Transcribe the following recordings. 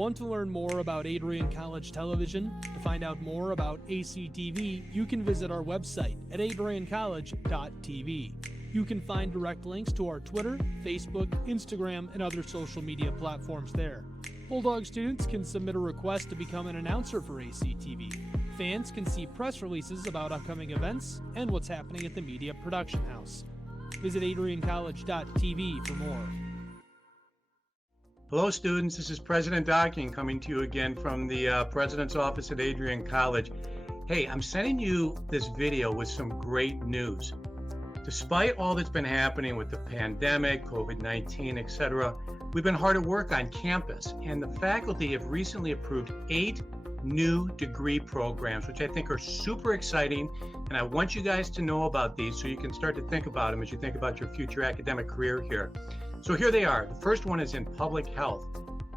Want to learn more about Adrian College Television? To find out more about ACTV, you can visit our website at adriancollege.tv. You can find direct links to our Twitter, Facebook, Instagram, and other social media platforms there. Bulldog students can submit a request to become an announcer for ACTV. Fans can see press releases about upcoming events and what's happening at the Media Production House. Visit adriancollege.tv for more. Hello students, this is President Docking coming to you again from the President's Office at Adrian College. Hey, I'm sending you this video with some great news. Despite all that's been happening with the pandemic, COVID-19, etc., we've been hard at work on campus, and the faculty have recently approved 8 new degree programs, which I think are super exciting, and I want you guys to know about these so you can start to think about them as you think about your future academic career here. So here they are. The first one is in public health.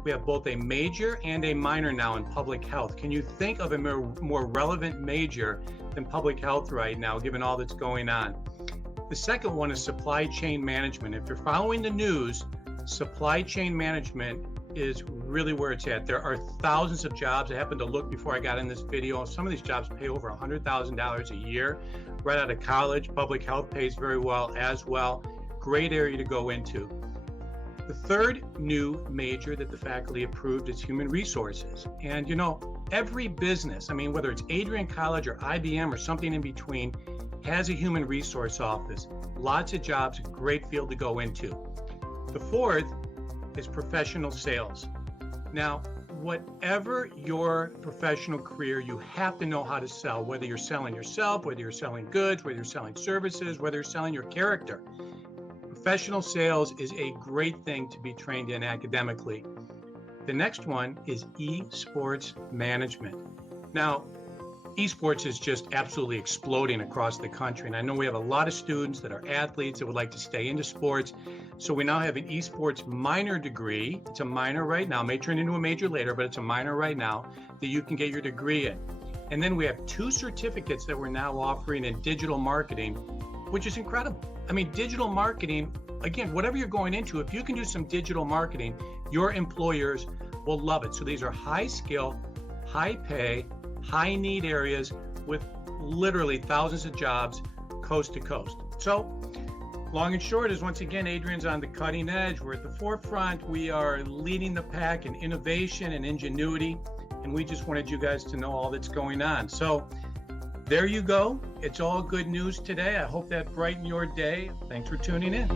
We have both a major and a minor now in public health. Can you think of a more relevant major than public health right now, given all that's going on? The second one is supply chain management. If you're following the news, supply chain management is really where it's at. There are thousands of jobs. I happened to look before I got in this video. Some of these jobs pay over $100,000 a year. Right out of college, public health pays very well as well. Great area to go into. The third new major that the faculty approved is human resources. And you know, every business, whether it's Adrian College or IBM or something in between, has a human resource office. Lots of jobs, a great field to go into. The fourth is professional sales. Now, whatever your professional career, you have to know how to sell, whether you're selling yourself, whether you're selling goods, whether you're selling services, whether you're selling your character. Professional sales is a great thing to be trained in academically. The next one is esports management. Now, esports is just absolutely exploding across the country. And I know we have a lot of students that are athletes that would like to stay into sports. So we now have an esports minor degree. It's a minor right now, may turn into a major later, but it's a minor right now that you can get your degree in. And then we have 2 certificates that we're now offering in digital marketing, which is incredible. Digital marketing, again, whatever you're going into, if you can do some digital marketing, your employers will love it. So these are high skill, high pay, high need areas with literally thousands of jobs coast to coast. So long and short is, once again, Adrian's on the cutting edge. We're at the forefront. We are leading the pack in innovation and ingenuity. And we just wanted you guys to know all that's going on. So there you go. It's all good news today. I hope that brightened your day. Thanks for tuning in.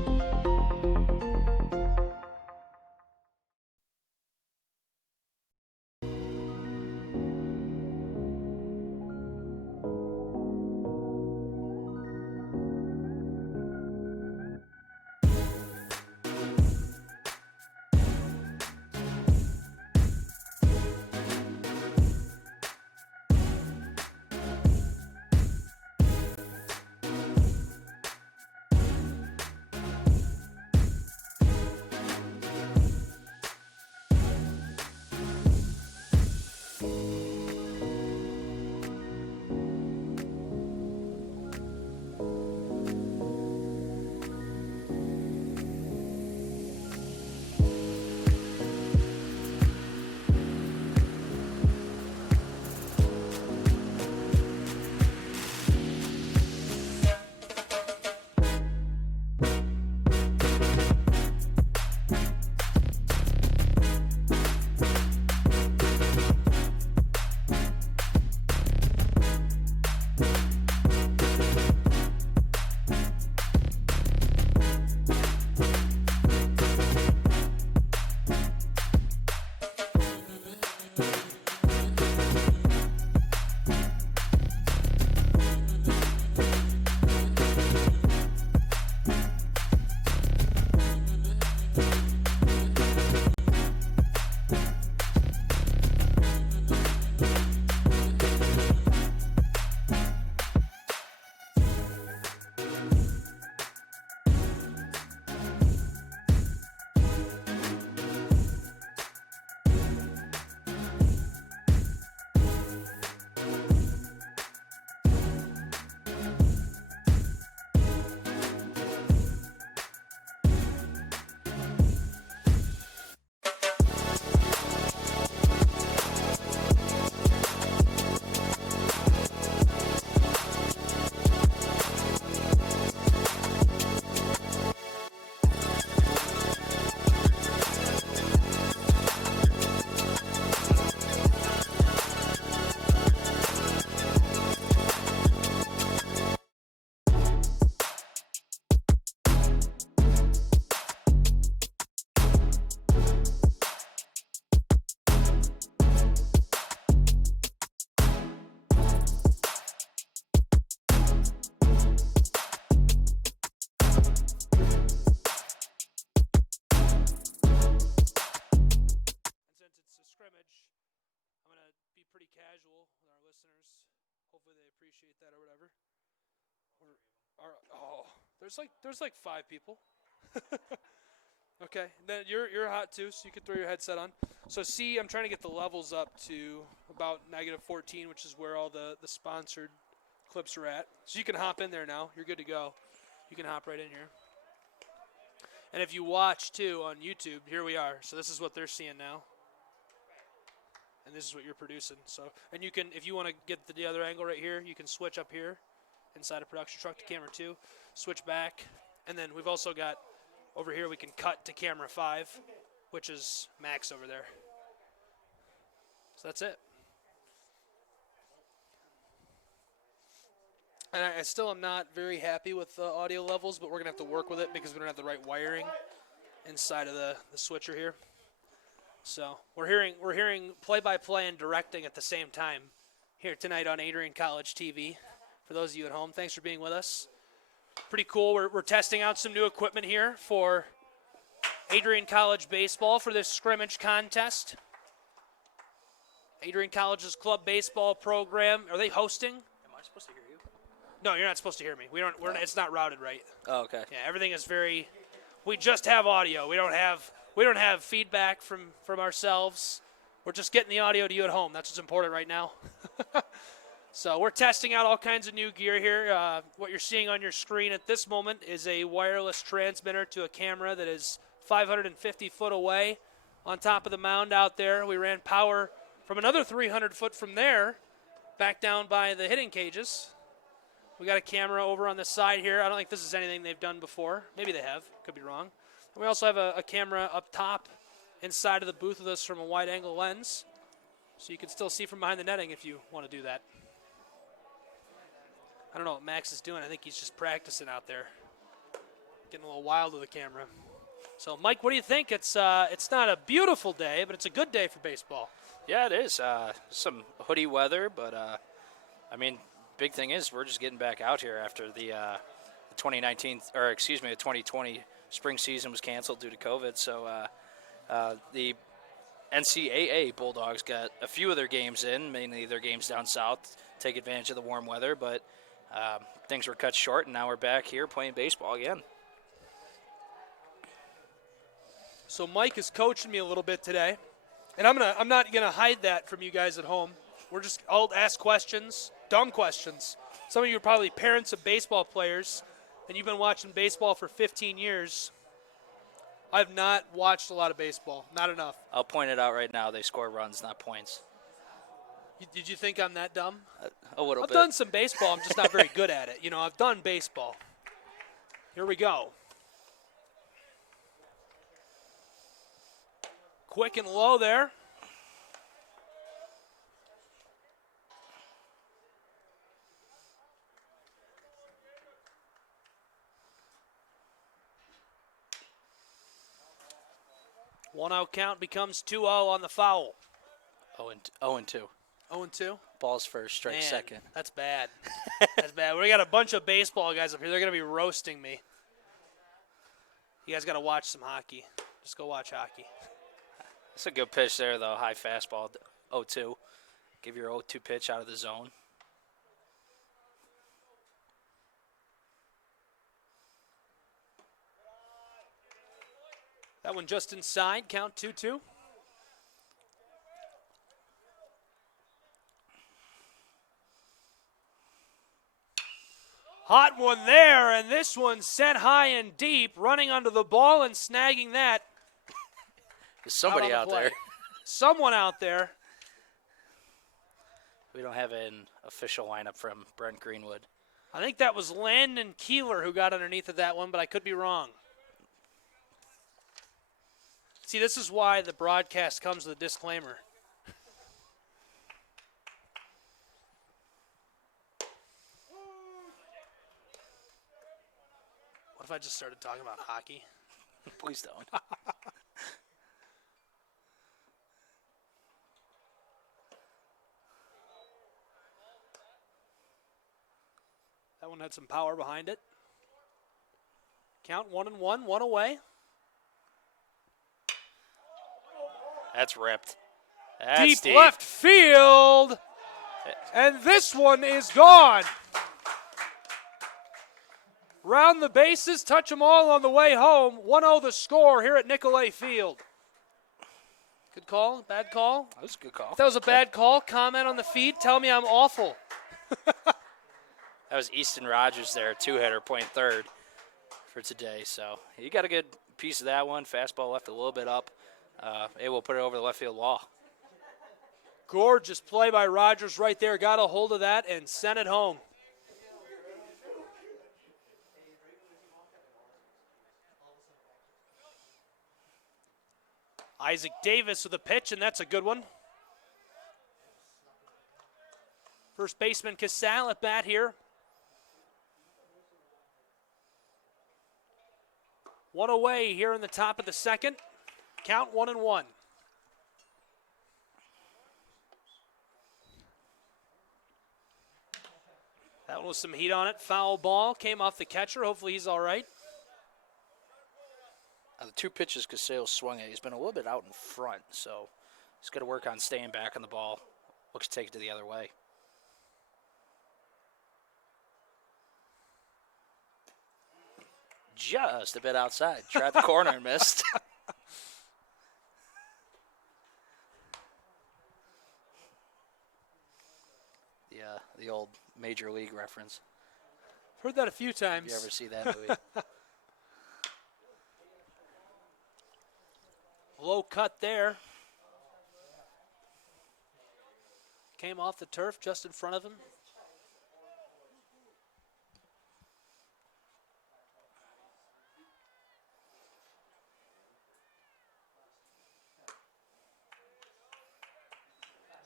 appreciate that or whatever. There's like 5 people. Okay, then you're hot too, so you can throw your headset on. So see, I'm trying to get the levels up to about -14, which is where all the sponsored clips are at. So you can hop in there now. You're good to go. You can hop right in here. And if you watch too on YouTube, here we are. So this is what they're seeing now. And this is what you're producing. So, and you can, if you want to get the other angle right here, you can switch up here inside a production truck to camera 2, switch back, and then we've also got over here we can cut to camera 5, which is Max over there. So that's it. And I still am not very happy with the audio levels, but we're gonna have to work with it because we don't have the right wiring inside of the switcher here. So we're hearing play-by-play and directing at the same time here tonight on Adrian College TV. For those of you at home, thanks for being with us. Pretty cool. We're testing out some new equipment here for Adrian College baseball for this scrimmage contest. Adrian College's club baseball program. Are they hosting? Am I supposed to hear you? No, you're not supposed to hear me. It's not routed right. Oh, okay. Yeah, everything is very. We just have audio. We don't have feedback from ourselves. We're just getting the audio to you at home. That's what's important right now. So we're testing out all kinds of new gear here. What you're seeing on your screen at this moment is a wireless transmitter to a camera that is 550 foot away on top of the mound out there. We ran power from another 300 foot from there back down by the hitting cages. We got a camera over on the side here. I don't think this is anything they've done before. Maybe they have. Could be wrong. And we also have a camera up top inside of the booth with us from a wide-angle lens, so you can still see from behind the netting if you want to do that. I don't know what Max is doing. I think he's just practicing out there, getting a little wild with the camera. So, Mike, what do you think? It's not a beautiful day, but it's a good day for baseball. Yeah, it is. Some hoodie weather, but I mean, big thing is we're just getting back out here after the 2020 spring season was canceled due to COVID. So the NCAA Bulldogs got a few of their games in, mainly their games down south, take advantage of the warm weather, but things were cut short, and now we're back here playing baseball again. So Mike is coaching me a little bit today, and I'm not gonna hide that from you guys at home. I'll ask questions, dumb questions. Some of you are probably parents of baseball players, and you've been watching baseball for 15 years. I've not watched a lot of baseball, not enough. I'll point it out right now. They score runs, not points. Did you think I'm that dumb? A little bit. I've done some baseball. I'm just not very good at it. I've done baseball. Here we go. Quick and low there. One out count becomes 2-0 on the foul. 0-2. 0-2? Balls first, strike Man, second. That's bad. That's bad. We got a bunch of baseball guys up here. They're going to be roasting me. You guys got to watch some hockey. Just go watch hockey. That's a good pitch there, though. High fastball, 0-2. Give your 0-2 pitch out of the zone. That one just inside, count 2-2. Hot one there, and this one sent high and deep, running under the ball and snagging that. There's somebody out there. Someone out there. We don't have an official lineup from Brent Greenwood. I think that was Landon Keeler who got underneath of that one, but I could be wrong. See, this is why the broadcast comes with a disclaimer. What if I just started talking about hockey? Please don't. That one had some power behind it. Count 1-1, one away. That's ripped. Deep left field. And this one is gone. Round the bases, touch them all on the way home. 1-0 the score here at Nicolay Field. Good call? Bad call? That was a good call. If that was a bad call, comment on the feed. Tell me I'm awful. That was Easton Rogers there, two-hitter, playing third for today. So he got a good piece of that one. Fastball left a little bit up. Able to put it over the left field wall. Gorgeous play by Rogers right there. Got a hold of that and sent it home. Isaac Davis with a pitch, and that's a good one. First baseman Casal at bat here. One away here in the top of the second. Count 1-1. That one with some heat on it. Foul ball came off the catcher. Hopefully he's all right. The two pitches Casale swung at, he's been a little bit out in front, so he's got to work on staying back on the ball. Looks to take it to the other way. Just a bit outside. Tried the corner and missed. The old Major League reference. Heard that a few times. You ever see that movie? Low cut there. Came off the turf just in front of him.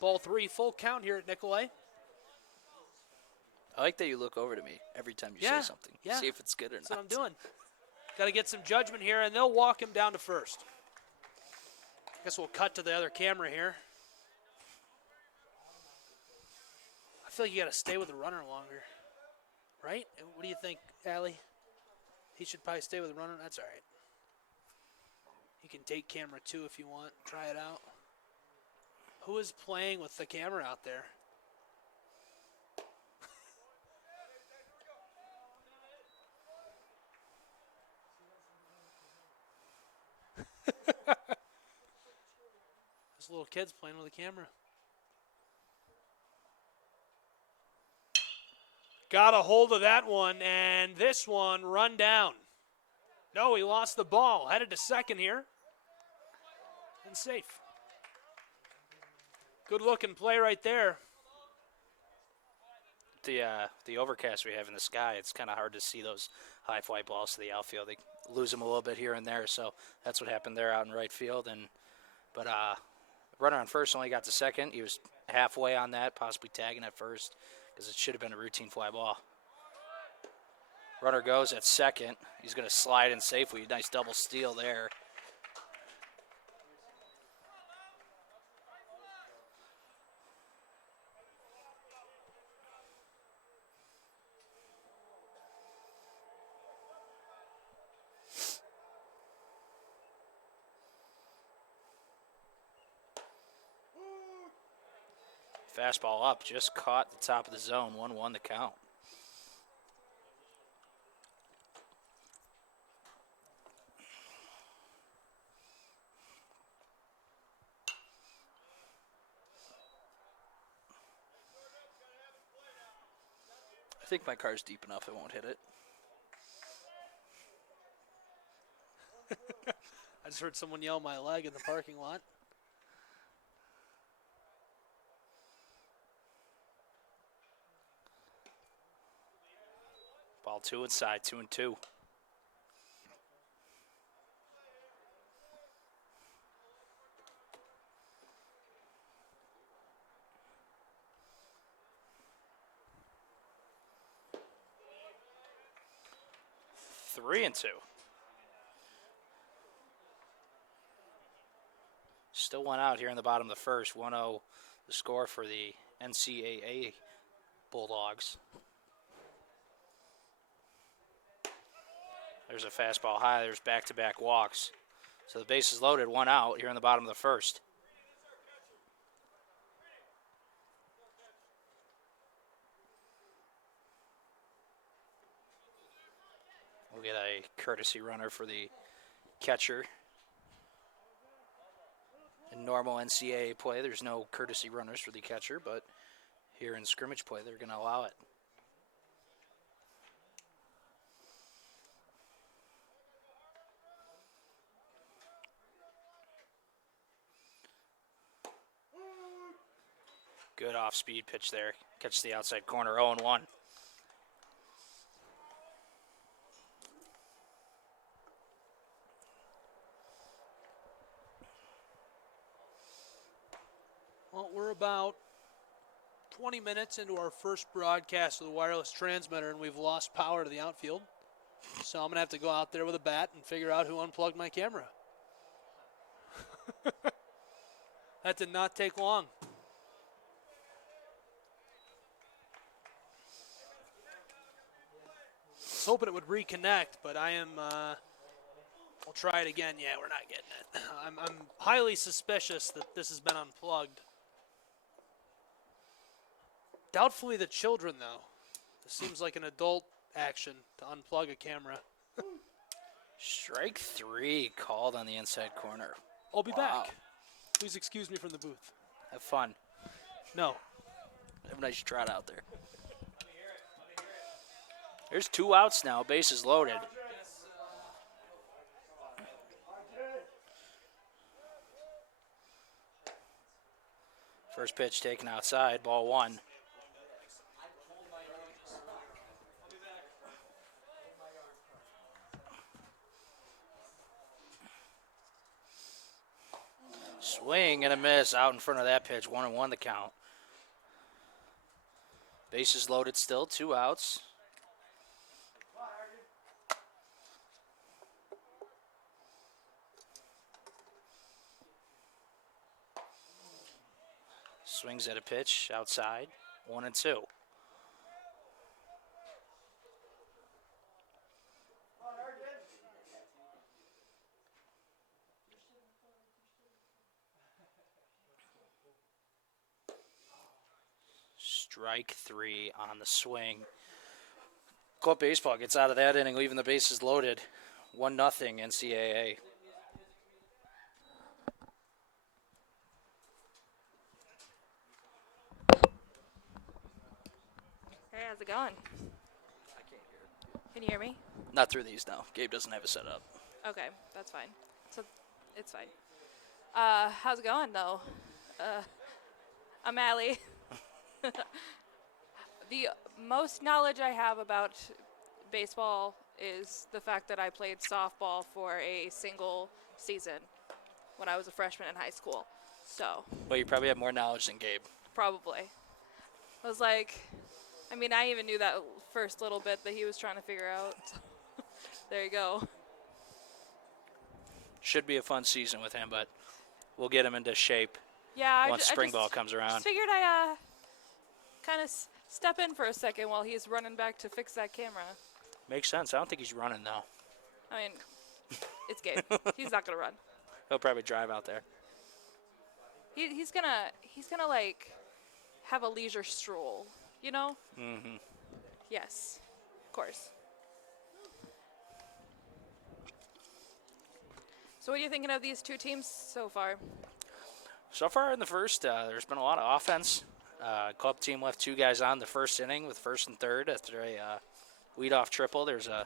Ball 3, full count here at Nicolay. I like that you look over to me every time you say something. Yeah. See if it's good or That's not. what I'm doing. Got to get some judgment here, and they'll walk him down to first. I guess we'll cut to the other camera here. I feel like you got to stay with the runner longer, right? What do you think, Allie? He should probably stay with the runner. That's all right. You can take camera 2 if you want. Try it out. Who is playing with the camera out there? There's little kids playing with a camera. Got a hold of that one, and this one run down. No, he lost the ball. Headed to second here. And safe. Good looking play right there. The overcast we have in the sky, it's kind of hard to see those high fly balls to the outfield. They lose them a little bit here and there, so that's what happened there out in right field. But runner on first only got to second. He was halfway on that, possibly tagging at first, because it should have been a routine fly ball. Runner goes at second. He's going to slide in safely. Nice double steal there. Fastball up, just caught the top of the zone, 1-1 the count. I think my car's deep enough it won't hit it. I just heard someone yell my leg in the parking lot. Ball 2 inside, 2-2. Three and 2. Still one out here in the bottom of the first. 1-0 the score for the NCAA Bulldogs. There's a fastball high. There's back-to-back walks. So the base is loaded, one out here in the bottom of the first. We'll get a courtesy runner for the catcher. In normal NCAA play, there's no courtesy runners for the catcher, but here in scrimmage play, they're going to allow it. Good off-speed pitch there. Catch the outside corner, 0-1. Well, we're about 20 minutes into our first broadcast with a wireless transmitter, and we've lost power to the outfield. So I'm going to have to go out there with a bat and figure out who unplugged my camera. That did not take long. I was hoping it would reconnect, but I am... we'll try it again. Yeah, we're not getting it. I'm highly suspicious that this has been unplugged. Doubtfully the children, though. This seems like an adult action to unplug a camera. Strike 3 called on the inside corner. I'll be back. Please excuse me from the booth. Have fun. No. Have a nice trot out there. There's 2 outs now. Bases loaded. First pitch taken outside. Ball 1. Swing and a miss out in front of that pitch. 1-1 the count. Bases loaded still. 2 outs. Swings at a pitch outside. 1-2. Strike 3 on the swing. Club baseball gets out of that inning, leaving the bases loaded. 1-0 NCAA. Hey, how's it going? I can't hear it. Can you hear me? Not through these, no. Gabe doesn't have it set up. Okay, that's fine. So, it's fine. How's it going, though? I'm Allie. The most knowledge I have about baseball is the fact that I played softball for a single season when I was a freshman in high school. So, Well, you probably have more knowledge than Gabe. probably. I was like, I mean, I even knew that first little bit that he was trying to figure out. There you go. Should be a fun season with him, but we'll get him into shape Yeah, once spring ball comes around. Just figured I kind of step in for a second while he's running back to fix that camera. Makes sense. I don't think he's running, though. I mean, it's Gabe. He's not gonna run. He'll probably drive out there. He's gonna like have a leisure stroll, you know? Mm-hmm. Yes, of course. So what are you thinking of these two teams so far? So far in the first, there's been a lot of offense. Club team left 2 guys on the first inning with first and third after a leadoff triple. There's a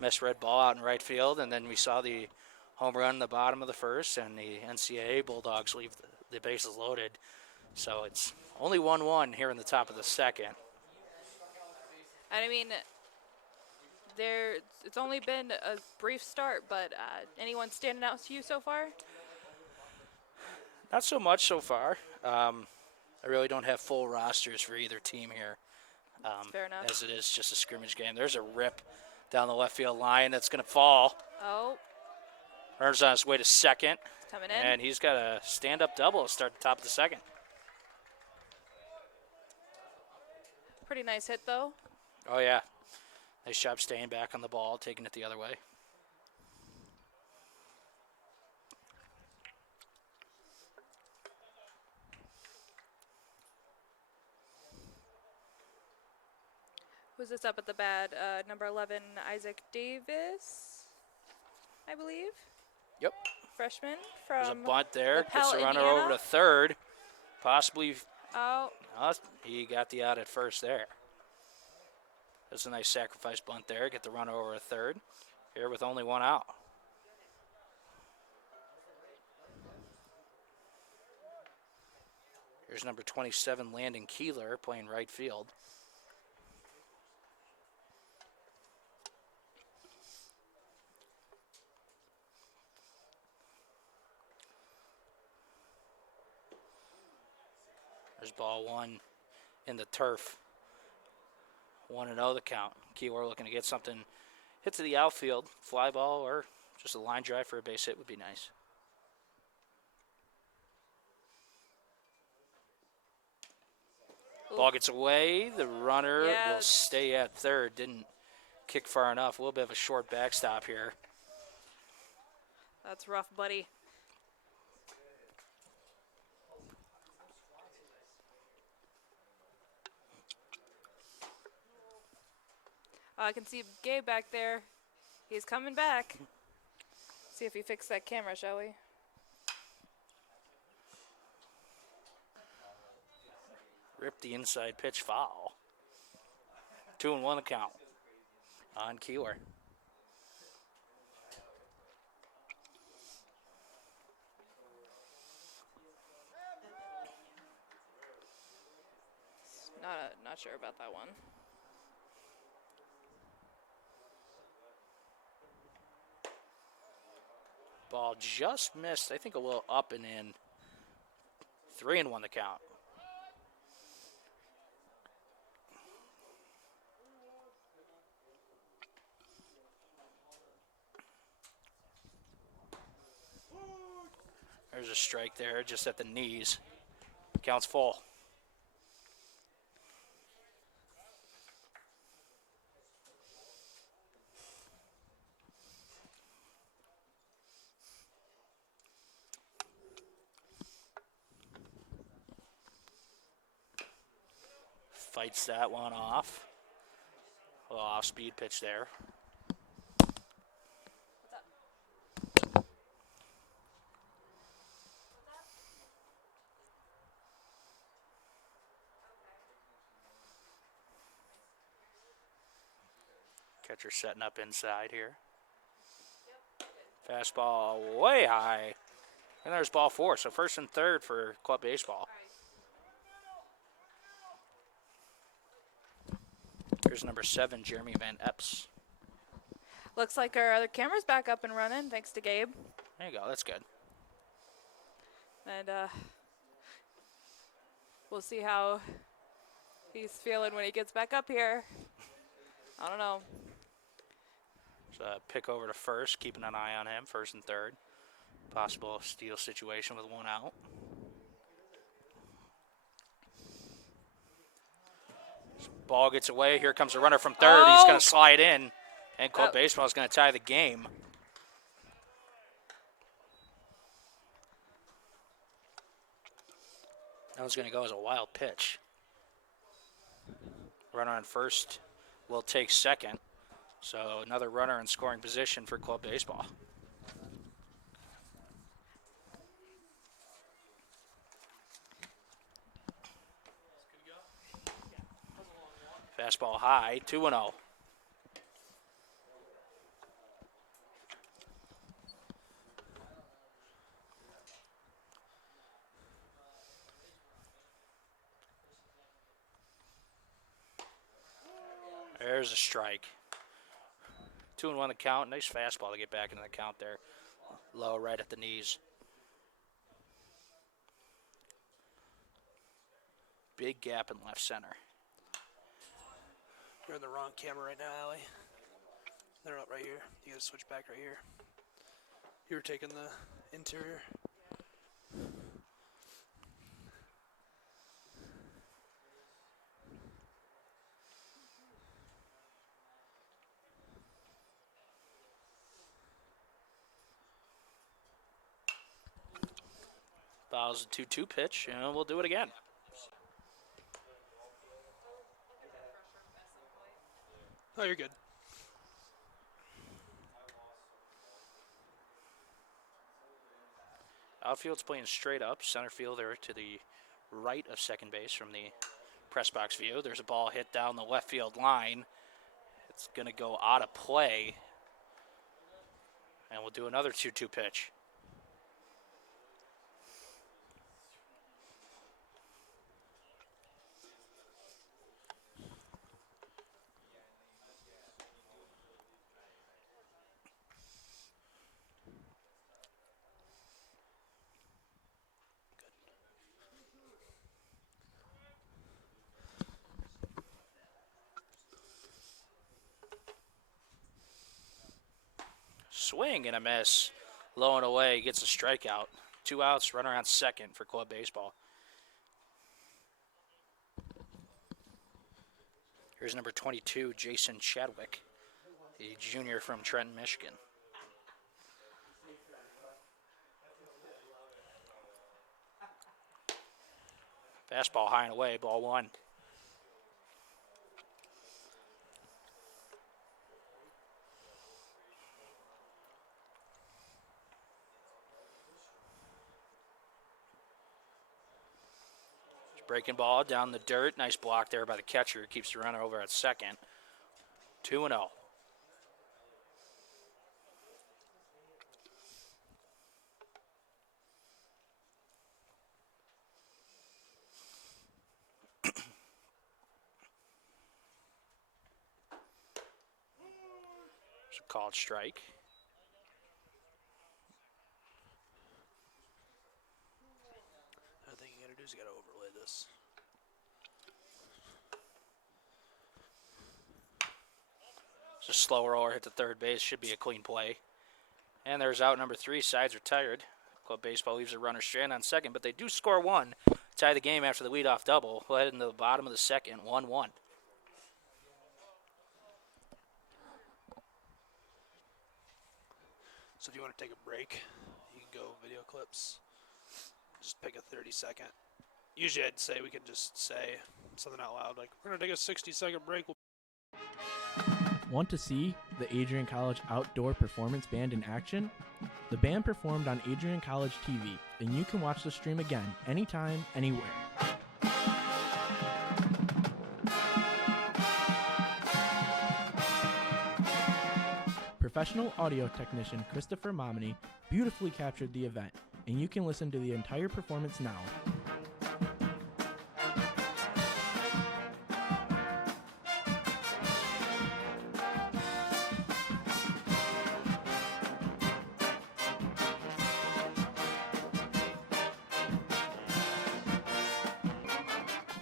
misread ball out in right field, and then we saw the home run in the bottom of the first, and the NCAA Bulldogs leave the bases loaded. So it's only 1-1 here in the top of the second. And I mean, it's only been a brief start, but anyone standing out to you so far? Not so much so far. I really don't have full rosters for either team here. Fair enough. As it is just a scrimmage game. There's a rip down the left field line that's going to fall. Oh, Runner's on his way to second. coming in. And he's got a stand-up double to start the top of the second. Pretty nice hit, though. Oh, yeah. Nice job staying back on the ball, taking it the other way. Who's this up at the bat? Number 11, Isaac Davis, I believe. Yep. Freshman There's a from bunt there. Gets the Lapel, runner Indiana. over to third. Possibly. Oh, He got the out at first there. That's a nice sacrifice bunt there. Get the runner over to third. Here with only one out. Here's number 27, Landon Keeler, playing right field. There's ball one in the turf. 1-0 the count. Keeler looking to get something hit to the outfield. Fly ball or just a line drive for a base hit would be nice. Ball gets away. The runner will stay at third. Didn't kick far enough. A little bit of a short backstop here. that's rough, buddy. I can see Gabe back there. He's coming back. See if he fixed that camera, shall we? Ripped the inside pitch foul. 2-1 the count on Keeler. Not sure about that one. Ball just missed, I think a little up and in. 3-1 the count. There's a strike there, just at the knees. Counts full. Fights that one off. A little off-speed pitch there. Catcher setting up inside here. Fastball way high. And there's ball four. So first and third for club baseball. Here's number 7, Jeremy Van Epps. Looks like our other camera's back up and running, thanks to Gabe. There you go. That's good. And we'll see how he's feeling when he gets back up here. I don't know. So pick over to first, keeping an eye on him, first and third. Possible steal situation with one out. Ball gets away. Here comes a runner from third. Oh. He's going to slide in, and club baseball is going to tie the game. That one's going to go as a wild pitch. Runner on first will take second. So another runner in scoring position for club baseball. Fastball high, 2-0. There's a strike. 2-1 the count. Nice fastball to get back into the count there. Low right at the knees. Big gap in left center. You're in the wrong camera right now, Allie. They're up right here. You gotta switch back right here. You were taking the interior. Fouls a 2-2 pitch, and we'll do it again. Oh, you're good. Outfield's playing straight up. Center fielder to the right of second base from the press box view. There's a ball hit down the left field line. It's going to go out of play. And we'll do another 2-2 pitch. Swing and a miss. Low and away, gets a strikeout. 2 outs, runner on second for club baseball. Here's number 22, Jason Chadwick, a junior from Trenton, Michigan. Fastball high and away, ball 1. Breaking ball down the dirt. Nice block there by the catcher. Keeps the runner over at second. 2-0. It's a called strike. I think you got to do is you got to overlay this. It's a slow roller hit to third base. Should be a clean play. And there's out number 3. Sides retired. Club baseball leaves a runner stranded on second, but they do score 1. Tie the game after the leadoff double. We'll head into the bottom of the second. 1-1. So if you want to take a break, you can go video clips. Just pick a 30-second. Usually I'd say we can just say something out loud like, we're going to take a 60-second break. Want to see the Adrian College Outdoor Performance Band in action? The band performed on Adrian College TV, and you can watch the stream again anytime, anywhere. Professional audio technician Christopher Momini beautifully captured the event, and you can listen to the entire performance now.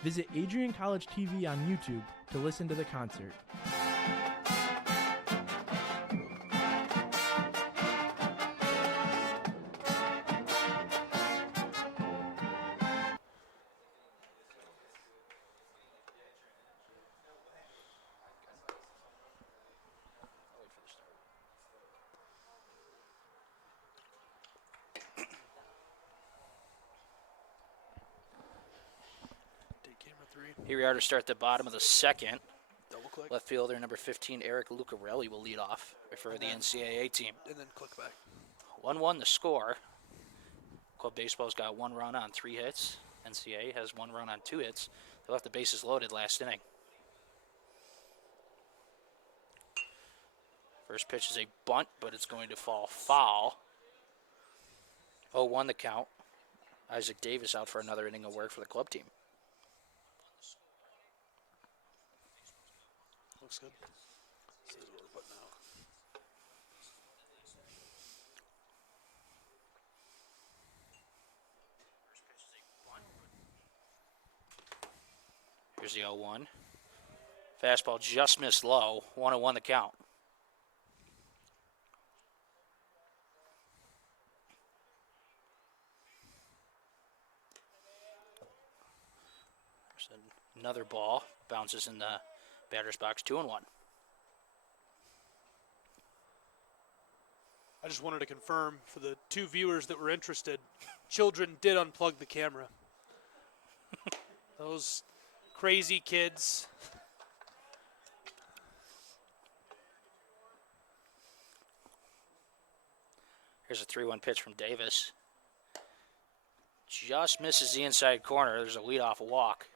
Visit Adrian College TV on YouTube to listen to the concert. Here we are to start the bottom of the second. Double click. Left fielder number 15, Eric Lucarelli, will lead off for the NCAA team. And then click back. 1-1 the score. Club baseball's got 1 run on 3 hits. NCAA has 1 run on 2 hits. They left the bases loaded last inning. First pitch is a bunt, but it's going to fall foul. 0-1 the count. Isaac Davis out for another inning of work for the club team. Looks good. This is what we're putting out. Here's the 0-1. Fastball just missed low. 1-1 the count. There's another ball. Bounces in the batter's box. 2-1. I just wanted to confirm for the 2 viewers that were interested, children did unplug the camera. Those crazy kids. Here's a 3-1 pitch from Davis. Just misses the inside corner. There's a leadoff walk.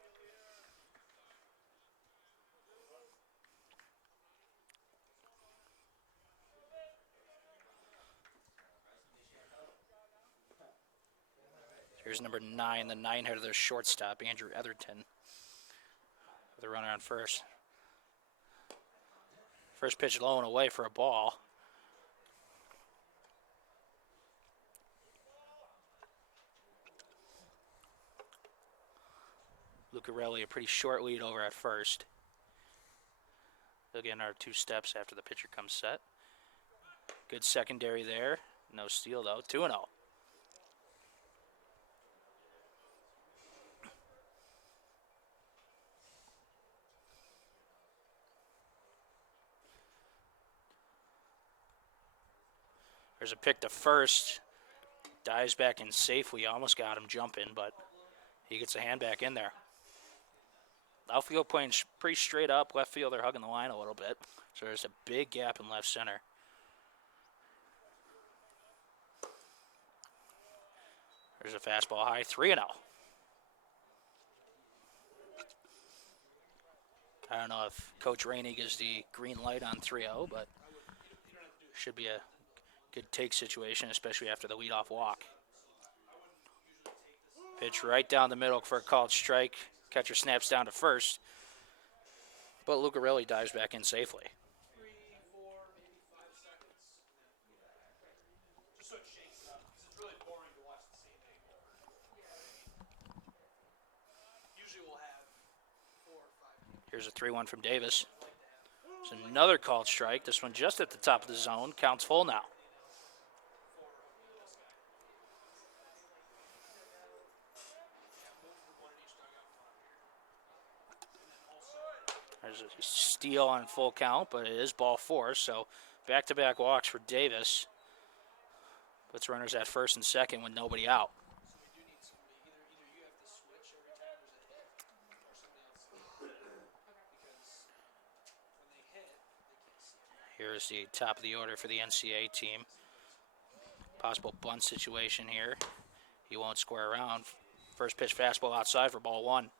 Here's number 9, the 9-hitter, their shortstop, Andrew Atherton, with a runner on first. First pitch low and away for a ball. Lucarelli, a pretty short lead over at first. Again, our 2 steps after the pitcher comes set. Good secondary there. No steal, though. 2-0. There's a pick to first. Dives back in safely. Almost got him jumping, but he gets a hand back in there. Outfield playing pretty straight up. Left field, they're hugging the line a little bit. So there's a big gap in left center. There's a fastball high, 3-0. I don't know if Coach Rainey gives the green light on 3-0, but should be a good take situation, especially after the leadoff walk. Pitch right down the middle for a called strike. Catcher snaps down to first, but Lucarelli dives back in safely. Here's a 3-1 from Davis. There's another called strike. This one just at the top of the zone. Counts full now. There's a steal on full count, but it is ball 4, so back-to-back walks for Davis. Puts runners at first and second with nobody out. Here's the top of the order for the NCAA team. Possible bunt situation here. He won't square around. First pitch fastball outside for ball 1.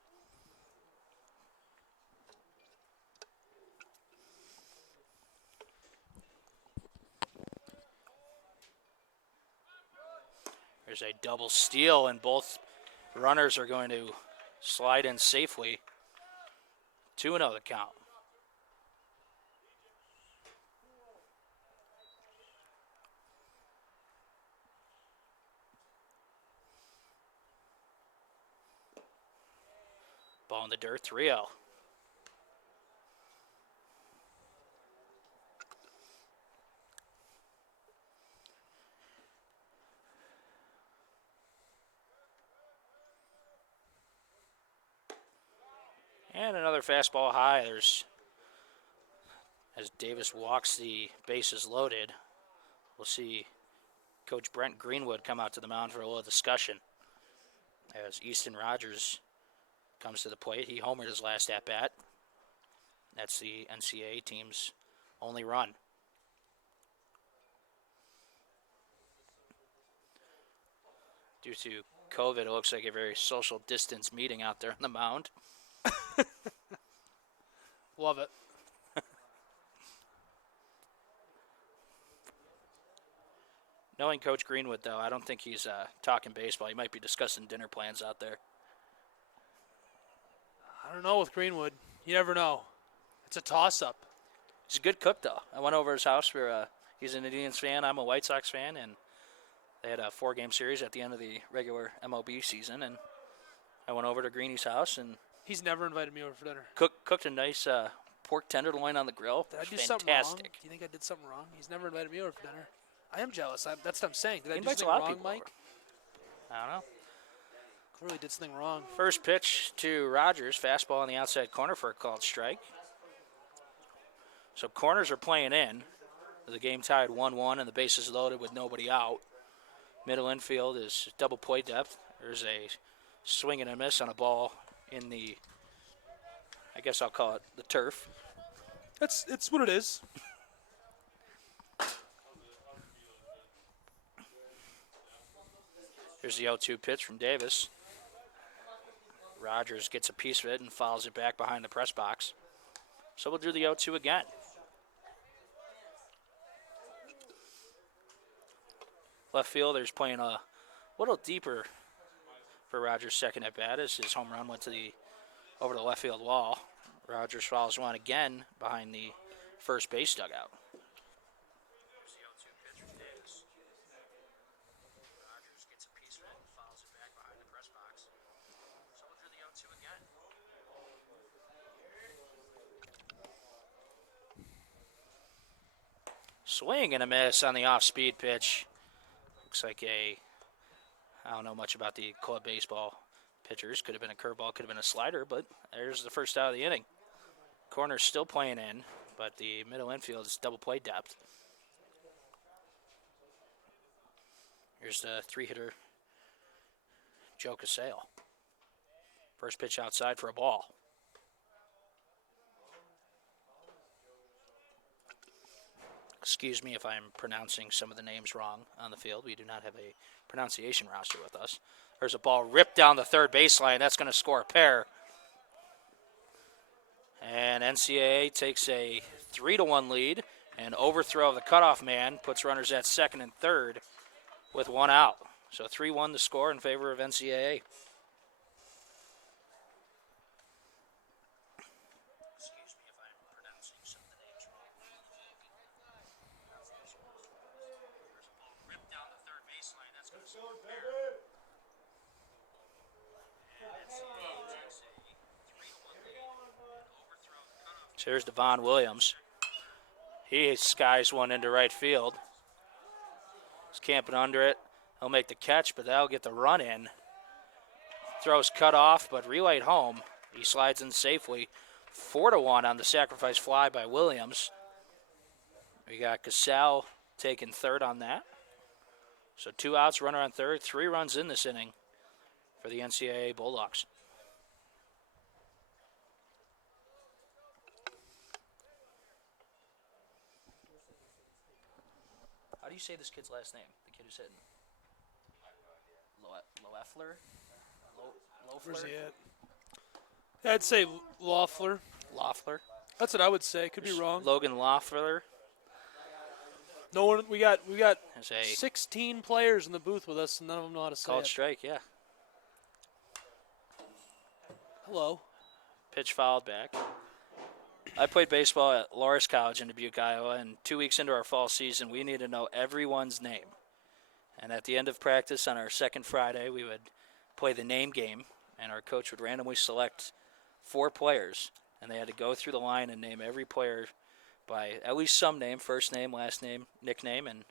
There's a double steal, and both runners are going to slide in safely. 2-0 the count. Ball in the dirt, 3-0. And another fastball high. As Davis walks the bases loaded, we'll see Coach Brent Greenwood come out to the mound for a little discussion. As Easton Rogers comes to the plate, he homered his last at-bat. That's the NCAA team's only run. Due to COVID, it looks like a very social distance meeting out there on the mound. Love it. Knowing Coach Greenwood, though, I don't think he's talking baseball. He might be discussing dinner plans out there. I don't know with Greenwood. You never know. It's a toss-up. He's a good cook, though. I went over his house. He's an Indians fan. I'm a White Sox fan, and they had a 4-game series at the end of the regular MLB season, and I went over to Greenie's house, and he's never invited me over for dinner. Cooked a nice pork tenderloin on the grill. Did I do Fantastic. something wrong? Do you think I did something wrong? He's never invited me over for dinner. I am jealous. That's what I'm saying. Did I do something wrong, Mike? Over. I don't know. Clearly did something wrong. First pitch to Rogers. Fastball on the outside corner for a called strike. So corners are playing in. The game tied 1-1 and the bases loaded with nobody out. Middle infield is double play depth. There's a swing and a miss on a ball in the, I guess I'll call it the turf. It's what it is. Here's the 0-2 pitch from Davis. Rogers gets a piece of it and fouls it back behind the press box. So we'll do the 0-2 again. Left fielder's playing a little deeper for Rogers' second at bat as his home run went to over the left field wall. Rogers fouls one again behind the first base dugout. Here's the 0-2 pitch from Davis. Rogers gets a piece of it and fouls it back behind the press box. So we'll do the 0-2 again. Swing and a miss on the off-speed pitch. Looks like I don't know much about the club baseball pitchers. Could have been a curveball, could have been a slider, but there's the first out of the inning. Corner's still playing in, but the middle infield is double play depth. Here's the three-hitter, Joe Casale. First pitch outside for a ball. Excuse me if I'm pronouncing some of the names wrong on the field. We do not have a pronunciation roster with us. There's a ball ripped down the third baseline. That's going to score a pair. And NCAA takes a 3-1 lead. An overthrow of the cutoff man puts runners at second and third with one out. So 3-1 the score in favor of NCAA. So here's Devon Williams. He skies one into right field. He's camping under it. He'll make the catch, but that'll get the run in. Throws cut off, but relayed home. He slides in safely. 4-1 on the sacrifice fly by Williams. We got Casale taking third on that. So 2 outs, runner on third, 3 runs in this inning for the NCAA Bulldogs. How do you say this kid's last name? The kid who's hitting. Loeffler? Where's he at? I'd say Loeffler. Loeffler? That's what I would say. Could be wrong. Logan Loeffler. No one. We got There's a 16 players in the booth with us, and none of them know how to say called it. strike, yeah. Hello. Pitch fouled back. I played baseball at Loris College in Dubuque, Iowa, and 2 weeks into our fall season, we need to know everyone's name. And at the end of practice on our second Friday, we would play the name game, and our coach would randomly select 4 players, and they had to go through the line and name every player by at least some name, first name, last name, nickname, and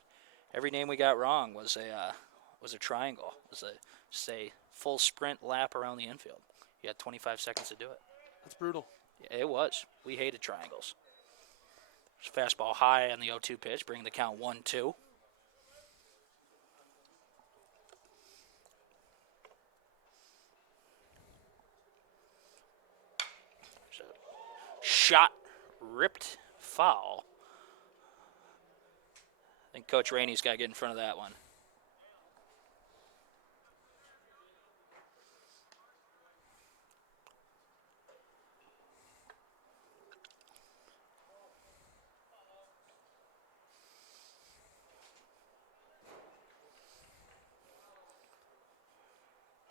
every name we got wrong was a triangle. It was just a full sprint lap around the infield. You had 25 seconds to do it. That's brutal. Yeah, it was. We hated triangles. Fastball high on the 0-2 pitch, bringing the count 1-2. So, shot, ripped, foul. I think Coach Rainey's got to get in front of that one.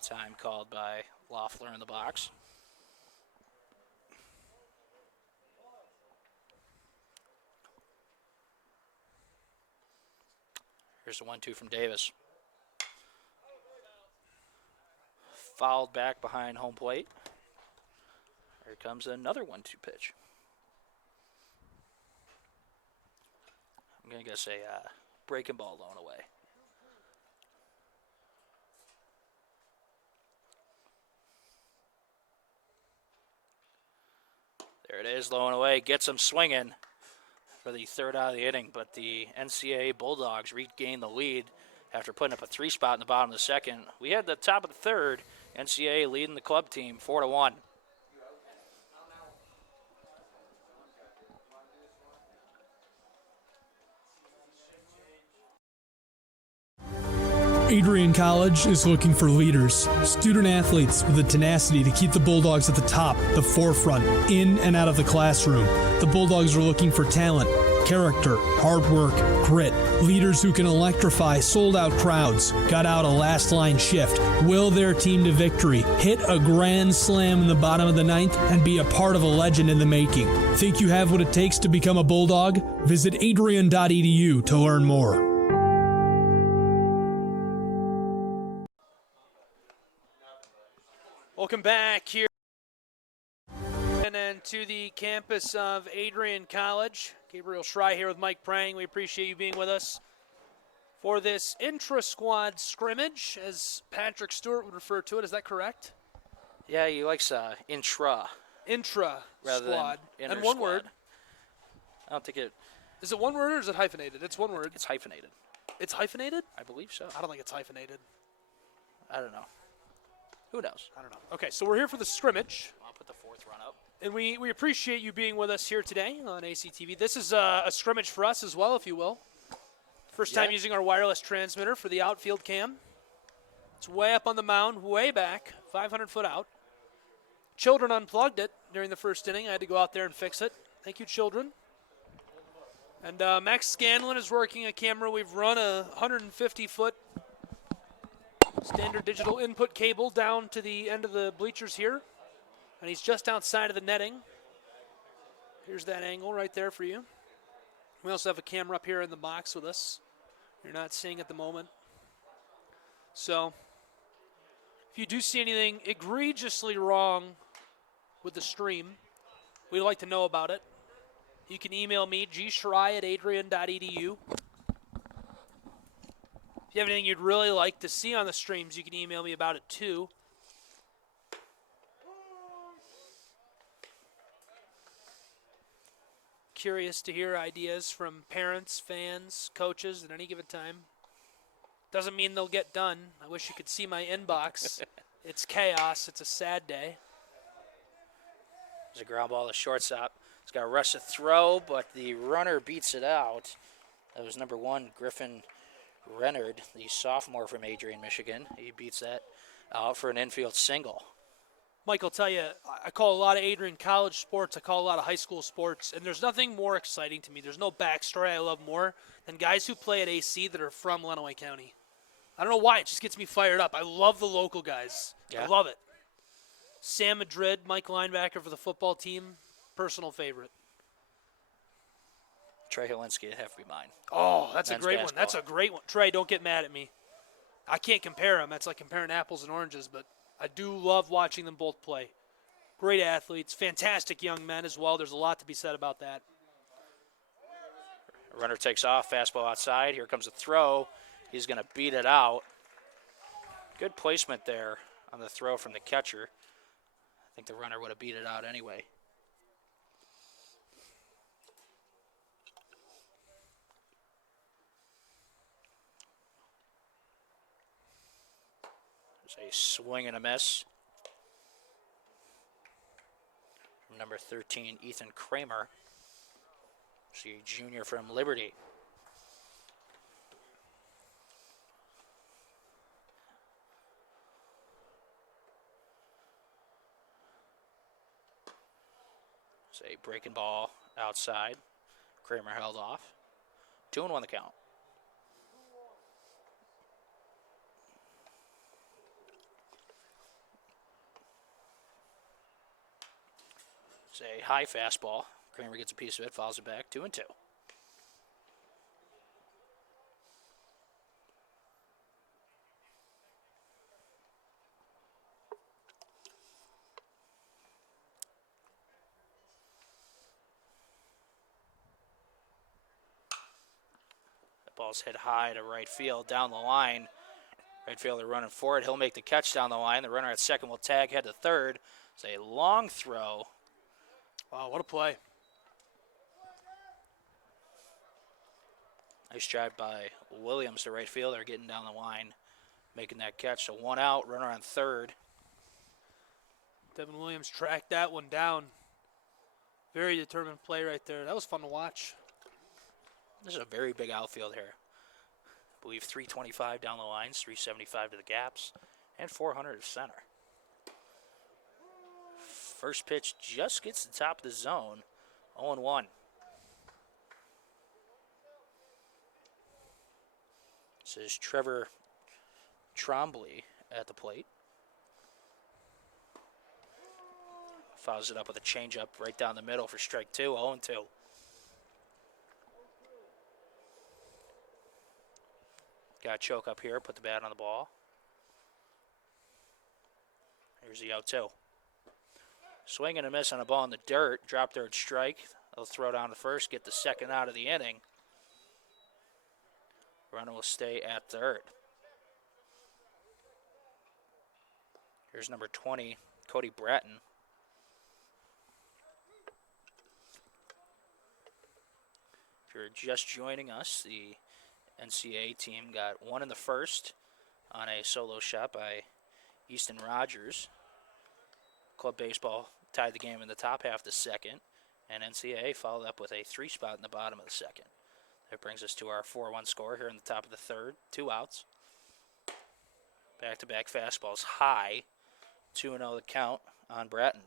Time called by Loeffler in the box. Here's the 1-2 from Davis. Fouled back behind home plate. Here comes another 1-2 pitch. I'm going to guess a breaking ball blown away. There it is, low and away, gets him swinging for the third out of the inning, but the NCAA Bulldogs regained the lead after putting up a 3 spot in the bottom of the second. We had the top of the third, NCAA leading the club team 4-1. Adrian College is looking for leaders, student athletes with the tenacity to keep the Bulldogs at the top, the forefront, in and out of the classroom. The Bulldogs are looking for talent, character, hard work, grit, leaders who can electrify sold-out crowds, gut out a last-line shift, will their team to victory, hit a grand slam in the bottom of the ninth, and be a part of a legend in the making. Think you have what it takes to become a Bulldog? Visit adrian.edu to learn more. Welcome back here and then to the campus of Adrian College. Gabriel Schrei here with Mike Prang. We appreciate you being with us for this intra-squad scrimmage, as Patrick Stewart would refer to it. Is that correct? Yeah, he likes intra rather Intra-squad. than And one word. I don't think it. Is it one word or is it hyphenated? It's one word. It's hyphenated. It's hyphenated? I believe so. I don't think it's hyphenated. I don't know. Who knows? I don't know. Okay, so we're here for the scrimmage. I'll put the fourth run up. And we appreciate you being with us here today on ACTV. This is a scrimmage for us as well, if you will. First time using our wireless transmitter for the outfield cam. It's way up on the mound, way back, 500 foot out. Children unplugged it during the first inning. I had to go out there and fix it. Thank you, children. And Max Scanlon is working a camera. We've run a 150-foot standard digital input cable down to the end of the bleachers here. And he's just outside of the netting. Here's that angle right there for you. We also have a camera up here in the box with us. You're not seeing at the moment. So, if you do see anything egregiously wrong with the stream, we'd like to know about it. You can email me, gschrei@adrian.edu. If you have anything you'd really like to see on the streams, you can email me about it too. Curious to hear ideas from parents, fans, coaches at any given time. Doesn't mean they'll get done. I wish you could see my inbox. It's chaos. It's a sad day. There's a ground ball to shortstop. He's got to rush the throw, but the runner beats it out. That was number 1, Griffin Reynard, the sophomore from Adrian, Michigan. He beats that out for an infield single. Mike, I'll tell you, I call a lot of Adrian College sports. I call a lot of high school sports, and there's nothing more exciting to me. There's no backstory I love more than guys who play at AC that are from Lenawee County. I don't know why. It just gets me fired up. I love the local guys. Yeah. I love it. Sam Madrid, Mike linebacker for the football team, personal favorite. Trey Helinski would have to be mine. Oh, that's Men's a great one. basketball. That's a great one. Trey, don't get mad at me. I can't compare them. That's like comparing apples and oranges, but I do love watching them both play. Great athletes, fantastic young men as well. There's a lot to be said about that. Runner takes off, fastball outside. Here comes a throw. He's going to beat it out. Good placement there on the throw from the catcher. I think the runner would have beat it out anyway. There's a swing and a miss from number 13, Ethan Kramer. See, junior from Liberty. It's a breaking ball outside. Kramer held off. 2-1 the count. It's a high fastball. Kramer gets a piece of it, fouls it back. 2-2. The ball's hit high to right field, down the line. Right fielder running for it. He'll make the catch down the line. The runner at second will tag, head to third. It's a long throw. Wow, what a play. Nice drive by Williams, the right fielder, getting down the line, making that catch. So 1 out, runner on third. Devon Williams tracked that one down. Very determined play right there. That was fun to watch. This is a very big outfield here. I believe 325 down the lines, 375 to the gaps, and 400 to center. First pitch just gets to the top of the zone, 0-1. This is Trevor Trombley at the plate. Fouls it up with a changeup right down the middle for strike 2, 0-2. Got a choke up here, put the bat on the ball. Here's the 0-2. Swing and a miss on a ball in the dirt. Drop third strike. They'll throw down the first, get the second out of the inning. Runner will stay at third. Here's number 20, Cody Bratton. If you're just joining us, the NCAA team got one in the first on a solo shot by Easton Rogers. Club baseball tied the game in the top half of the second, and NCAA followed up with a 3 spot in the bottom of the second. That brings us to our 4-1 score here in the top of the third. 2 outs. Back-to-back fastballs high. 2-0 the count on Bratton.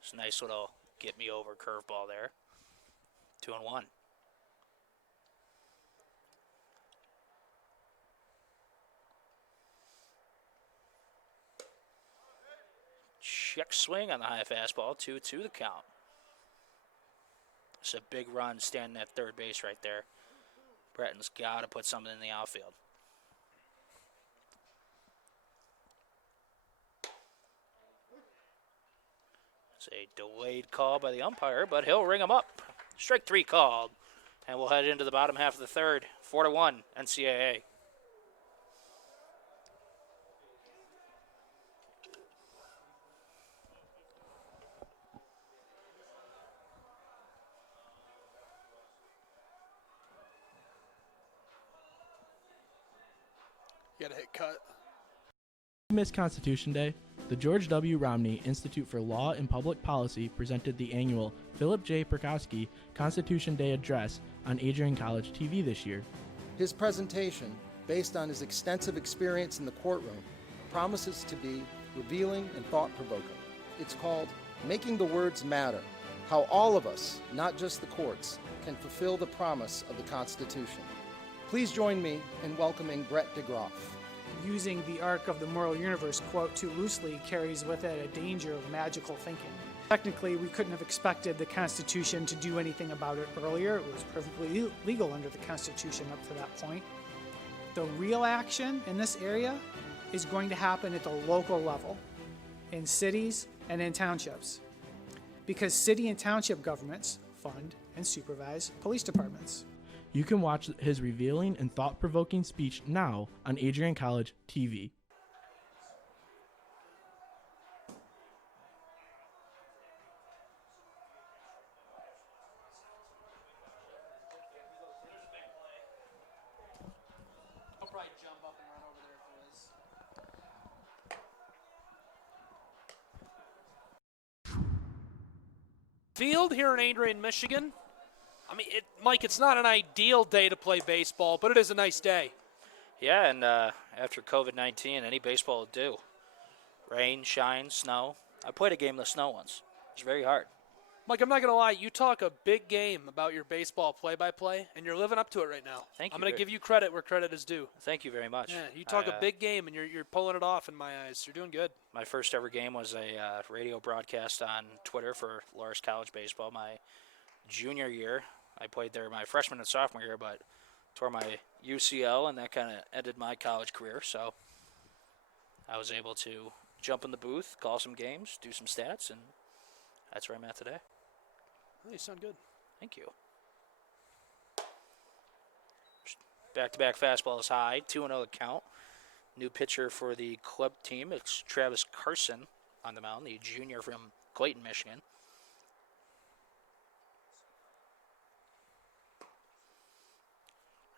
It's a nice little get-me-over curveball there. 2-1. Check swing on the high fastball. 2-2 the count. It's a big run standing at third base right there. Bratton's got to put something in the outfield. It's a delayed call by the umpire, but he'll ring him up. Strike 3 called. And we'll head into the bottom half of the third. 4-1 NCAA. You gotta hit cut. Miss Constitution Day, the George W. Romney Institute for Law and Public Policy presented the annual Philip J. Perkowski Constitution Day Address on Adrian College TV this year. His presentation, based on his extensive experience in the courtroom, promises to be revealing and thought-provoking. It's called Making the Words Matter, How All of Us, Not Just the Courts, Can Fulfill the Promise of the Constitution. Please join me in welcoming Brett DeGroff. Using the arc of the moral universe, quote, too loosely carries with it a danger of magical thinking. Technically, we couldn't have expected the Constitution to do anything about it earlier. It was perfectly legal under the Constitution up to that point. The real action in this area is going to happen at the local level, in cities and in townships, because city and township governments fund and supervise police departments. You can watch his revealing and thought-provoking speech now on Adrian College TV. I'll probably jump up and run over there for this. Field here in Adrian, Michigan. I mean, Mike, it's not an ideal day to play baseball, but it is a nice day. Yeah, and after COVID-19, any baseball will do. Rain, shine, snow. I played a game in the snow once. It was very hard. Mike, I'm not going to lie. You talk a big game about your baseball play-by-play, and you're living up to it right now. Thank you. I'm going to give you credit where credit is due. Thank you very much. Yeah, you talk a big game, and you're pulling it off in my eyes. You're doing good. My first ever game was a radio broadcast on Twitter for Loras College Baseball my junior year. I played there my freshman and sophomore year, but tore my UCL, and that kind of ended my college career. So I was able to jump in the booth, call some games, do some stats, and that's where I'm at today. Oh, you sound good. Thank you. Back-to-back fastball is high, 2-0 the count. New pitcher for the club team, it's Travis Carson on the mound, the junior from Clayton, Michigan.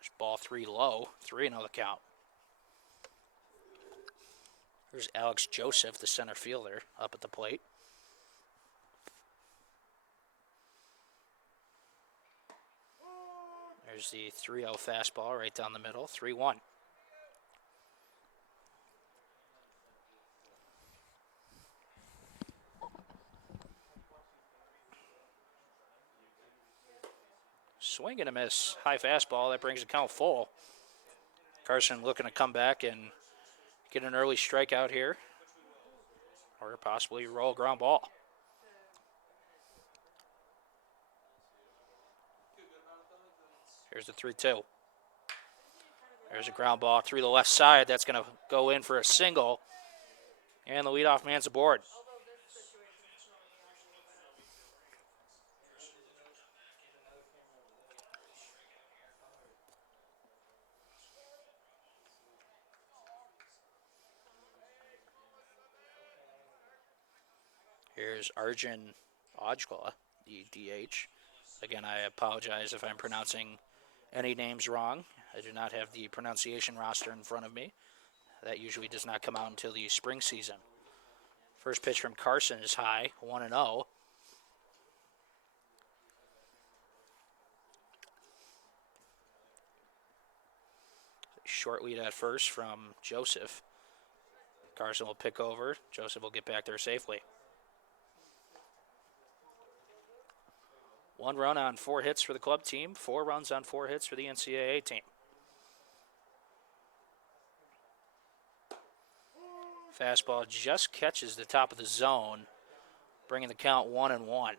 There's ball 3 low, 3-0 the count. There's Alex Joseph, the center fielder, up at the plate. There's the 3-0 fastball right down the middle, 3-1. Swing and a miss. High fastball. That brings the count full. Carson looking to come back and get an early strikeout here. Or possibly roll a ground ball. Here's the 3-2. There's a ground ball through the left side. That's going to go in for a single. And the leadoff man's aboard. Here's Arjun Ojgla, the DH. Again, I apologize if I'm pronouncing any names wrong. I do not have the pronunciation roster in front of me. That usually does not come out until the spring season. First pitch from Carson is high, 1-0. Short lead at first from Joseph. Carson will pick over. Joseph will get back there safely. 1 run on 4 hits for the club team, 4 runs on 4 hits for the NCAA team. Fastball just catches the top of the zone, bringing the count 1-1.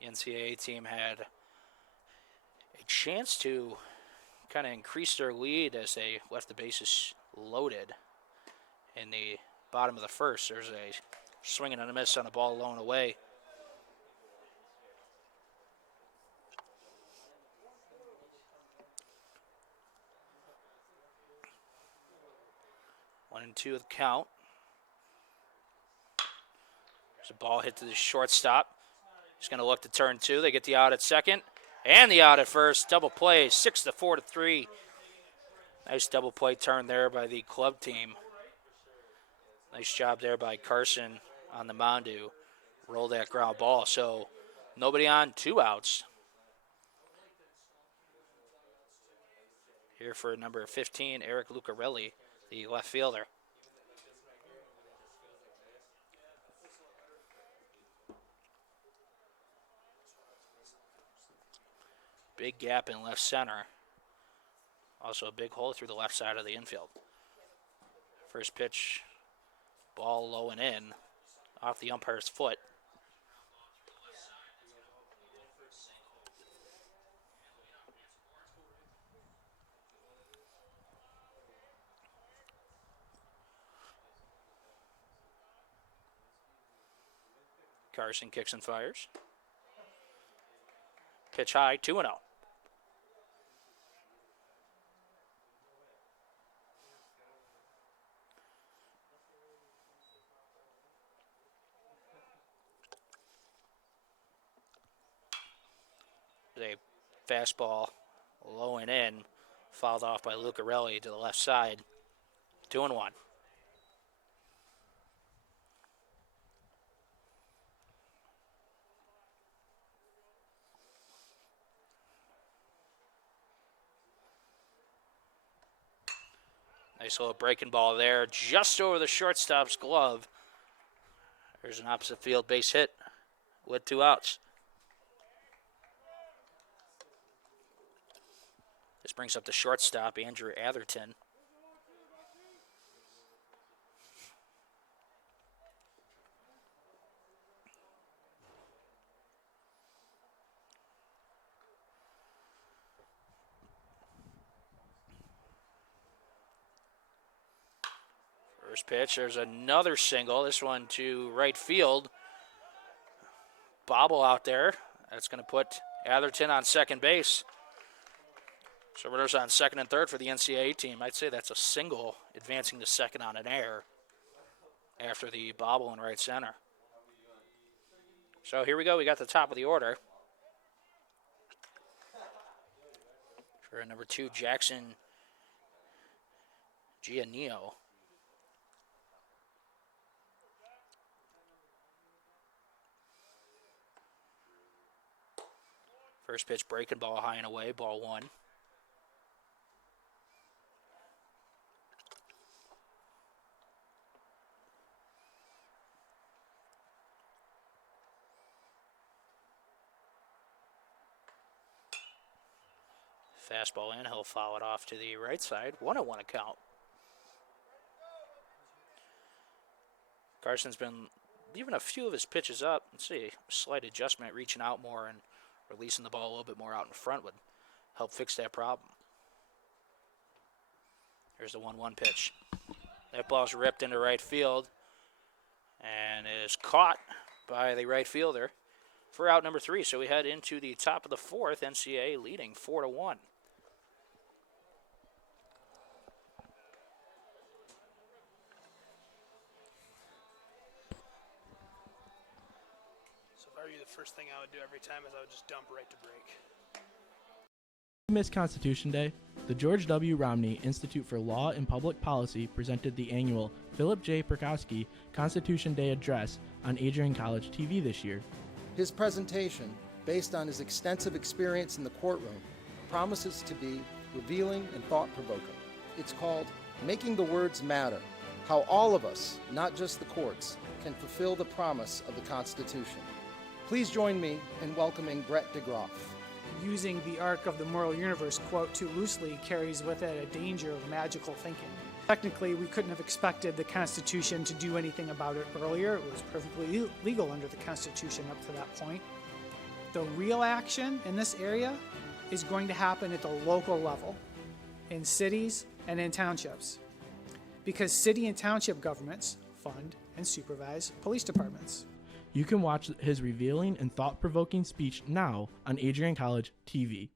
The NCAA team had a chance to kind of increase their lead as they left the bases loaded in the bottom of the first. There's a swing and a miss on a ball blown away. One and two of the count. There's a ball hit to the shortstop. He's going to look to turn 2. They get the out at second and the out at first. Double play, 6-4-3. Nice double play turn there by the club team. Nice job there by Carson on the mound to roll that ground ball. So nobody on, 2 outs. Here for number 15, Eric Lucarelli, the left fielder. Big gap in left center. Also a big hole through the left side of the infield. First pitch, ball low and in, off the umpire's foot. Carson kicks and fires. Pitch high, 2-0. A fastball low and in, fouled off by Lucarelli to the left side. 2-1. Nice little breaking ball there, just over the shortstop's glove. There's an opposite field base hit with 2 outs. This brings up the shortstop, Andrew Atherton. First pitch, there's another single. This one to right field. Bobble out there. That's going to put Atherton on second base. So runners on second and third for the NCAA team. I'd say that's a single advancing to second on an error after the bobble in right center. So here we go. We got the top of the order. For number 2, Jackson Giannino. First pitch, breaking ball high and away, ball one. Fastball in, he'll foul it off to the right side. 1-1 count. Carson's been leaving a few of his pitches up. Let's see, slight adjustment, reaching out more and releasing the ball a little bit more out in front would help fix that problem. Here's the 1-1 pitch. That ball's ripped into right field and is caught by the right fielder for out number 3. So we head into the top of the 4th, NCAA leading 4-1. The first thing I would do every time is I would just dump right to break. Miss Constitution Day, the George W. Romney Institute for Law and Public Policy presented the annual Philip J. Perkowski Constitution Day Address on Adrian College TV this year. His presentation, based on his extensive experience in the courtroom, promises to be revealing and thought-provoking. It's called Making the Words Matter: How All of Us, not just the courts, can fulfill the promise of the Constitution. Please join me in welcoming Brett DeGroff. Using the arc of the moral universe quote too loosely carries with it a danger of magical thinking. Technically, we couldn't have expected the Constitution to do anything about it earlier. It was perfectly legal under the Constitution up to that point. The real action in this area is going to happen at the local level, in cities and in townships, because city and township governments fund and supervise police departments. You can watch his revealing and thought-provoking speech now on Adrian College TV.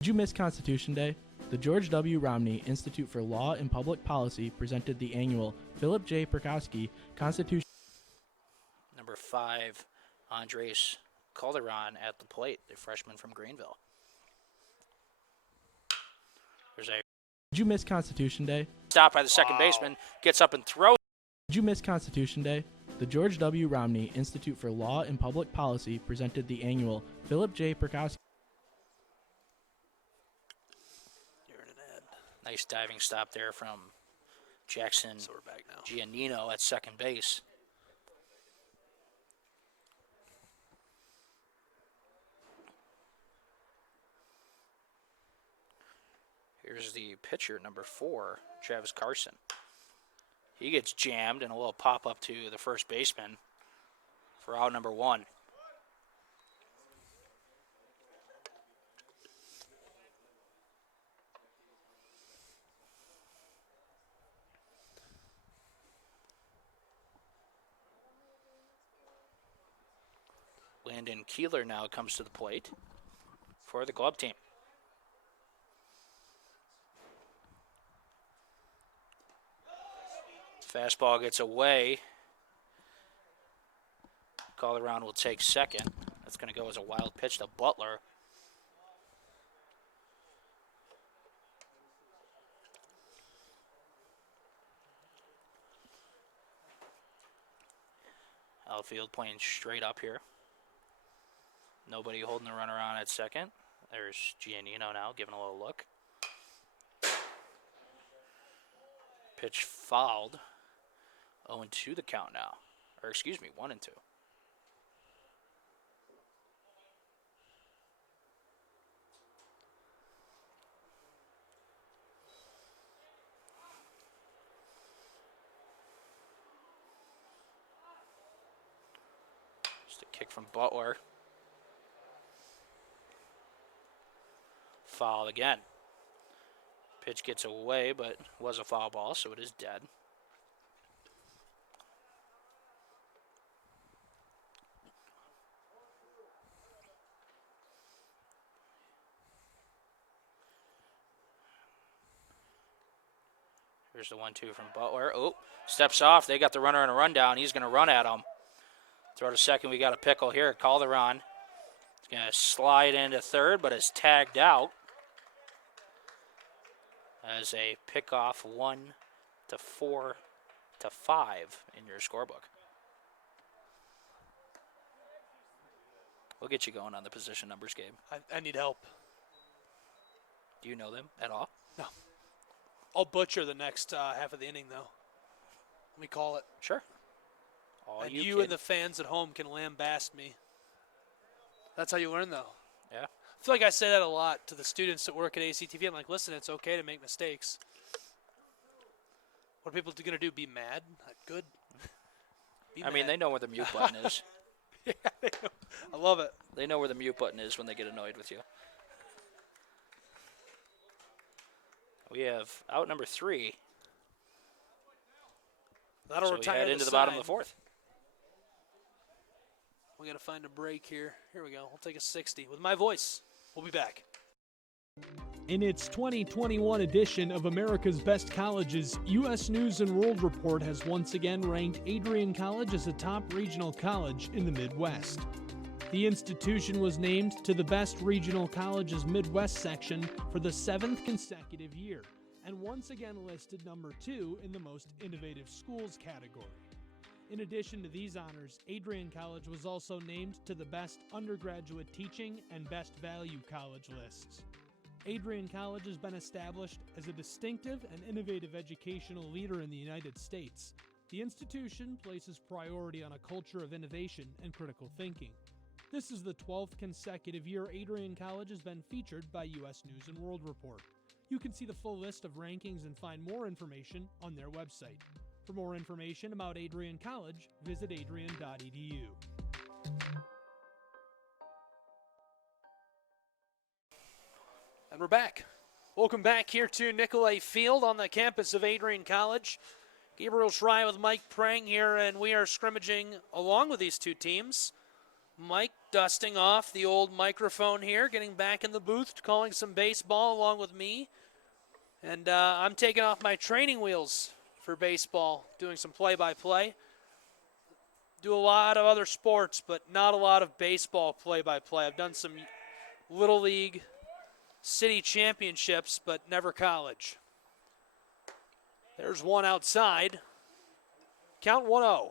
Did you miss Constitution Day? The George W. Romney Institute for Law and Public Policy presented the annual Philip J. Perkowski Constitution. Number 5, Andres Calderon at the plate, the freshman from Greenville. There's a Did you miss Constitution Day? stop by the second baseman, gets up and throws. Did you miss Constitution Day? The George W. Romney Institute for Law and Public Policy presented the annual Philip J. Perkowski. Nice diving stop there from Jackson Giannino at second base. Here's the pitcher, number 4, Travis Carson. He gets jammed and a little pop-up to the first baseman for out number 1. Landon Keeler now comes to the plate for the Globe team. Fastball gets away. Calderon will take second. That's going to go as a wild pitch to Butler. Outfield playing straight up here. Nobody holding the runner on at second. There's Giannino now giving a little look. Pitch fouled. 0-2 the count now. Or excuse me, 1-2. Just a kick from Butler. Foul again. Pitch gets away, but was a foul ball, so it is dead. Here's the 1-2 from Butler. Oh, steps off. They got the runner in a rundown. He's going to run at him. Throw to second. We got a pickle here. Calderon. He's going to slide into third, but is tagged out. As a pickoff, 1-4-5 in your scorebook. We'll get you going on the position numbers game. I need help. Do you know them at all? No. I'll butcher the next half of the inning, though. Let me call it. Sure. All And you you kid. and the fans at home can lambast me. That's how you learn, though. Yeah. I feel like I say that a lot to the students that work at ACTV. I'm like, listen, it's okay to make mistakes. What are people going to do? Be mad? Good. Be I mean, mad. they know where the mute button is. Yeah, they know. I love it. They know where the mute button is when they get annoyed with you. We have out number 3. That'll So we retire head into the bottom of the 4th. We got to find a break here. Here we go. We'll take a 60 with my voice. We'll be back. In its 2021 edition of America's Best Colleges, U.S. News & World Report has once again ranked Adrian College as a top regional college in the Midwest. The institution was named to the Best Regional Colleges Midwest section for the 7th consecutive year, and once again listed number 2 in the Most Innovative Schools category. In addition to these honors, Adrian College was also named to the Best Undergraduate Teaching and Best Value College lists. Adrian College has been established as a distinctive and innovative educational leader in the United States. The institution places priority on a culture of innovation and critical thinking. This is the 12th consecutive year Adrian College has been featured by U.S. News & World Report. You can see the full list of rankings and find more information on their website. For more information about Adrian College, visit adrian.edu. And we're back. Welcome back here to Nicolay Field on the campus of Adrian College. Gabriel Schreier with Mike Prang here, and we are scrimmaging along with these two teams. Mike dusting off the old microphone here, getting back in the booth, calling some baseball along with me. And I'm taking off my training wheels for baseball, doing some play-by-play. Do a lot of other sports, but not a lot of baseball play-by-play. I've done some Little League, city championships, but never college. There's one outside. Count 1-0.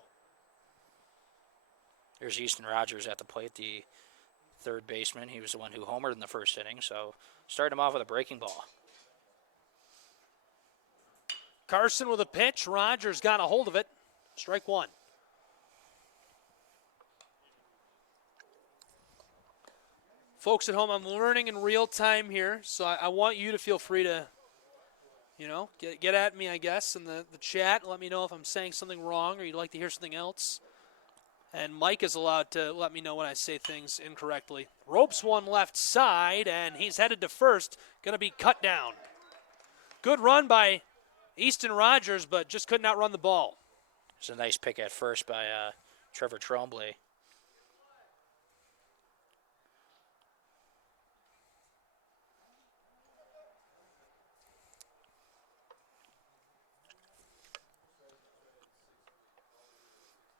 There's Easton Rogers at the plate, the third baseman. He was the one who homered in the first inning, so started him off with a breaking ball. Carson with a pitch. Rogers got a hold of it. Strike one. Folks at home, I'm learning in real time here, so I want you to feel free to, get at me, I guess, in the chat. Let me know if I'm saying something wrong or you'd like to hear something else. And Mike is allowed to let me know when I say things incorrectly. Ropes one left side, and he's headed to first. Going to be cut down. Good run by Easton Rogers, but just could not run the ball. It's a nice pick at first by Trevor Trombley.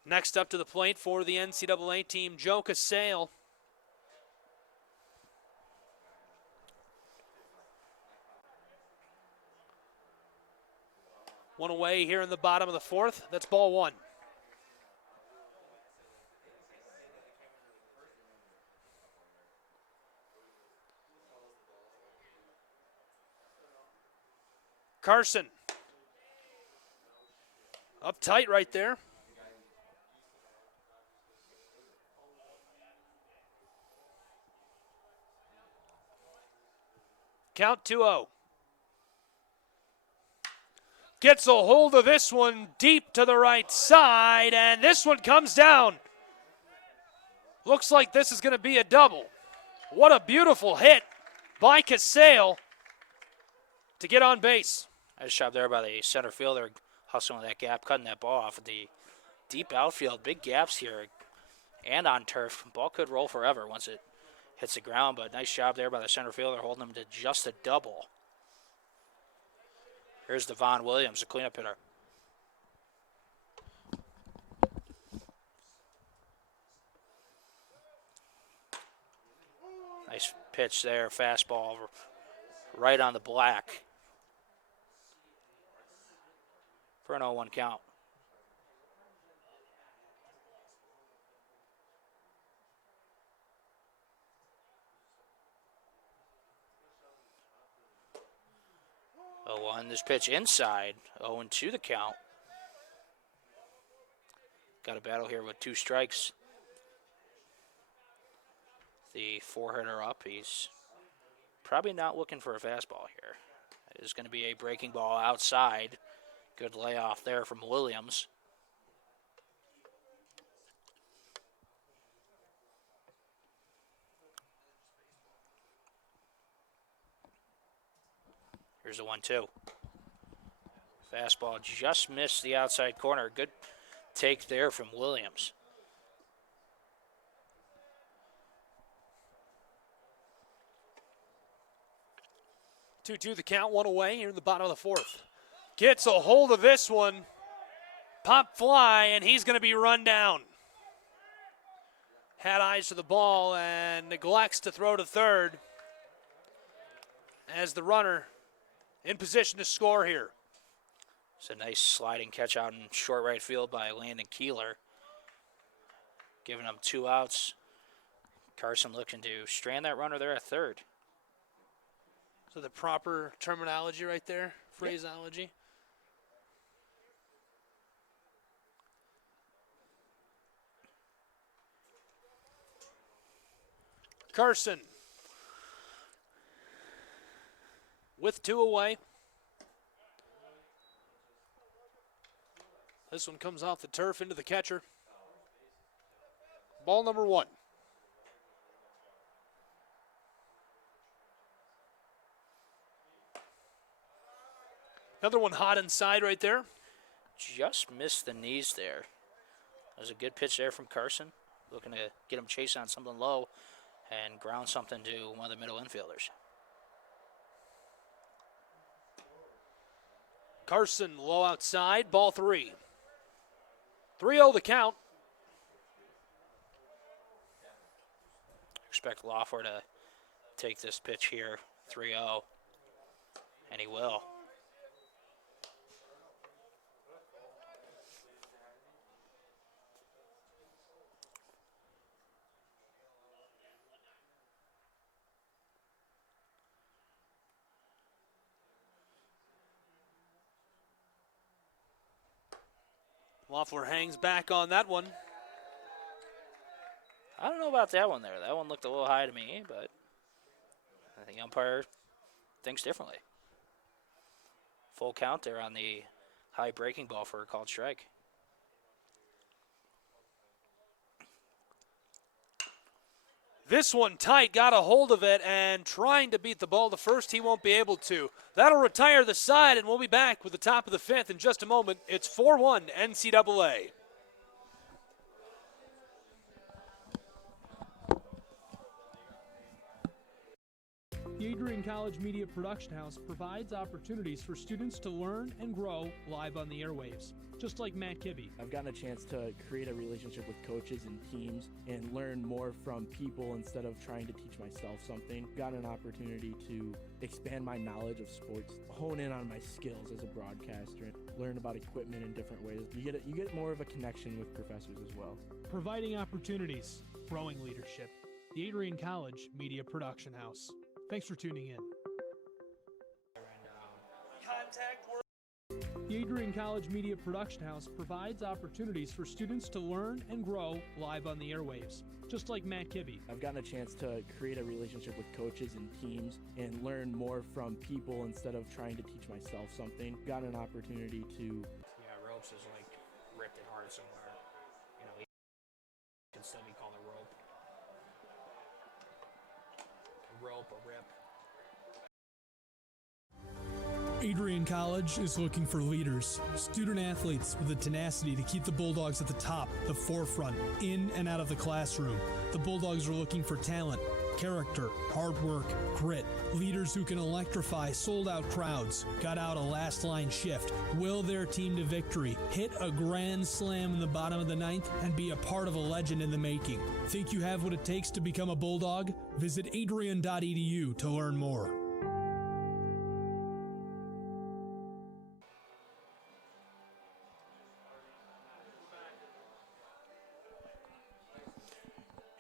Next up to the plate for the NCAA team, Joe Casale. One away here in the bottom of the 4th. That's ball one. Carson. Up tight right there. Count 2-0. Gets a hold of this one deep to the right side, and this one comes down. Looks like this is going to be a double. What a beautiful hit by Casale to get on base. Nice job there by the center fielder, hustling that gap, cutting that ball off of the deep outfield. Big gaps here and on turf. Ball could roll forever once it hits the ground, but nice job there by the center fielder, holding him to just a double. Here's Devon Williams, the cleanup hitter. Nice pitch there, fastball right on the black for an 0-1 count. And this pitch inside, 0-2 the count. Got a battle here with 2 strikes. The 4-hitter up. He's probably not looking for a fastball here. It is going to be a breaking ball outside. Good layoff there from Williams. Here's a 1-2. Fastball just missed the outside corner. Good take there from Williams. Two the count, 1 away here in the bottom of the 4th. Gets a hold of this one. Pop fly, and he's going to be run down. Had eyes to the ball and neglects to throw to third as the runner in position to score here. It's a nice sliding catch out in short right field by Landon Keeler. Giving him 2 outs. Carson looking to strand that runner there at third. So the proper terminology right there, phraseology. Carson with 2 away. This one comes off the turf into the catcher. Ball number 1. Another one hot inside right there. Just missed the knees there. That was a good pitch there from Carson. Looking to get him chase on something low and ground something to one of the middle infielders. Carson low outside, ball 3. 3-0 the count. Expect Lawford to take this pitch here, 3-0, and he will. Loeffler hangs back on that one. I don't know about that one there. That one looked a little high to me, but I think umpire thinks differently. Full count there on the high breaking ball for a called strike. This one tight, got a hold of it, and trying to beat the ball to first, he won't be able to. That'll retire the side, and we'll be back with the top of the 5th in just a moment. It's 4-1 NCAA. The Adrian College Media Production House provides opportunities for students to learn and grow live on the airwaves, just like Matt Kibbe. I've gotten a chance to create a relationship with coaches and teams and learn more from people instead of trying to teach myself something. Got an opportunity to expand my knowledge of sports, hone in on my skills as a broadcaster, learn about equipment in different ways. You get more of a connection with professors as well. Providing opportunities, growing leadership. The Adrian College Media Production House. Thanks for tuning in. The Adrian College Media Production House provides opportunities for students to learn and grow live on the airwaves, just like Matt Kibbe. I've gotten a chance to create a relationship with coaches and teams and learn more from people instead of trying to teach myself something. Got an opportunity to... Yeah, ropes is like ripped it hard somewhere. You know, he can still be called a rope. A rope, a rip. Adrian College is looking for leaders, student athletes with the tenacity to keep the Bulldogs at the top, the forefront, in and out of the classroom. The Bulldogs are looking for talent, character, hard work, grit, leaders who can electrify sold-out crowds, gut out a last-line shift, will their team to victory, hit a grand slam in the bottom of the 9th, and be a part of a legend in the making. Think you have what it takes to become a Bulldog? Visit adrian.edu to learn more.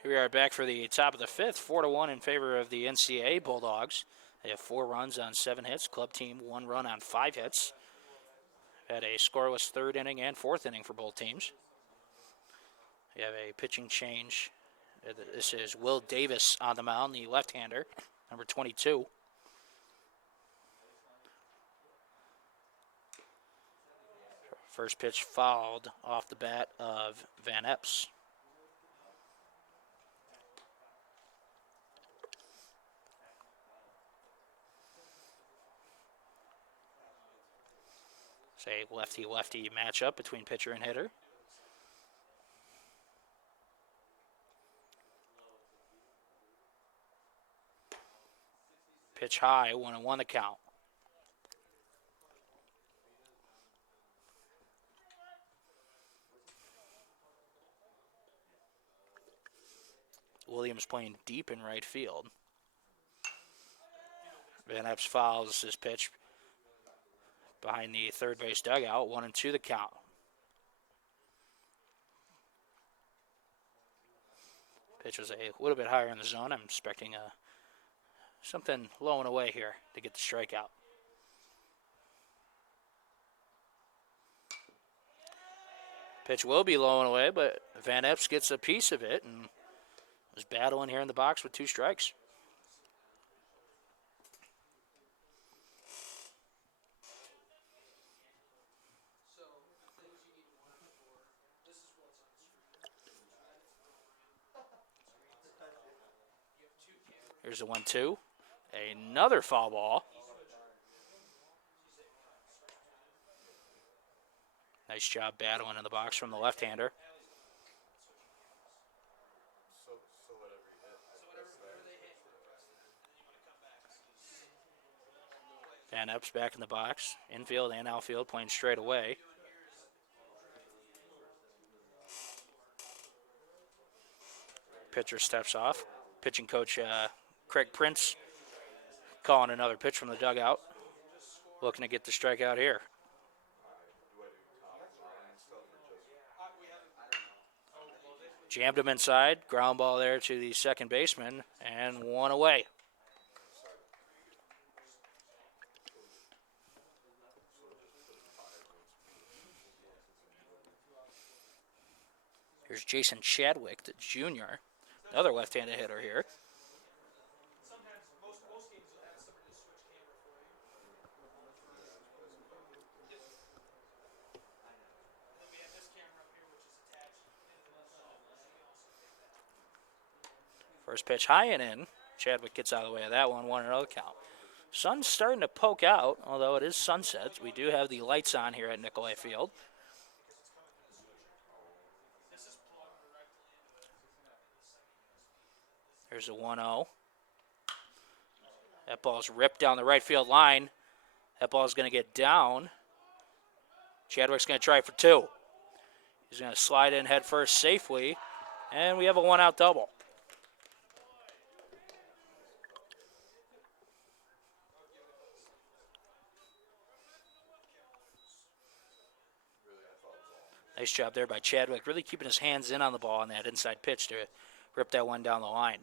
Here we are back for the top of the 5th, 4-1 in favor of the NCAA Bulldogs. They have 4 runs on 7 hits. Club team 1 run on 5 hits. Had a scoreless 3rd inning and 4th inning for both teams. We have a pitching change. This is Will Davis on the mound, the left-hander, number 22. First pitch fouled off the bat of Van Epps. It's a lefty-lefty matchup between pitcher and hitter. Pitch high, 1-1 the count. Williams playing deep in right field. Van Epps fouls his pitch behind the third base dugout. 1-2 the count. Pitch was a little bit higher in the zone. I'm expecting something low and away here to get the strikeout. Pitch will be low and away, but Van Epps gets a piece of it and was battling here in the box with 2 strikes. Here's the 1-2. Another foul ball. Nice job battling in the box from the left-hander. Van Epps back in the box, infield and outfield, playing straight away. Pitcher steps off. Pitching coach Craig Prince calling another pitch from the dugout. Looking to get the strikeout here. Jammed him inside. Ground ball there to the second baseman, and 1 away. Here's Jason Chadwick, the junior, another left-handed hitter here. First pitch high and in. Chadwick gets out of the way of that one. 1-0 count. Sun's starting to poke out, although it is sunset. We do have the lights on here at Nicolay Field. There's a 1-0. That ball's ripped down the right field line. That ball's going to get down. Chadwick's going to try for 2. He's going to slide in head first safely, and we have a 1-out double. Nice job there by Chadwick, really keeping his hands in on the ball on that inside pitch to rip that one down the line.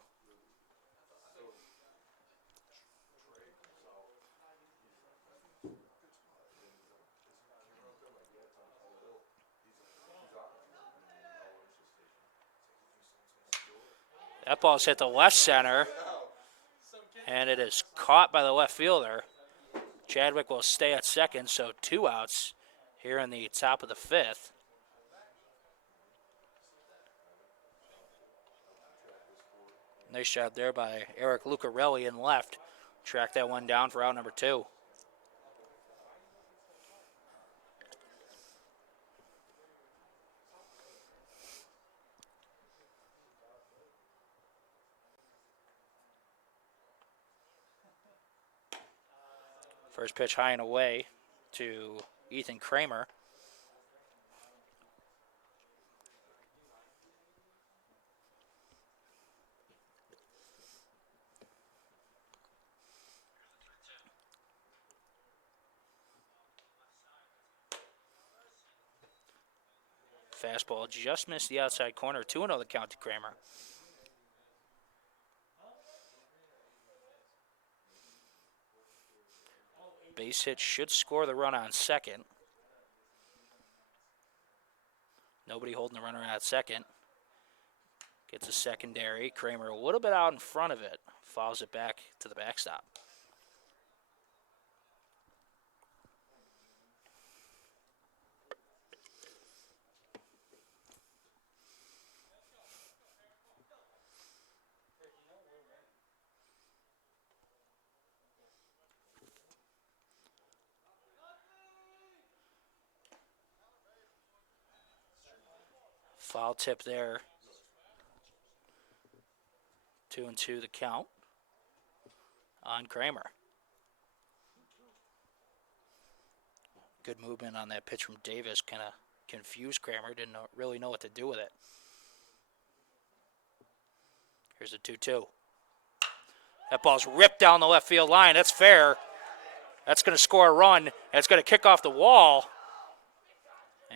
That ball's hit the left center, and it is caught by the left fielder. Chadwick will stay at second, so 2 outs here in the top of the 5th. Nice job there by Eric Lucarelli in left. Track that one down for out number 2. First pitch high and away to Ethan Kramer. Fastball just missed the outside corner. 2-0 the count to Kramer. base hit should score the run on second. Nobody holding the runner at second. Gets a secondary. Kramer a little bit out in front of it. Fouls it back to the backstop. Foul tip there. 2-2 the count on Kramer. Good movement on that pitch from Davis. Kind of confused Kramer. Didn't really know what to do with it. Here's a 2-2. That ball's ripped down the left field line. That's fair. That's going to score a run. And it's going to kick off the wall.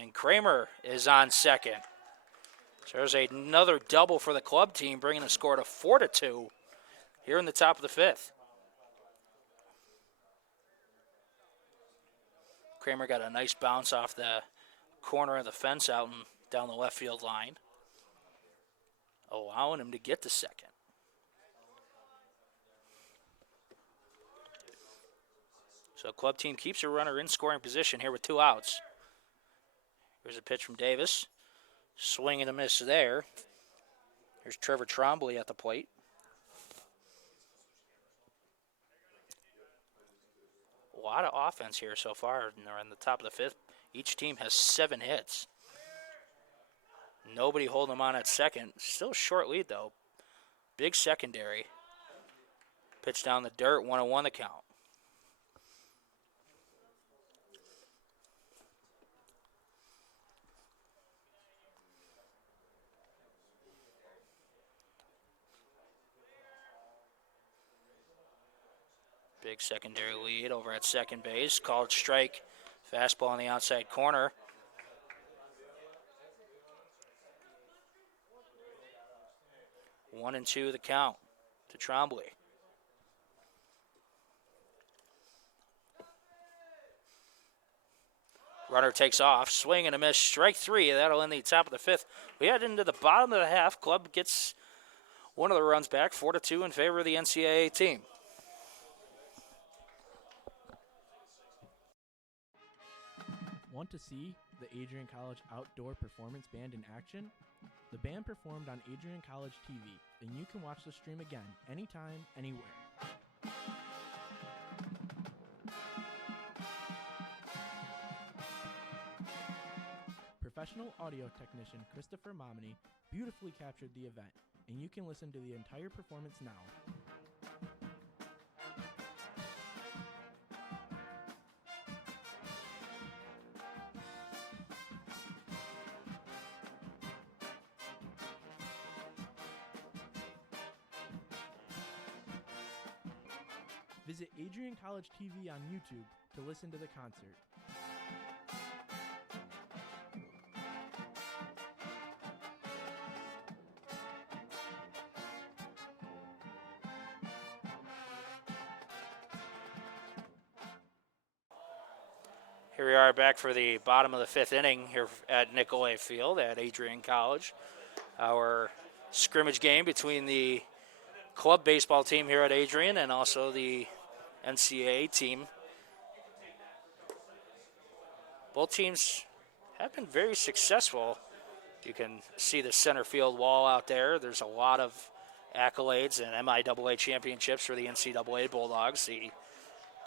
And Kramer is on second. So there's another double for the club team, bringing the score to 4-2 here in the top of the fifth. Kramer got a nice bounce off the corner of the fence out and down the left field line, allowing him to get to second. So club team keeps a runner in scoring position here with 2 outs. Here's a pitch from Davis. Swing and a miss there. Here's Trevor Trombley at the plate. A lot of offense here so far. And they're on the top of the fifth. Each team has 7 hits. Nobody holding them on at second. Still a short lead, though. Big secondary. Pitch down the dirt, 1-1 the count. Big secondary lead over at second base. Called strike. Fastball on the outside corner. 1-2 the count to Trombley. Runner takes off. Swing and a miss. Strike 3. That'll end the top of the fifth. We head into the bottom of the half. Club gets one of the runs back. 4-2 in favor of the NCAA team. Want to see the Adrian College Outdoor Performance Band in action? The band performed on Adrian College TV, and you can watch the stream again anytime, anywhere. Professional audio technician Christopher Momini beautifully captured the event, and you can listen to the entire performance now. Visit Adrian College TV on YouTube to listen to the concert. Here we are back for the bottom of the fifth inning here at Nicolay Field at Adrian College. Our scrimmage game between the club baseball team here at Adrian and also the NCAA team. Both teams have been very successful. You can see the center field wall out there. There's a lot of accolades and MIAA championships for the NCAA Bulldogs. The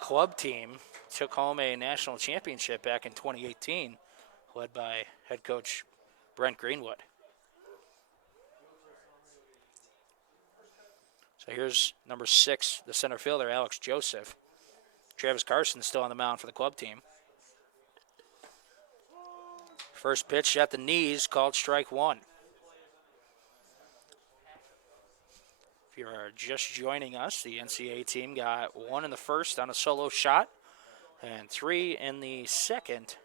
club team took home a national championship back in 2018, led by head coach Brent Greenwood. So here's number 6, the center fielder, Alex Joseph. Travis Carson's still on the mound for the club team. First pitch at the knees, called strike 1. If you are just joining us, the NCAA team got 1 in the first on a solo shot and 3 in the second.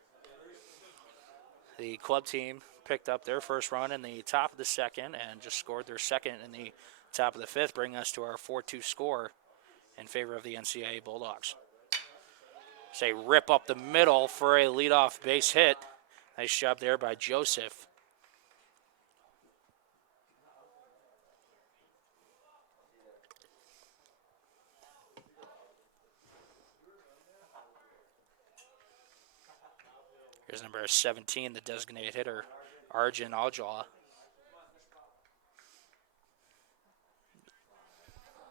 The club team picked up their first run in the top of the second and just scored their second in the top of the fifth, bringing us to our 4-2 score in favor of the NCAA Bulldogs. Say rip up the middle for a leadoff base hit. Nice job there by Joseph. Here's number 17, the designated hitter, Arjun Aujla.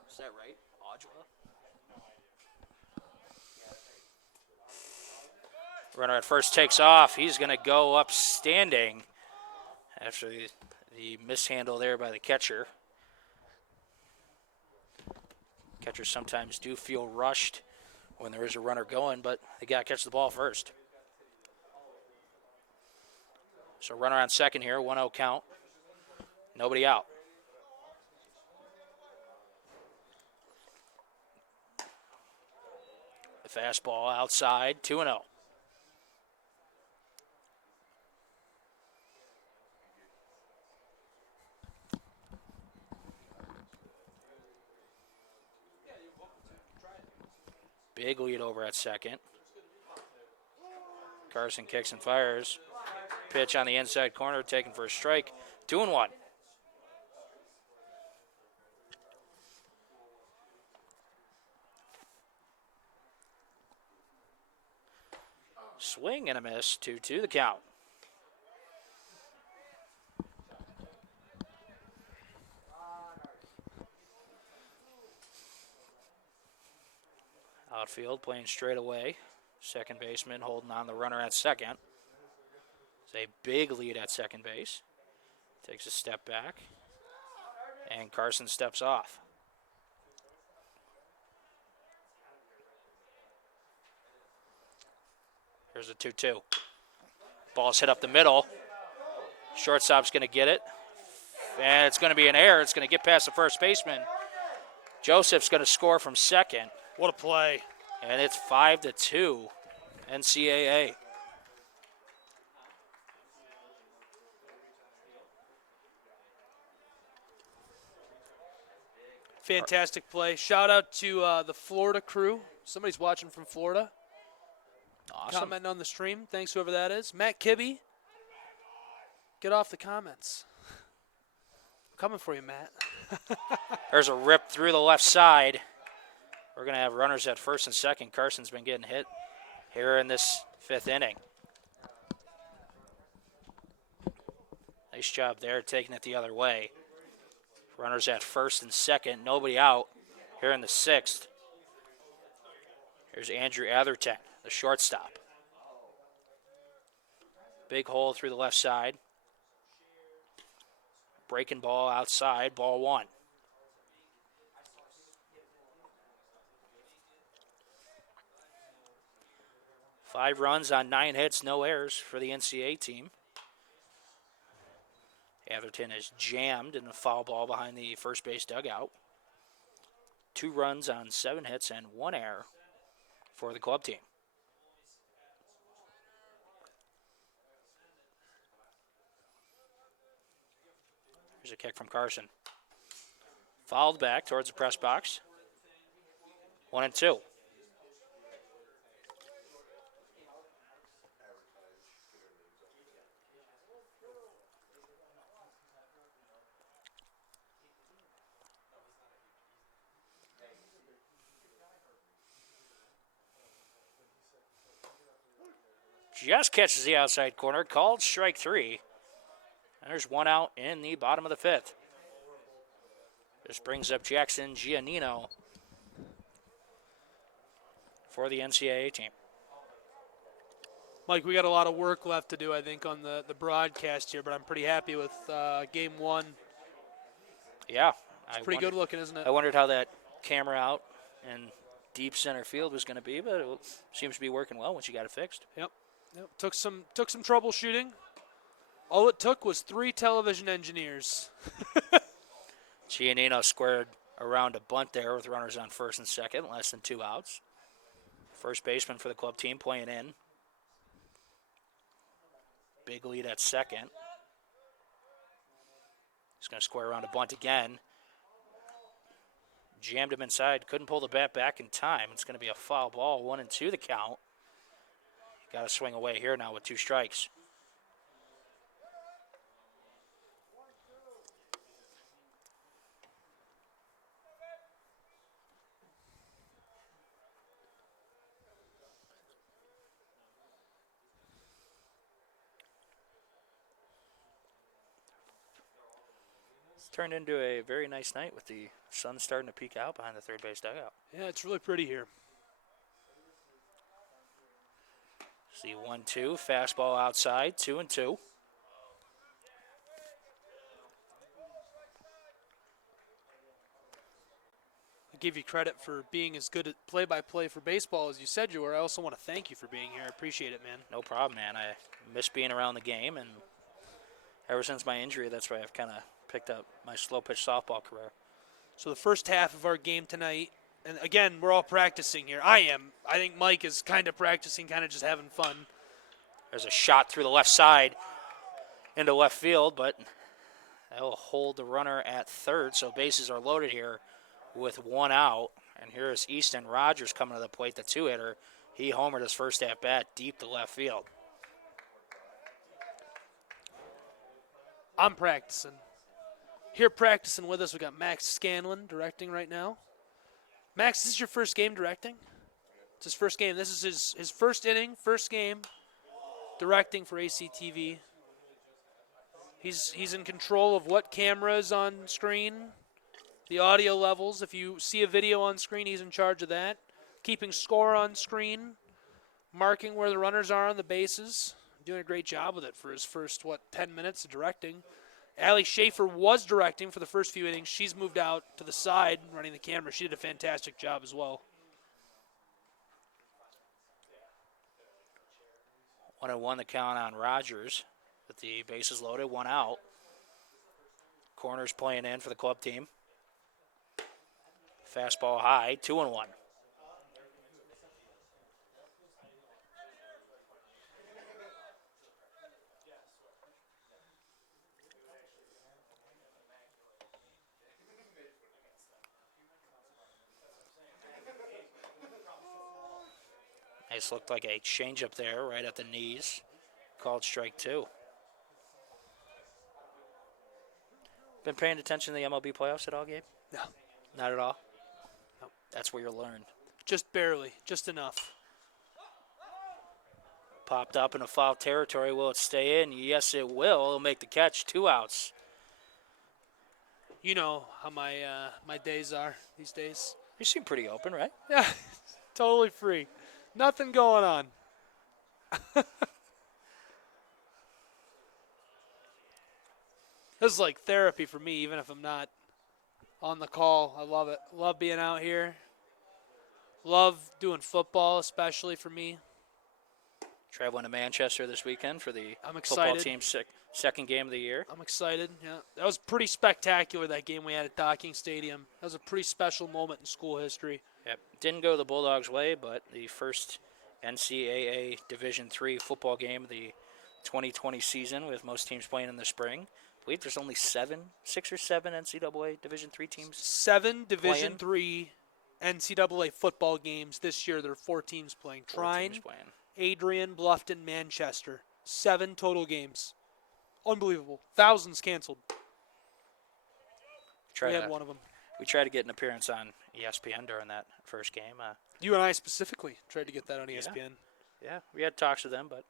Is that right? Aujla? Runner at first takes off. He's going to go upstanding after the mishandle there by the catcher. Catchers sometimes do feel rushed when there is a runner going, but they got to catch the ball first. So runner on second here, 1-0 count. Nobody out. The fastball outside, 2-0. Big lead over at second. Carson kicks and fires. Pitch on the inside corner, taken for a strike. 2-1. Swing and a miss, 2-2 the count. Outfield playing straight away. Second baseman holding on the runner at second. It's a big lead at second base. Takes a step back. And Carson steps off. Here's a 2-2. Ball's hit up the middle. Shortstop's going to get it. And it's going to be an error. It's going to get past the first baseman. Joseph's going to score from second. What a play. And it's 5-2, NCAA. Fantastic play. Shout out to the Florida crew. Somebody's watching from Florida. Awesome. Commenting on the stream. Thanks, whoever that is. Matt Kibbe. Get off the comments. I'm coming for you, Matt. There's a rip through the left side. We're going to have runners at first and second. Carson's been getting hit here in this fifth inning. Nice job there, taking it the other way. Runners at first and second. Nobody out here in the sixth. Here's Andrew Atherton, the shortstop. Big hole through the left side. Breaking ball outside, ball one. Five runs on 9 hits, no errors for the NCAA team. Atherton is jammed in a foul ball behind the first base dugout. 2 runs on 7 hits and 1 error for the club team. Here's a kick from Carson. Fouled back towards the press box. 1-2. Just catches the outside corner, called strike 3. And there's 1 out in the bottom of the 5th. This brings up Jackson Giannino for the NCAA team. Mike, we got a lot of work left to do, I think, on the broadcast here, but I'm pretty happy with game 1. Yeah. It's pretty good looking, isn't it? I wondered how that camera out in deep center field was going to be, but it seems to be working well once you got it fixed. Yep. Took some troubleshooting. All it took was 3 television engineers. Giannino squared around a bunt there with runners on first and second, less than 2 outs. First baseman for the club team playing in. Big lead at second. He's going to square around a bunt again. Jammed him inside. Couldn't pull the bat back in time. It's going to be a foul ball. 1-2 the count. Got to swing away here now with 2 strikes. It's turned into a very nice night with the sun starting to peek out behind the third base dugout. Yeah, it's really pretty here. See 1-2, fastball outside, 2-2. I give you credit for being as good at play-by-play for baseball as you said you were. I also want to thank you for being here. I appreciate it, man. No problem, man. I miss being around the game, and ever since my injury, that's why I've kind of picked up my slow-pitch softball career. So the first half of our game tonight, and again, we're all practicing here. I am. I think Mike is kind of practicing, kind of just having fun. There's a shot through the left side into left field, but that will hold the runner at third, so bases are loaded here with 1 out. And here's Easton Rogers coming to the plate, the 2-hitter. He homered his first at-bat deep to left field. I'm practicing. Here practicing with us, we got Max Scanlon directing right now. Max, this is your first game directing? It's his first game. This is his first inning, first game directing for ACTV. He's in control of what camera is on screen, the audio levels. If you see a video on screen, he's in charge of that. Keeping score on screen, marking where the runners are on the bases. Doing a great job with it for his first, 10 minutes of directing. Allie Schaefer was directing for the first few innings. She's moved out to the side, running the camera. She did a fantastic job as well. 1-1 the count on Rogers with the bases loaded, 1 out. Corners playing in for the club team. Fastball high, 2-1. Nice, looked like a changeup there right at the knees. Called strike 2. Been paying attention to the MLB playoffs at all, Gabe? No. Not at all? No. That's where you'll learn. Just barely, just enough. Popped up in a foul territory. Will it stay in? Yes, it will. It'll make the catch. 2 outs. You know how my my days are these days. You seem pretty open, right? Yeah, totally free. Nothing going on. This is like therapy for me, even if I'm not on the call. I love it. Love being out here. Love doing football, especially for me. Traveling to Manchester this weekend for the I'm football excited. team's second game of the year. I'm excited. Yeah, that was pretty spectacular, that game we had at Docking Stadium. That was a pretty special moment in school history. Yep. Didn't go the Bulldogs' way, but the first NCAA Division III football game of the 2020 season, with most teams playing in the spring. I believe there's only 6 or 7 NCAA Division III teams. 7 Division III NCAA football games this year. There are 4 teams playing. Trine, Adrian, Bluffton, Manchester. 7 total games. Unbelievable. Thousands canceled. We had one of them. We tried to get an appearance on ESPN during that first game. You and I specifically tried to get that on ESPN. Yeah, we had talks with them, but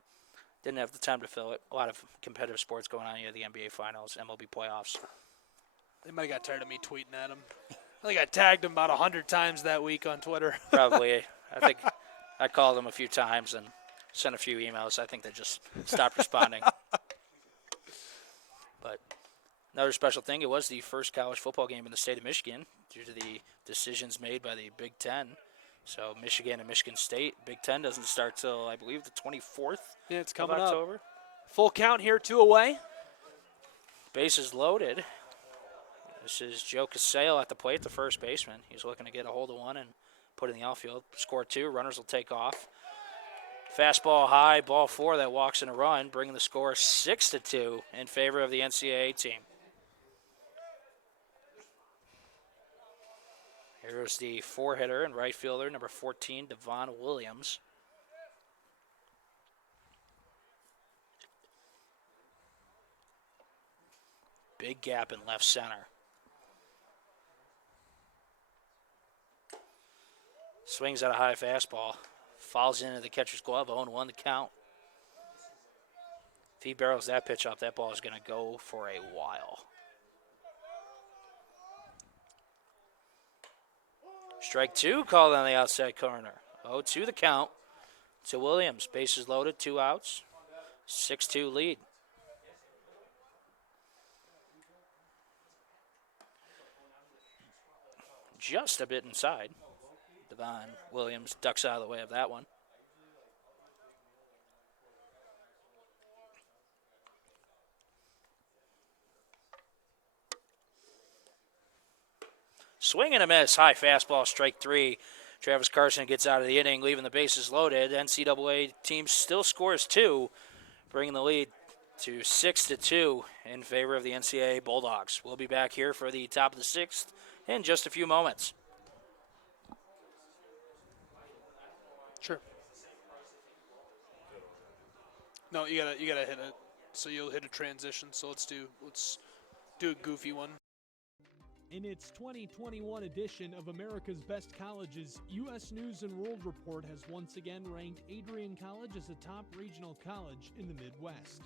didn't have the time to fill it. A lot of competitive sports going on here, the NBA Finals, MLB playoffs. They might have got tired of me tweeting at them. I think I tagged them about 100 times that week on Twitter. Probably. I think I called them a few times and sent a few emails. I think they just stopped responding. But another special thing, it was the first college football game in the state of Michigan due to the decisions made by the Big Ten. So Michigan and Michigan State. Big Ten doesn't start till, I believe, the 24th Yeah, it's coming of October. up. Full count here, 2 away. Bases loaded. This is Joe Casale at the plate, the first baseman. He's looking to get a hold of one and put it in the outfield. Score 2. Runners will take off. Fastball high, ball 4 that walks in a run, bringing the score 6-2 in favor of the NCAA team. Here's the 4-hitter and right fielder, number 14, Devon Williams. big gap in left center. Swings at a high fastball. Falls into the catcher's glove. 0-1 the count. If he barrels that pitch up, that ball is going to go for a while. Strike two called on the outside corner. 0-2 the count to Williams. Bases loaded, 2 outs. 6-2 lead. Just a bit inside. Devon Williams ducks out of the way of that one. Swing and a miss. High fastball, strike 3. Travis Carson gets out of the inning, leaving the bases loaded. NCAA team still scores 2, bringing the lead to 6-2 in favor of the NCAA Bulldogs. We'll be back here for the top of the 6th in just a few moments. Sure. No, you gotta hit it. So you'll hit a transition. So let's do a goofy one. In its 2021 edition of America's Best Colleges, U.S. News & World Report has once again ranked Adrian College as a top regional college in the Midwest.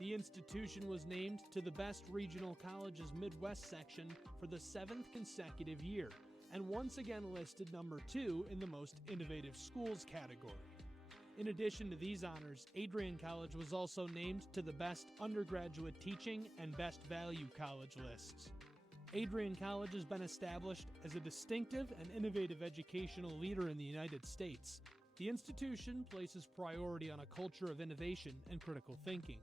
The institution was named to the Best Regional Colleges Midwest section for the 7th consecutive year, and once again listed number 2 in the Most Innovative Schools category. In addition to these honors, Adrian College was also named to the Best Undergraduate Teaching and Best Value College lists. Adrian College has been established as a distinctive and innovative educational leader in the United States. The institution places priority on a culture of innovation and critical thinking.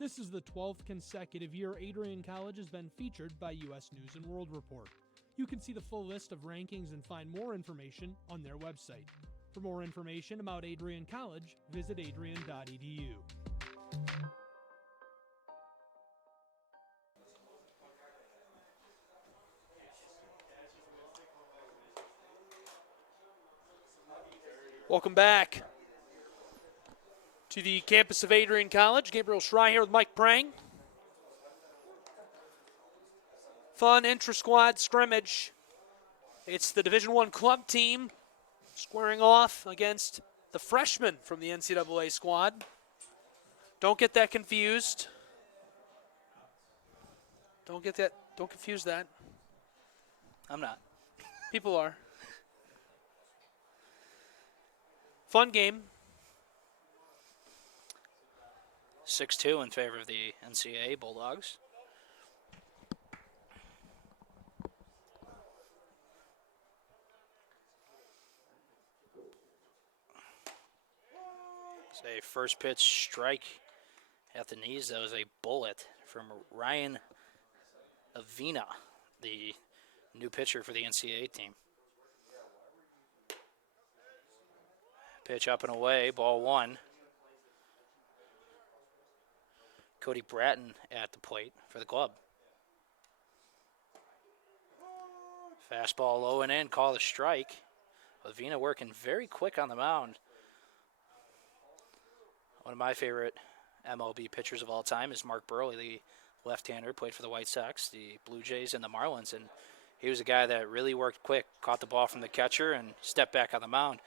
This is the 12th consecutive year Adrian College has been featured by U.S. News & World Report. You can see the full list of rankings and find more information on their website. For more information about Adrian College, visit adrian.edu. Welcome back to the campus of Adrian College. Gabriel Schrei here with Mike Prang. Fun intra-squad scrimmage. It's the Division I club team squaring off against the freshmen from the NCAA squad. Don't get that confused. Don't confuse that. I'm not. People are. Fun game. 6-2 in favor of the NCAA Bulldogs. It's a first pitch strike at the knees. That was a bullet from Ryan Avina, the new pitcher for the NCAA team. Pitch up and away, ball 1. Cody Bratton at the plate for the club. Fastball low and in, call the strike. Avina working very quick on the mound. One of my favorite MLB pitchers of all time is Mark Burley, the left-hander, played for the White Sox, the Blue Jays, and the Marlins. And he was a guy that really worked quick, caught the ball from the catcher, and stepped back on the mound.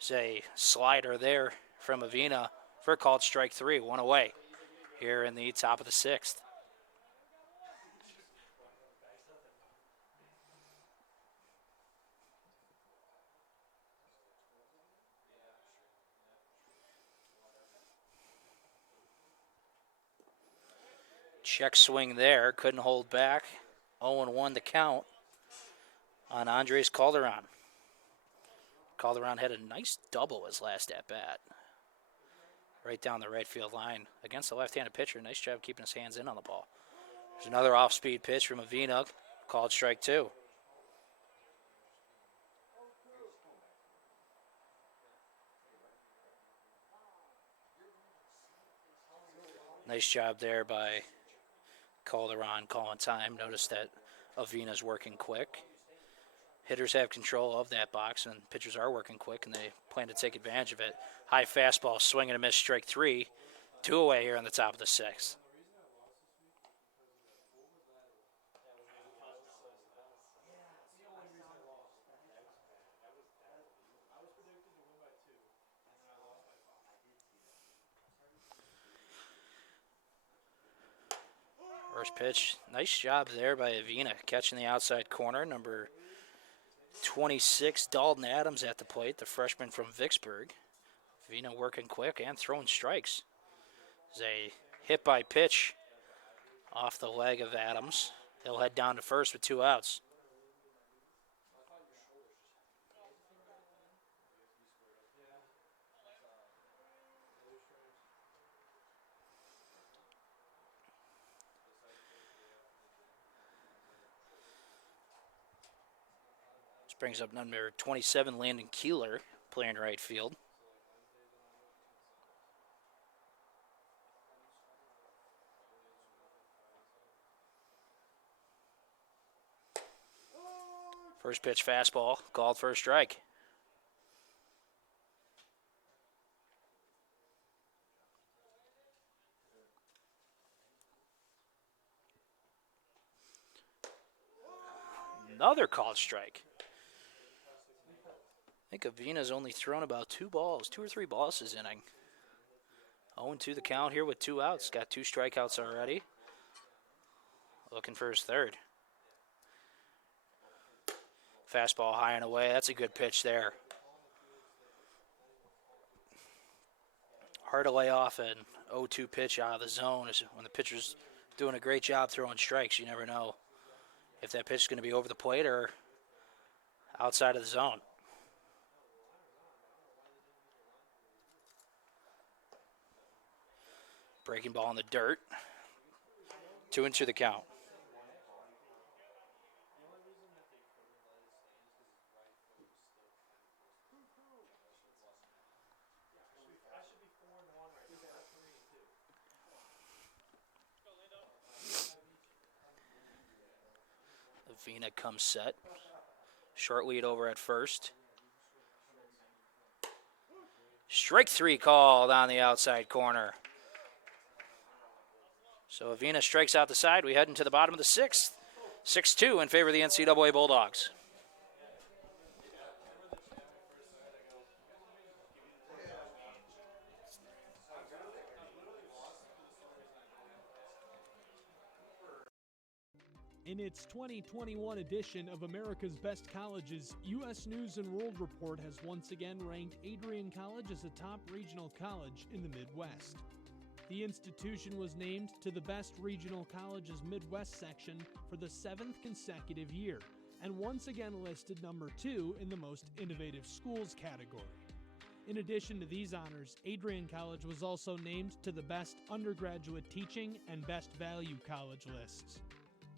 There's a slider there from Avina for a called strike 3, 1 away here in the top of the 6th. Check swing there, couldn't hold back. 0-1 the count on Andres Calderon. Calderon had a nice double his last at-bat. Right down the right field line against the left-handed pitcher. Nice job keeping his hands in on the ball. There's another off-speed pitch from Avina, called strike 2. Nice job there by Calderon calling time. Notice that Avina's working quick. Hitters have control of that box, and pitchers are working quick, and they plan to take advantage of it. High fastball, swing and a miss, strike 3. 2 away here on the top of the 6th. First pitch, nice job there by Avina, catching the outside corner. Number 26, Dalton Adams at the plate, the freshman from Vicksburg. Avina working quick and throwing strikes. There's a hit by pitch off the leg of Adams. He'll head down to first with 2 outs. This brings up number 27, Landon Keeler, playing right field. First pitch fastball, called for a strike. Another called strike. I think Avina's only thrown about 2 or 3 balls this inning. 0-2 the count here with 2 outs. Got 2 strikeouts already. Looking for his third. Fastball high and away. That's a good pitch there. Hard to lay off an 0-2 pitch out of the zone is when the pitcher's doing a great job throwing strikes. You never know if that pitch is going to be over the plate or outside of the zone. Breaking ball in the dirt. 2-2 the count. Avina comes set. Short lead over at first. Strike 3 called on the outside corner. So Avina strikes out the side. We head into the bottom of the 6th. 6-2 in favor of the NCAA Bulldogs. In its 2021 edition of America's Best Colleges, U.S. News & World Report has once again ranked Adrian College as a top regional college in the Midwest. The institution was named to the Best Regional Colleges Midwest section for the 7th consecutive year, and once again listed number 2 in the Most Innovative Schools category. In addition to these honors, Adrian College was also named to the Best Undergraduate Teaching and Best Value College lists.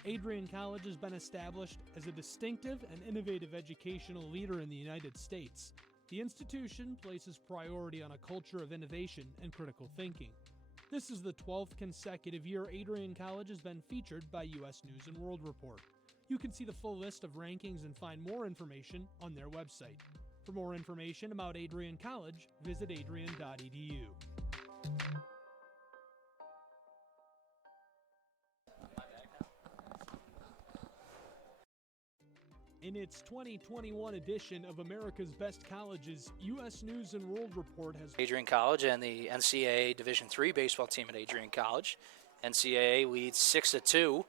Adrian College has been established as a distinctive and innovative educational leader in the United States. The institution places priority on a culture of innovation and critical thinking. This is the 12th consecutive year Adrian College has been featured by U.S. News & World Report. You can see the full list of rankings and find more information on their website. For more information about Adrian College, visit adrian.edu. In its 2021 edition of America's Best Colleges, U.S. News & World Report has Adrian College and the NCAA Division III baseball team at Adrian College. NCAA leads 6-2.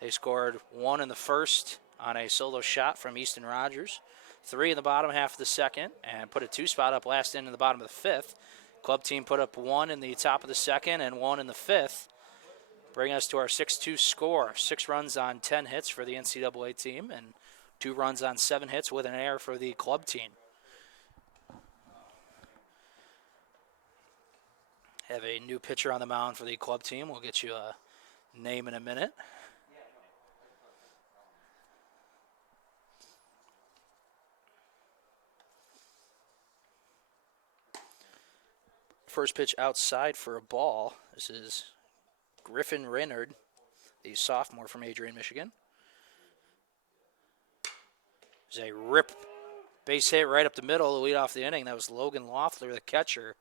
They scored 1 in the first on a solo shot from Easton Rogers, 3 in the bottom half of the second, and put a 2 spot up last inning in the bottom of the 5th. Club team put up 1 in the top of the 2nd and 1 in the 5th, bringing us to our 6-2 score. 6 runs on 10 hits for the NCAA team and 2 runs on 7 hits with an error for the club team. Have a new pitcher on the mound for the club team. We'll get you a name in a minute. First pitch outside for a ball. This is Griffin Reynard, the sophomore from Adrian, Michigan. There's a rip base hit right up the middle to lead off the inning. That was Logan Loeffler, the catcher.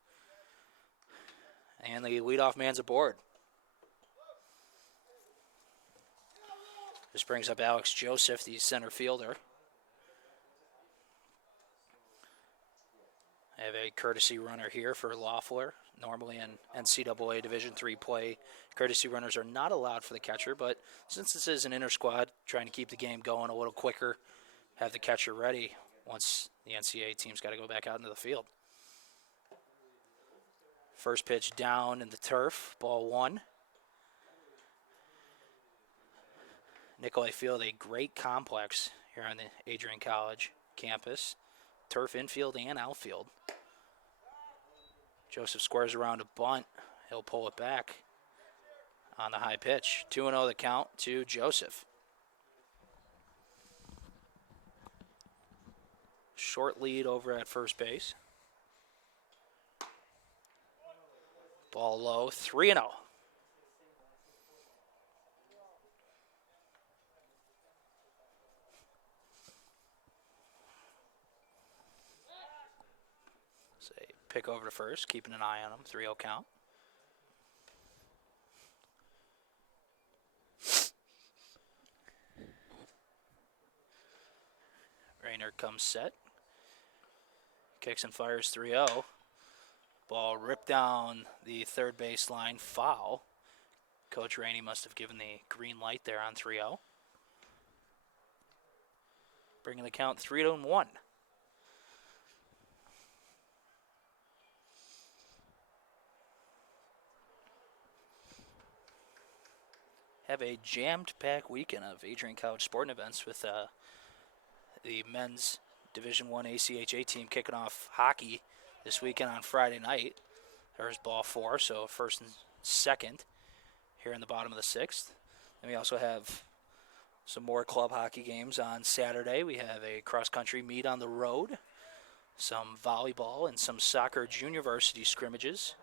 And the leadoff man's aboard. This brings up Alex Joseph, the center fielder. I have a courtesy runner here for Loeffler, Normally in NCAA Division III play, courtesy runners are not allowed for the catcher, but since this is an inter-squad, trying to keep the game going a little quicker, have the catcher ready once the NCAA team's got to go back out into the field. First pitch down in the turf, ball 1. Nicolay Field, a great complex here on the Adrian College campus. Turf infield and outfield. Joseph squares around a bunt. He'll pull it back on the high pitch. 2-0 the count to Joseph. Short lead over at first base. Ball low, 3-0. Pick over to first, keeping an eye on him. 3-0 count. Reynard comes set. Kicks and fires 3-0. Ball ripped down the third base line, foul. Coach Rainey must have given the green light there on 3-0. Bringing the count 3-1. Have a jammed-packed weekend of Adrian College sporting events with the men's Division I ACHA team kicking off hockey this weekend on Friday night. There's ball 4, so first and second here in the bottom of the 6th. And we also have some more club hockey games on Saturday. We have a cross-country meet on the road, some volleyball, and some soccer junior varsity scrimmages.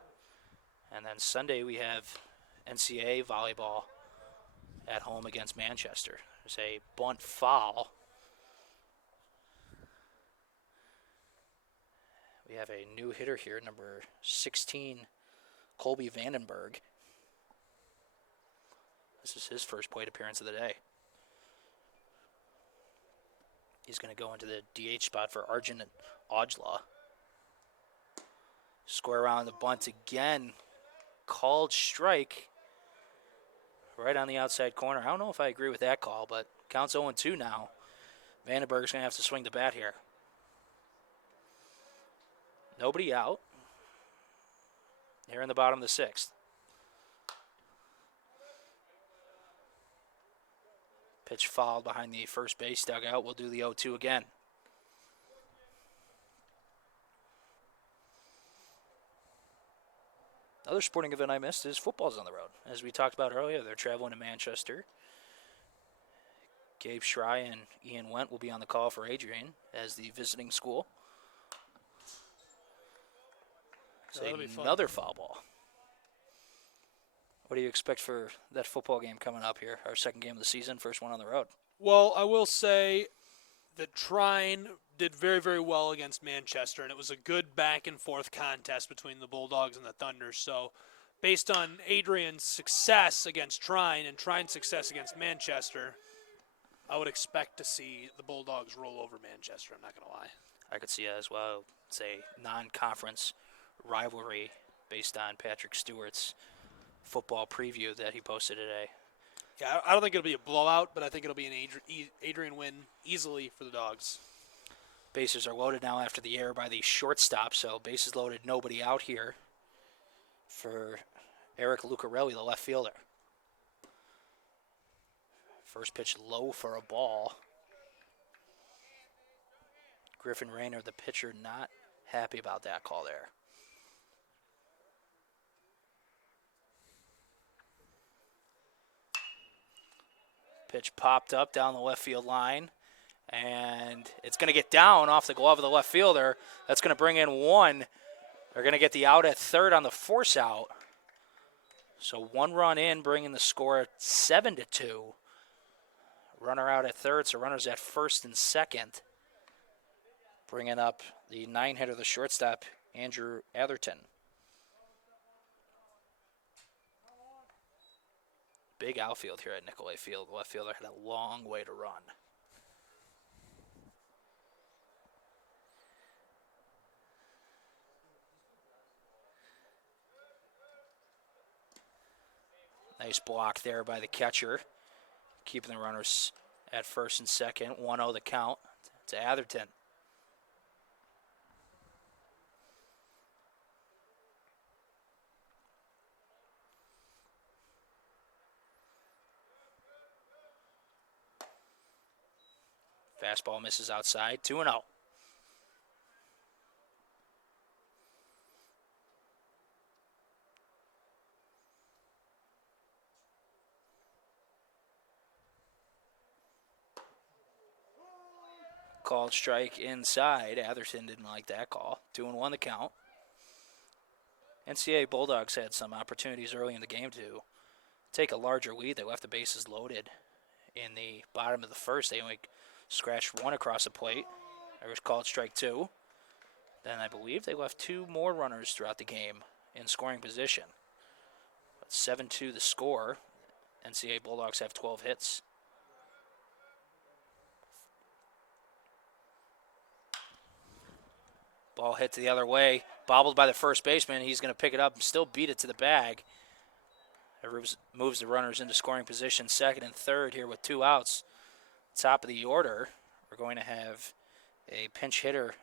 And then Sunday we have NCAA volleyball at home against Manchester. There's a bunt foul. We have a new hitter here, number 16, Colby Vandenberg. This is his first plate appearance of the day. He's going to go into the DH spot for Arjun Ojla. Square around the bunt again. Called strike. Right on the outside corner. I don't know if I agree with that call, but counts 0-2 now. Vandenberg's going to have to swing the bat here. Nobody out. Here in the bottom of the 6th. Pitch fouled behind the first base dugout. We'll do the 0-2 again. Another sporting event I missed is football's on the road. As we talked about earlier, they're traveling to Manchester. Gabe Schrei and Ian Went will be on the call for Adrian as the visiting school. So another foul ball. What do you expect for that football game coming up here? Our second game of the season, first one on the road. Well, I will say that Trine did very, very well against Manchester, and it was a good back-and-forth contest between the Bulldogs and the Thunder. So based on Adrian's success against Trine and Trine's success against Manchester, I would expect to see the Bulldogs roll over Manchester, I'm not going to lie. I could see that as well. It's a non-conference rivalry based on Patrick Stewart's football preview that he posted today. Yeah, I don't think it'll be a blowout, but I think it'll be an Adrian win easily for the Dogs. Bases are loaded now after the error by the shortstop, so bases loaded, nobody out here for Eric Lucarelli, the left fielder. First pitch low for a ball. Griffin Reynard, the pitcher, not happy about that call there. Pitch popped up down the left field line, and it's going to get down off the glove of the left fielder. That's going to bring in one. They're going to get the out at third on the force out. So one run in, bringing the score at 7-2. Runner out at third, so runners at first and second. Bringing up the 9-hitter, the shortstop, Andrew Atherton. Big outfield here at Nicolay Field. The left fielder had a long way to run. Nice block there by the catcher, keeping the runners at first and second. 1-0 the count to Atherton. Fastball misses outside. 2-0. Called strike inside. Atherton didn't like that call. 2-1 the count. NCAA Bulldogs had some opportunities early in the game to take a larger lead. They left the bases loaded in the bottom of the first. They only scratched one across the plate. There was called strike 2. Then I believe they left 2 more runners throughout the game in scoring position. But 7-2 the score. NCAA Bulldogs have 12 hits. Ball hit to the other way, bobbled by the first baseman. He's going to pick it up and still beat it to the bag. It moves the runners into scoring position, second and third here with 2 outs. Top of the order, we're going to have a pinch hitter,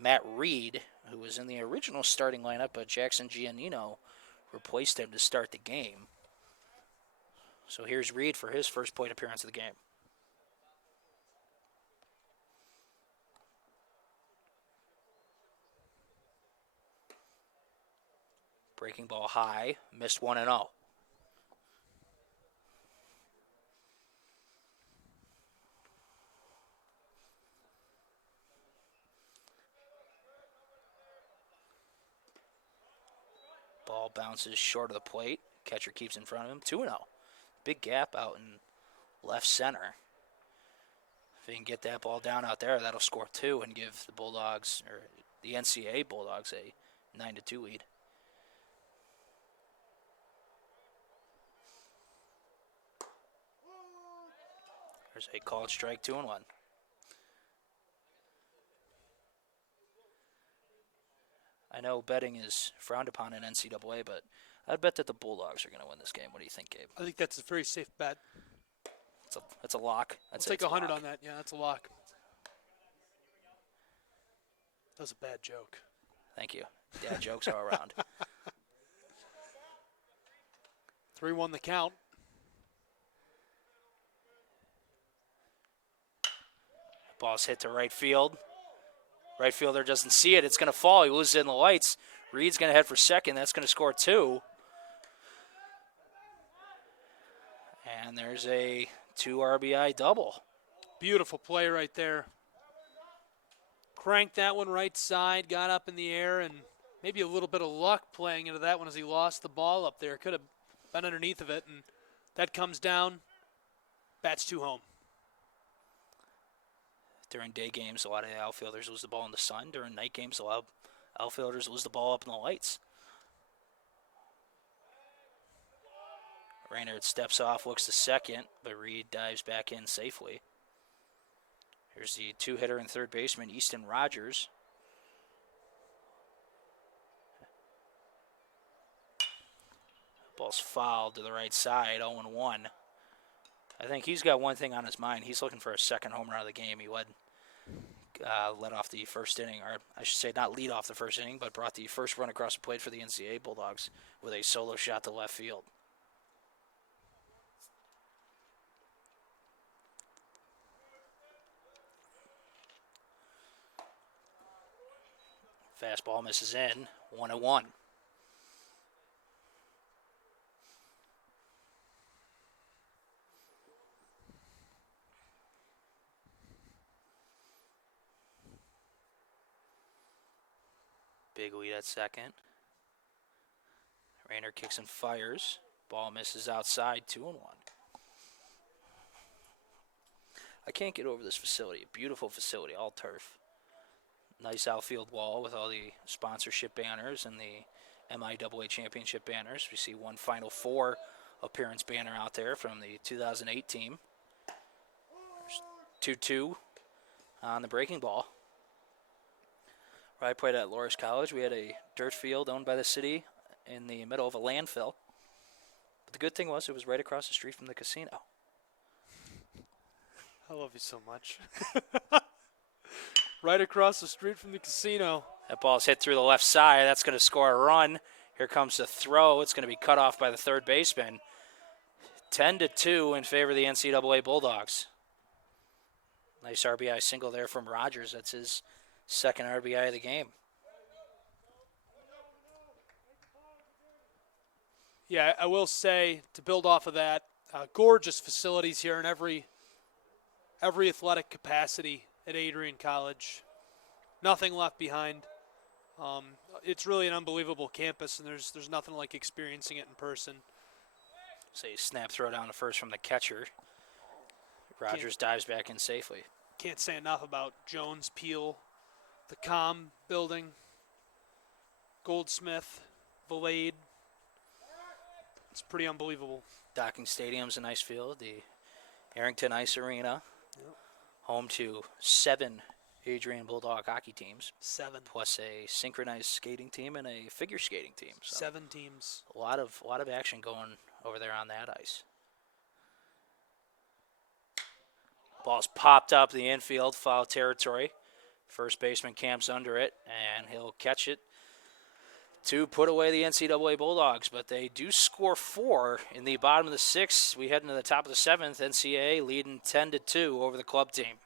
Matt Reed, who was in the original starting lineup, but Jackson Giannino replaced him to start the game. So here's Reed for his first plate appearance of the game. Breaking ball high, missed 1-0. Ball bounces short of the plate. Catcher keeps in front of him. 2-0. Big gap out in left center. If he can get that ball down out there, that'll score 2 and give the Bulldogs, or the NCAA Bulldogs, a 9-2 lead. There's a called strike, 2-1. I know betting is frowned upon in NCAA, but I'd bet that the Bulldogs are going to win this game. What do you think, Gabe? I think that's a very safe bet. It's a lock. I'll take 100 on that. Yeah, that's a lock. That was a bad joke. Thank you. Yeah, jokes all around. 3-1 the count. Ball's hit to right field. Right fielder doesn't see it. It's going to fall. He loses it in the lights. Reed's going to head for second. That's going to score 2. And there's a 2 RBI double. Beautiful play right there. Cranked that one right side, got up in the air, and maybe a little bit of luck playing into that one as he lost the ball up there. Could have been underneath of it, and that comes down. Bats 2 home. During day games, a lot of outfielders lose the ball in the sun. During night games, a lot of outfielders lose the ball up in the lights. Reynard steps off, looks to second, but Reed dives back in safely. Here's the 2-hitter and third baseman, Easton Rogers. Ball's fouled to the right side, 0-1. I think he's got one thing on his mind. He's looking for a second home run of the game. He led off the first inning, or I should say not lead off the first inning, but brought the first run across the plate for the NCAA Bulldogs with a solo shot to left field. Fastball misses in, 1-1. Big lead at second. Reynard kicks and fires. Ball misses outside, 2-1. I can't get over this facility. Beautiful facility, all turf. Nice outfield wall with all the sponsorship banners and the MIAA championship banners. We see one Final Four appearance banner out there from the 2008 team. There's 2-2 on the breaking ball. Where I played at Loras College, we had a dirt field owned by the city in the middle of a landfill. But the good thing was it was right across the street from the casino. I love you so much. Right across the street from the casino. That ball's hit through the left side. That's going to score a run. Here comes the throw. It's going to be cut off by the third baseman. 10-2 in favor of the NCAA Bulldogs. Nice RBI single there from Rogers. That's his second RBI of the game. Yeah, I will say, to build off of that, gorgeous facilities here in every athletic capacity at Adrian College. Nothing left behind. It's really an unbelievable campus, and there's nothing like experiencing it in person. Say snap throw down to first from the catcher. Rogers dives back in safely. Can't say enough about Jones, Peel, the Com building, Goldsmith, Valade. It's pretty unbelievable. Docking Stadium's a nice field. The Arrington Ice Arena. Yep. Home to 7 Adrian Bulldog hockey teams. 7. Plus a synchronized skating team and a figure skating team. So 7 teams. A lot of action going over there on that ice. Ball's popped up the infield, foul territory. First baseman camps under it, and he'll catch it to put away the NCAA Bulldogs. But they do score 4 in the bottom of the 6th. We head into the top of the 7th. NCAA leading 10-2 over the club team.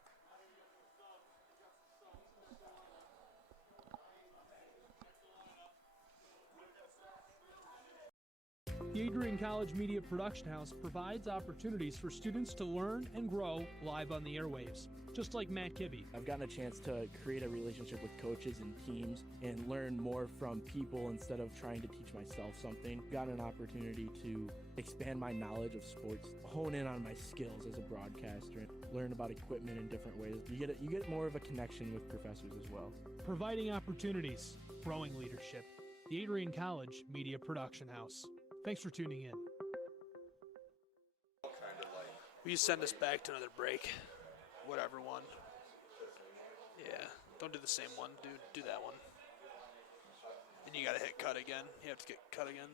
The Adrian College Media Production House provides opportunities for students to learn and grow live on the airwaves, just like Matt Kibbe. I've gotten a chance to create a relationship with coaches and teams and learn more from people instead of trying to teach myself something. Got an opportunity to expand my knowledge of sports, hone in on my skills as a broadcaster, and learn about equipment in different ways. You get more of a connection with professors as well. Providing opportunities, growing leadership. The Adrian College Media Production House. Thanks for tuning in. Will you send us back to another break? Whatever one. Yeah, don't do the same one. Do that one. And you gotta hit cut again. You have to get cut again.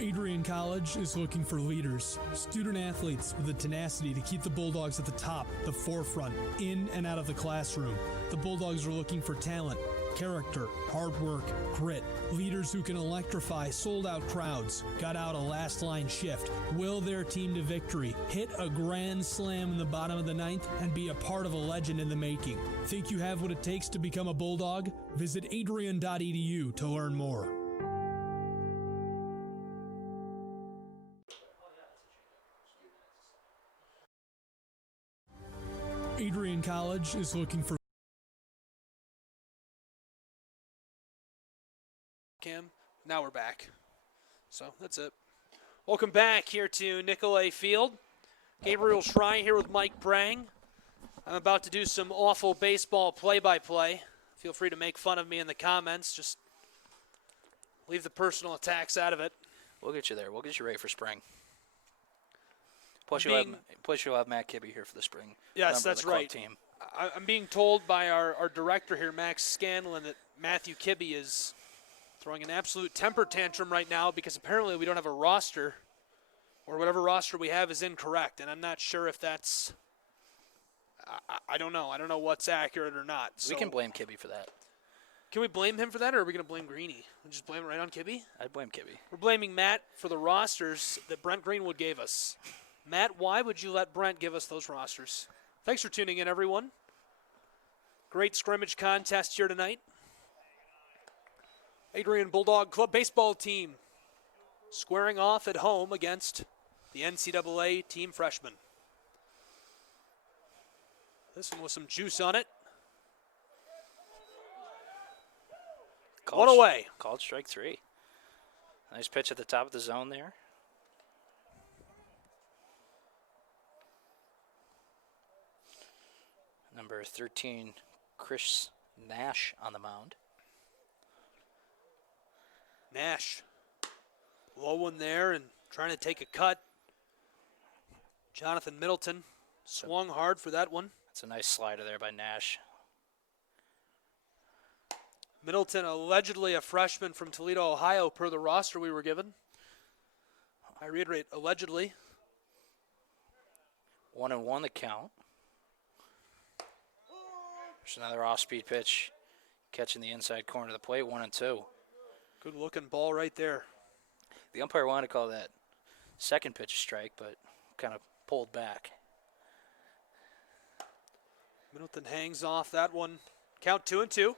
Adrian College is looking for leaders, student athletes with the tenacity to keep the Bulldogs at the top, the forefront, in and out of the classroom. The Bulldogs are looking for talent, character, hard work, grit, leaders who can electrify sold-out crowds, gut out a last-line shift, will their team to victory, hit a grand slam in the bottom of the 9th, and be a part of a legend in the making. Think you have what it takes to become a Bulldog? Visit adrian.edu to learn more. Adrian College is looking for Cam. Now we're back. So that's it. Welcome back here to Nicolay Field. Gabriel Schrei here with Mike Brang. I'm about to do some awful baseball play-by-play. Feel free to make fun of me in the comments. Just leave the personal attacks out of it. We'll get you there. We'll get you ready for spring. Plus, you'll have Matt Kibbe here for the spring. Yes, that's right. Team. I'm being told by our director here, Max Scanlon, that Matthew Kibbe is throwing an absolute temper tantrum right now because apparently we don't have a roster, or whatever roster we have is incorrect. And I'm not sure if that's I don't know. I don't know what's accurate or not. So we can blame Kibbe for that. Can we blame him for that, or are we going to blame Greeny? We just blame it right on Kibbe? I'd blame Kibbe. We're blaming Matt for the rosters that Brent Greenwood gave us. Matt, why would you let Brent give us those rosters? Thanks for tuning in, everyone. Great scrimmage contest here tonight. Adrian Bulldog Club baseball team squaring off at home against the NCAA team freshman. This one with some juice on it. One away. Called strike 3. Nice pitch at the top of the zone there. Number 13, Chris Nash on the mound. Nash. Low one there and trying to take a cut. Jonathan Middleton swung hard for that one. That's a nice slider there by Nash. Middleton, allegedly a freshman from Toledo, Ohio, per the roster we were given. I reiterate, allegedly. 1-1 the count. There's another off-speed pitch, catching the inside corner of the plate, 1-2. Good looking ball right there. The umpire wanted to call that second pitch a strike, but kind of pulled back. Middleton hangs off that one. Count 2-2.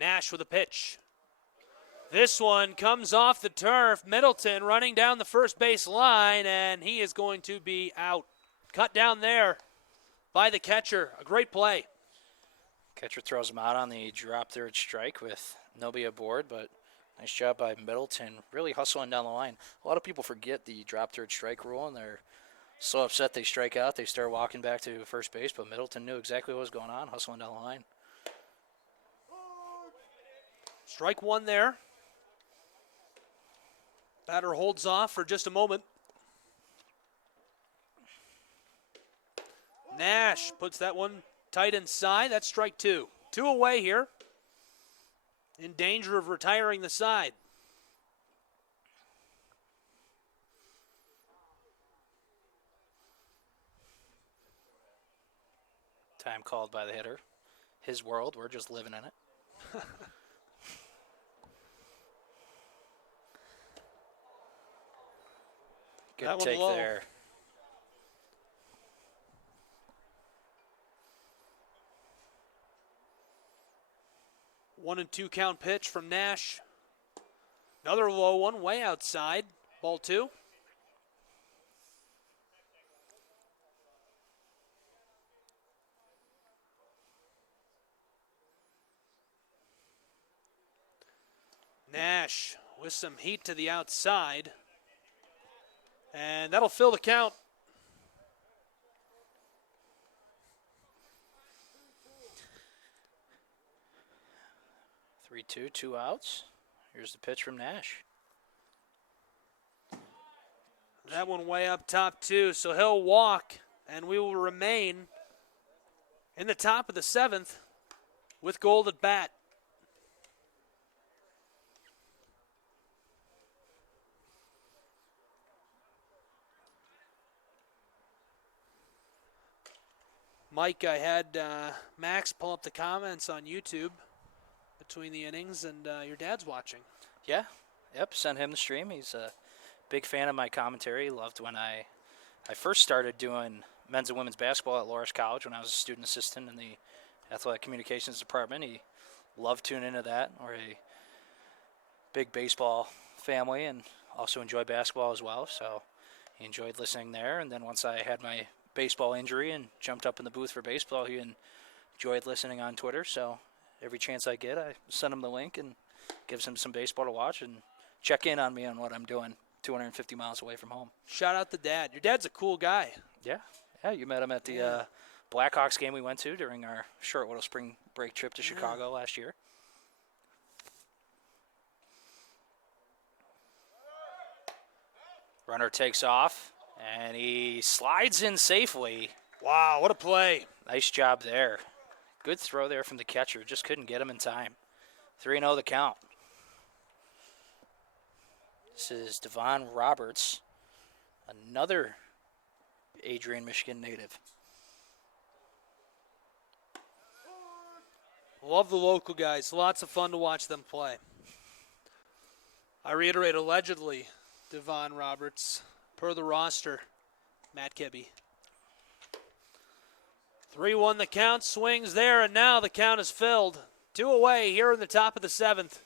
Nash with a pitch. This one comes off the turf. Middleton running down the first base line, and he is going to be out. Cut down there by the catcher. A great play. Catcher throws him out on the drop third strike with nobody aboard, but nice job by Middleton, really hustling down the line. A lot of people forget the drop third strike rule, and they're so upset they strike out, they start walking back to first base, but Middleton knew exactly what was going on, hustling down the line. Strike one there. Batter holds off for just a moment. Nash puts that one tight inside. That's strike two. 2 away here. In danger of retiring the side. Time called by the hitter. His world, we're just living in it. Good take there. 1-2 count pitch from Nash. Another low one, way outside. Ball 2. Nash with some heat to the outside. And that'll fill the count. Three-two, 2 outs. Here's the pitch from Nash. That one way up top too, so he'll walk, and we will remain in the top of the 7th with Gold at bat. Mike, I had Max pull up the comments on YouTube between the innings, and your dad's watching. Yeah, yep, sent him the stream. He's a big fan of my commentary. He loved when I first started doing men's and women's basketball at Loras College when I was a student assistant in the athletic communications department. He loved tuning into that. We're a big baseball family and also enjoy basketball as well, so he enjoyed listening there. And then once I had my baseball injury and jumped up in the booth for baseball, he enjoyed listening on Twitter, so every chance I get, I send him the link and gives him some baseball to watch and check in on me on what I'm doing 250 miles away from home. Shout out to Dad. Your dad's a cool guy. Yeah, you met him at the Blackhawks game we went to during our short little spring break trip to Chicago last year. Runner takes off, and he slides in safely. Wow, what a play. Nice job there. Good throw there from the catcher. Just couldn't get him in time. 3-0 the count. This is Devon Roberts, another Adrian, Michigan native. Love the local guys. Lots of fun to watch them play. I reiterate, allegedly, Devon Roberts, per the roster, Matt Kibbe. 3-1 the count, swings there, and now the count is filled. 2 away here in the top of the 7th.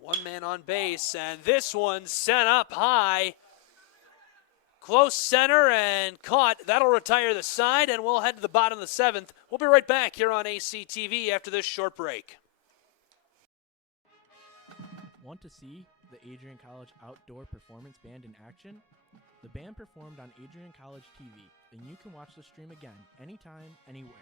One man on base, and this one sent up high. Close center and caught. That'll retire the side, and we'll head to the bottom of the 7th. We'll be right back here on ACTV after this short break. Want to see the Adrian College Outdoor Performance Band in action? The band performed on Adrian College TV, and you can watch the stream again anytime, anywhere.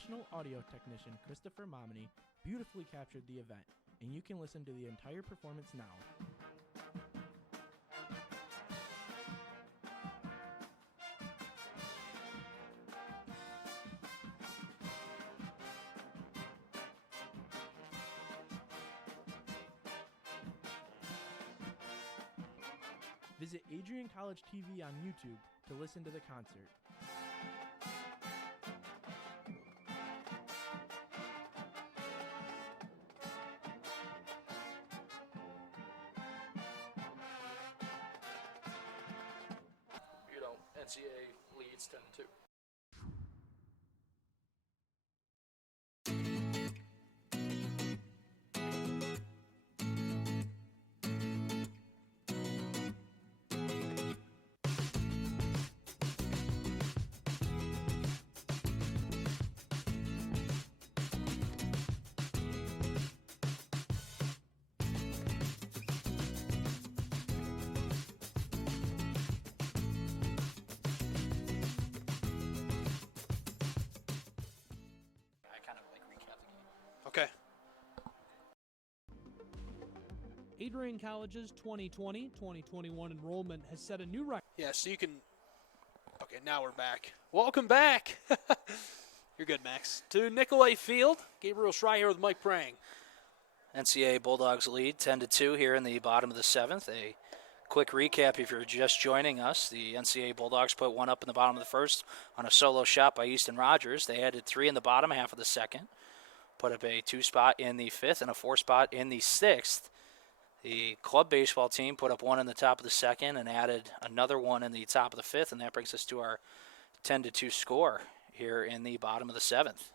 professional audio technician Christopher Momini beautifully captured the event, and you can listen to the entire performance now. Visit Adrian College TV on YouTube to listen to the concert. NCAA leads 10-2. Okay. Adrian College's 2020-2021 enrollment has set a new record. Yeah, so you can. Okay, now we're back. Welcome back. You're good, Max. To Nicolay Field. Gabriel Schrei here with Mike Prang. NCAA Bulldogs lead 10-2 here in the bottom of the 7th. A quick recap if you're just joining us. The NCAA Bulldogs put one up in the bottom of the 1st on a solo shot by Easton Rogers. They added 3 in the bottom half of the 2nd. Put up a 2 spot in the 5th and a 4 spot in the 6th. The club baseball team put up 1 in the top of the 2nd and added another 1 in the top of the 5th, and that brings us to our 10-2 score here in the bottom of the 7th.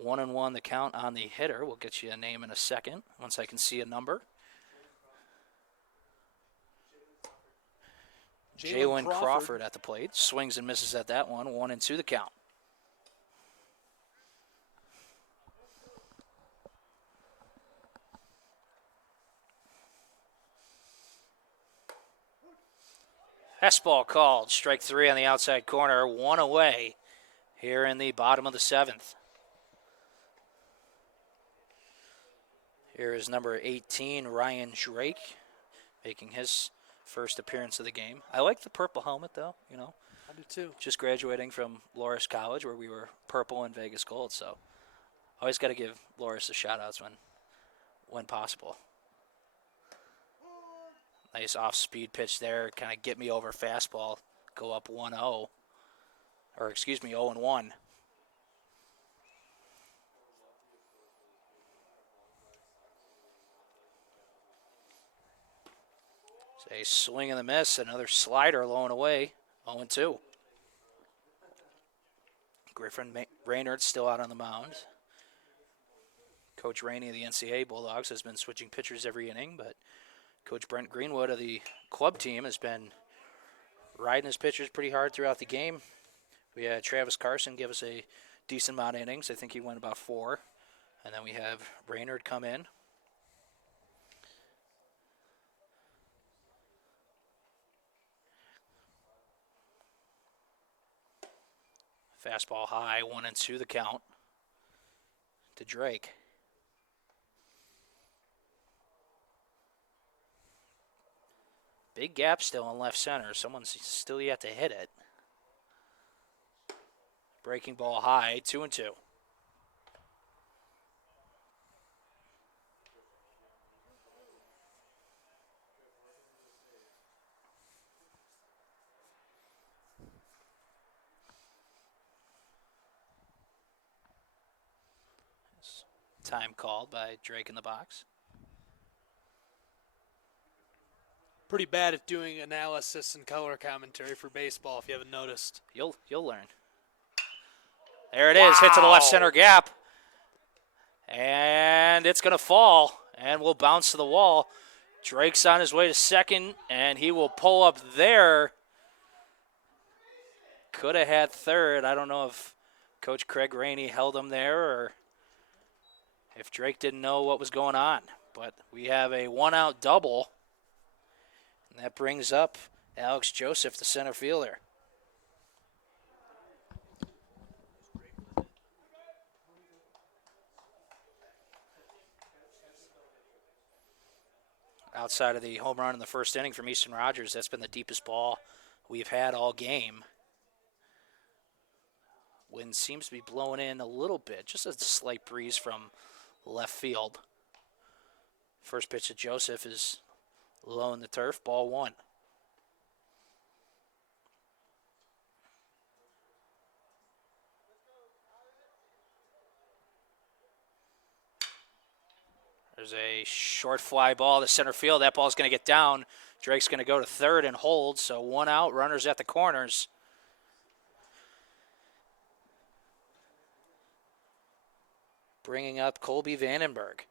1-1 the count on the hitter. We'll get you a name in a second once I can see a number. Jalen Crawford at the plate. Swings and misses at that one. 1-2 the count. Fastball called. Strike 3 on the outside corner. 1 away here in the bottom of the 7th. Here is number 18, Ryan Drake, making his first appearance of the game. I like the purple helmet, though, you know. I do, too. Just graduating from Loras College, where we were purple and Vegas gold, so always got to give Loras the shout-outs when possible. Nice off-speed pitch there, kind of get me over fastball, go up 1-0, or excuse me, 0-1. So a swing and a miss, another slider low and away, 0-2. Griffin Reynard still out on the mound. Coach Rainey of the NCAA Bulldogs has been switching pitchers every inning, but Coach Brent Greenwood of the club team has been riding his pitchers pretty hard throughout the game. We had Travis Carson give us a decent amount of innings. I think he went about 4. And then we have Reynard come in. Fastball high, 1-2 the count to Drake. Big gap still in left center. Someone's still yet to hit it. Breaking ball high, 2-2. Time called by Drake in the box. Pretty bad at doing analysis and color commentary for baseball, if you haven't noticed. You'll learn. There it is, hit to the left center gap. And it's going to fall and will bounce to the wall. Drake's on his way to second, and he will pull up there. Could have had third. I don't know if Coach Craig Rainey held him there or if Drake didn't know what was going on. But we have a one-out double. And that brings up Alex Joseph, the center fielder. outside of the home run in the first inning from Easton Rogers, that's been the deepest ball we've had all game. Wind seems to be blowing in a little bit, just a slight breeze from left field. First pitch to Joseph is low in the turf, ball 1. There's a short fly ball to center field. That ball's going to get down. Drake's going to go to third and hold, so 1 out, runners at the corners. Bringing up Colby Vandenberg.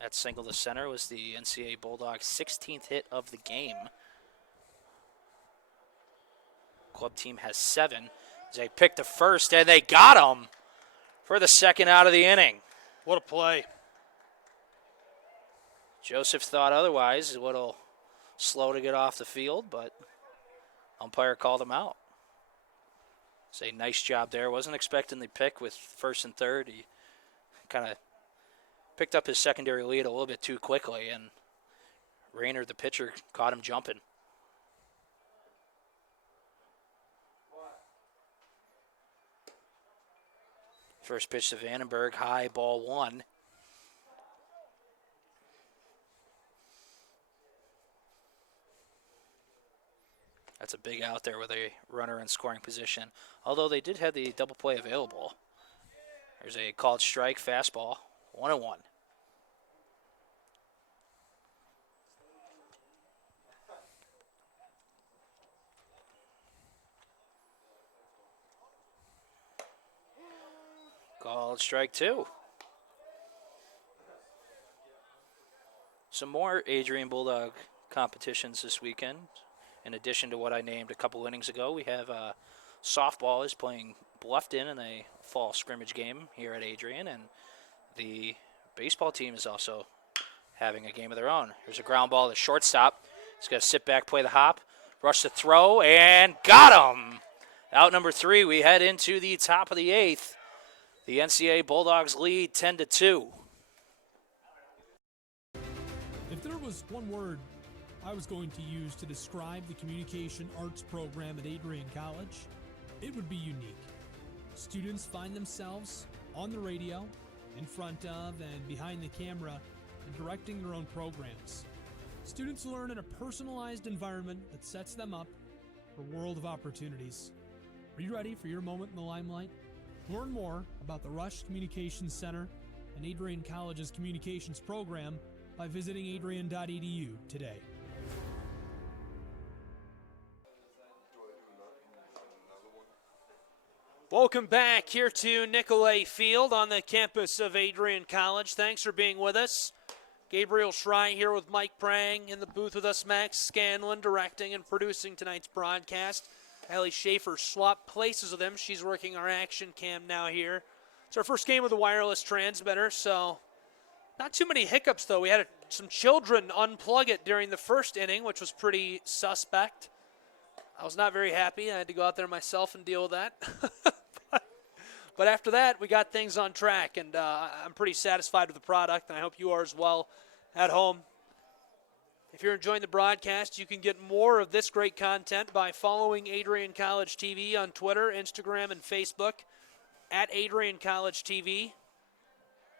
That single to center was the NCAA Bulldogs' 16th hit of the game. Club team has 7. They picked the first, and they got him for the second out of the inning. What a play. Joseph thought otherwise, a little slow to get off the field, but umpire called him out. It's a nice job there. Wasn't expecting the pick with first and third. He kind of picked up his secondary lead a little bit too quickly, and Reynard, the pitcher, caught him jumping. First pitch to Vandenberg, high, ball 1. That's a big out there with a runner in scoring position, although they did have the double play available. There's a called strike, fastball, 1-1. Called strike 2. Some more Adrian Bulldog competitions this weekend. In addition to what I named a couple innings ago, we have softball is playing Bluffton in a fall scrimmage game here at Adrian, and the baseball team is also having a game of their own. Here's a ground ball to shortstop. He's got to sit back, play the hop, rush the throw, and got him! Out number 3, we head into the top of the 8th. The NCAA Bulldogs lead 10-2. If there was one word I was going to use to describe the communication arts program at Adrian College, it would be unique. Students find themselves on the radio, in front of and behind the camera, and directing their own programs. Students learn in a personalized environment that sets them up for a world of opportunities. Are you ready for your moment in the limelight? Learn more about the Rush Communications Center and Adrian College's communications program by visiting adrian.edu today. Welcome back here to Nicolay Field on the campus of Adrian College. Thanks for being with us. Gabriel Schrei here with Mike Prang in the booth with us. Max Scanlon directing and producing tonight's broadcast. Allie Schaefer swapped places with him. She's working our action cam now here. It's our first game with a wireless transmitter, so not too many hiccups, though. We had some children unplug it during the first inning, which was pretty suspect. I was not very happy. I had to go out there myself and deal with that. But after that, we got things on track, and I'm pretty satisfied with the product, and I hope you are as well at home. If you're enjoying the broadcast, you can get more of this great content by following Adrian College TV on Twitter, Instagram, and Facebook, at Adrian College TV.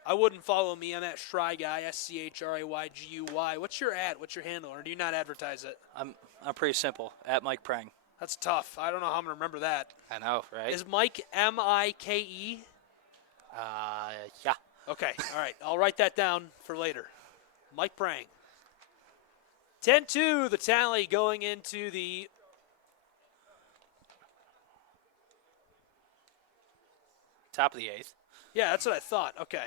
I wouldn't follow me. I'm at Schrei Guy, SCHRAYGUY. What's your ad? What's your handle? Or do you not advertise it? I'm pretty simple, at Mike Prang. That's tough. I don't know how I'm going to remember that. I know, right? Is Mike M-I-K-E? Yeah. Okay, all right. I'll write that down for later. Mike Prang. 10-2, the tally going into the top of the 8th. Yeah, that's what I thought. Okay.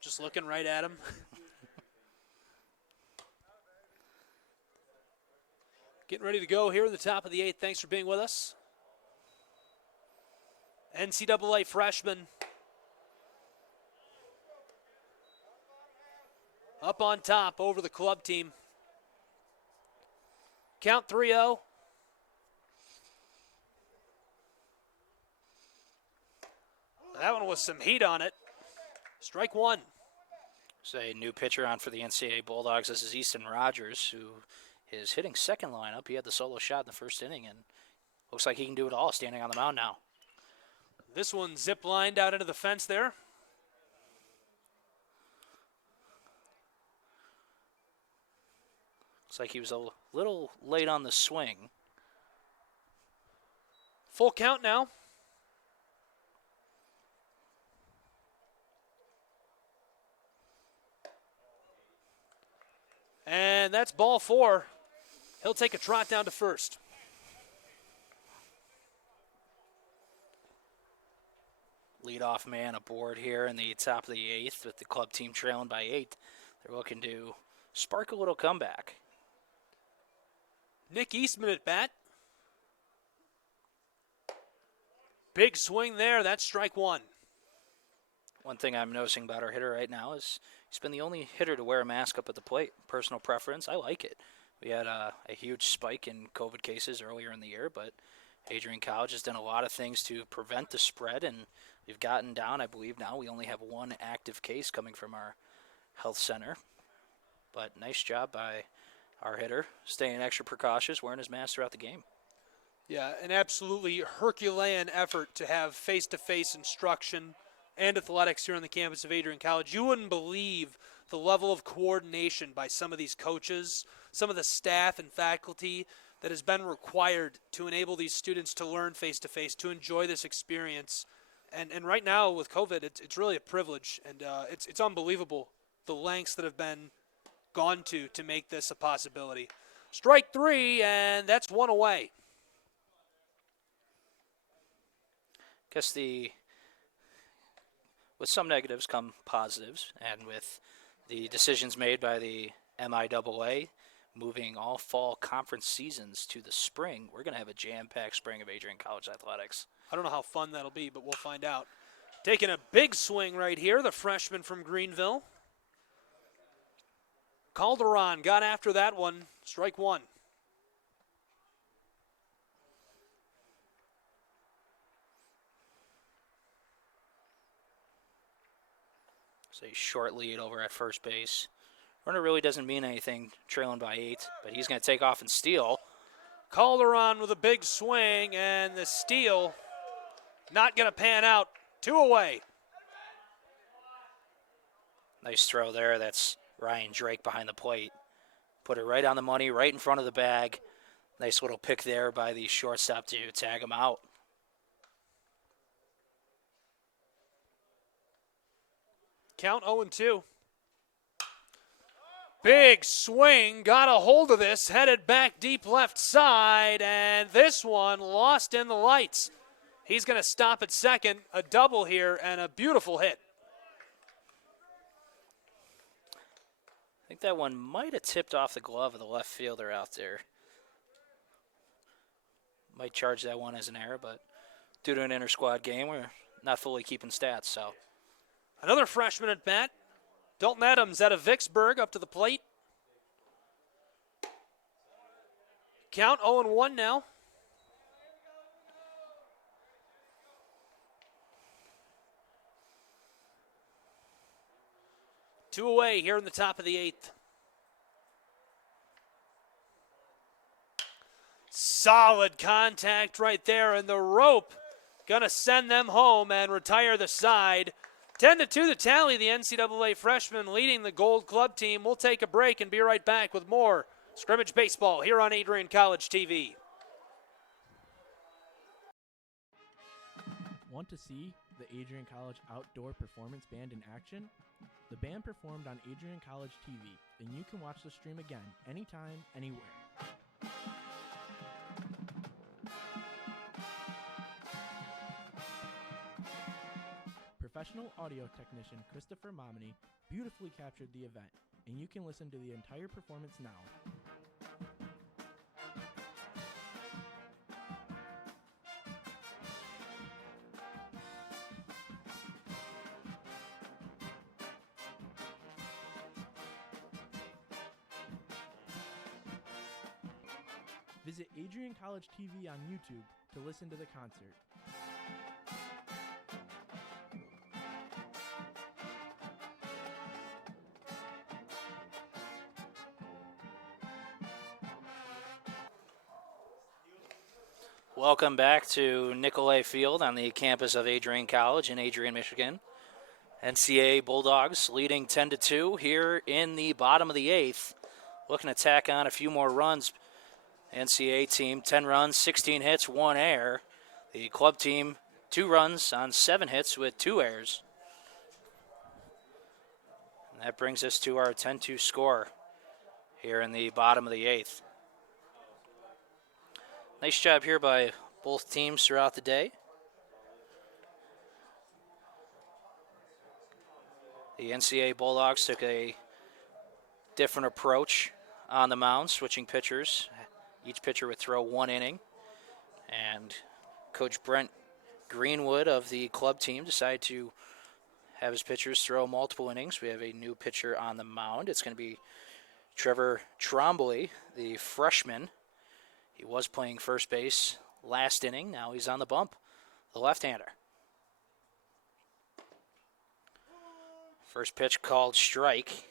Just looking right at him. Getting ready to go here at the top of the 8th. Thanks for being with us. NCAA freshman up on top over the club team. Count 3-0. That one was some heat on it. Strike one. So a new pitcher on for the NCAA Bulldogs. This is Easton Rogers, who is hitting second lineup. He had the solo shot in the first inning, and looks like he can do it all standing on the mound now. This one zip-lined out into the fence there. Looks like he was a little late on the swing. Full count now. And that's ball four. He'll take a trot down to first. Leadoff man aboard here in the top of the eighth with the club team trailing by 8. They're looking to spark a little comeback. Nick Eastman at bat. Big swing there. That's strike one. One thing I'm noticing about our hitter right now is he's been the only hitter to wear a mask up at the plate. Personal preference. I like it. We had a huge spike in COVID cases earlier in the year, but Adrian College has done a lot of things to prevent the spread, and we've gotten down, I believe now we only have one active case coming from our health center. But nice job by our hitter, staying extra precautious, wearing his mask throughout the game. Yeah, an absolutely Herculean effort to have face-to-face instruction and athletics here on the campus of Adrian College. You wouldn't believe the level of coordination by some of these coaches, some of the staff and faculty that has been required to enable these students to learn face-to-face, to enjoy this experience. And right now with COVID, it's really a privilege, and it's unbelievable the lengths that have been gone to make this a possibility. Strike three, and that's one away. Guess with some negatives come positives, and with the decisions made by the MIAA moving all fall conference seasons to the spring, we're going to have a jam-packed spring of Adrian College athletics. I don't know how fun that'll be, but we'll find out. Taking a big swing right here, the freshman from Greenville. Calderon got after that one. Strike one. So a short lead over at first base. Runner really doesn't mean anything, trailing by 8, but he's going to take off and steal. Calderon with a big swing, and the steal not going to pan out. 2 away. Nice throw there. That's Ryan Drake behind the plate. Put it right on the money, right in front of the bag. Nice little pick there by the shortstop to tag him out. Count 0-2. Big swing, got a hold of this, headed back deep left side, and this one lost in the lights. He's going to stop at second, a double here, and a beautiful hit. I think that one might have tipped off the glove of the left fielder out there. Might charge that one as an error, but due to an inter-squad game, we're not fully keeping stats, so. Another freshman at bat. Dalton Adams out of Vicksburg up to the plate. Count 0-1 now. Two away here in the top of the 8th. Solid contact right there, and the rope gonna send them home and retire the side. 10-2 the tally. The NCAA freshman leading the Gold Club team. We'll take a break and be right back with more Scrimmage Baseball here on Adrian College TV. Want to see the Adrian College Outdoor Performance Band in action? The band performed on Adrian College TV, and you can watch the stream again anytime, anywhere. Professional audio technician Christopher Momini beautifully captured the event, and you can listen to the entire performance now. Visit Adrian College TV on YouTube to listen to the concert. Welcome back to Nicolay Field on the campus of Adrian College in Adrian, Michigan. NCAA Bulldogs leading 10-2 here in the bottom of the 8th. Looking to tack on a few more runs. NCAA team, 10 runs, 16 hits, 1 error. The club team, 2 runs on 7 hits with 2 errors. And that brings us to our 10-2 score here in the bottom of the 8th. Nice job here by both teams throughout the day. The NCAA Bulldogs took a different approach on the mound, switching pitchers. Each pitcher would throw 1 inning. And Coach Brent Greenwood of the club team decided to have his pitchers throw multiple innings. We have a new pitcher on the mound. It's going to be Trevor Trombley, the freshman. He was playing first base last inning. Now he's on the bump, the left-hander. First pitch called strike.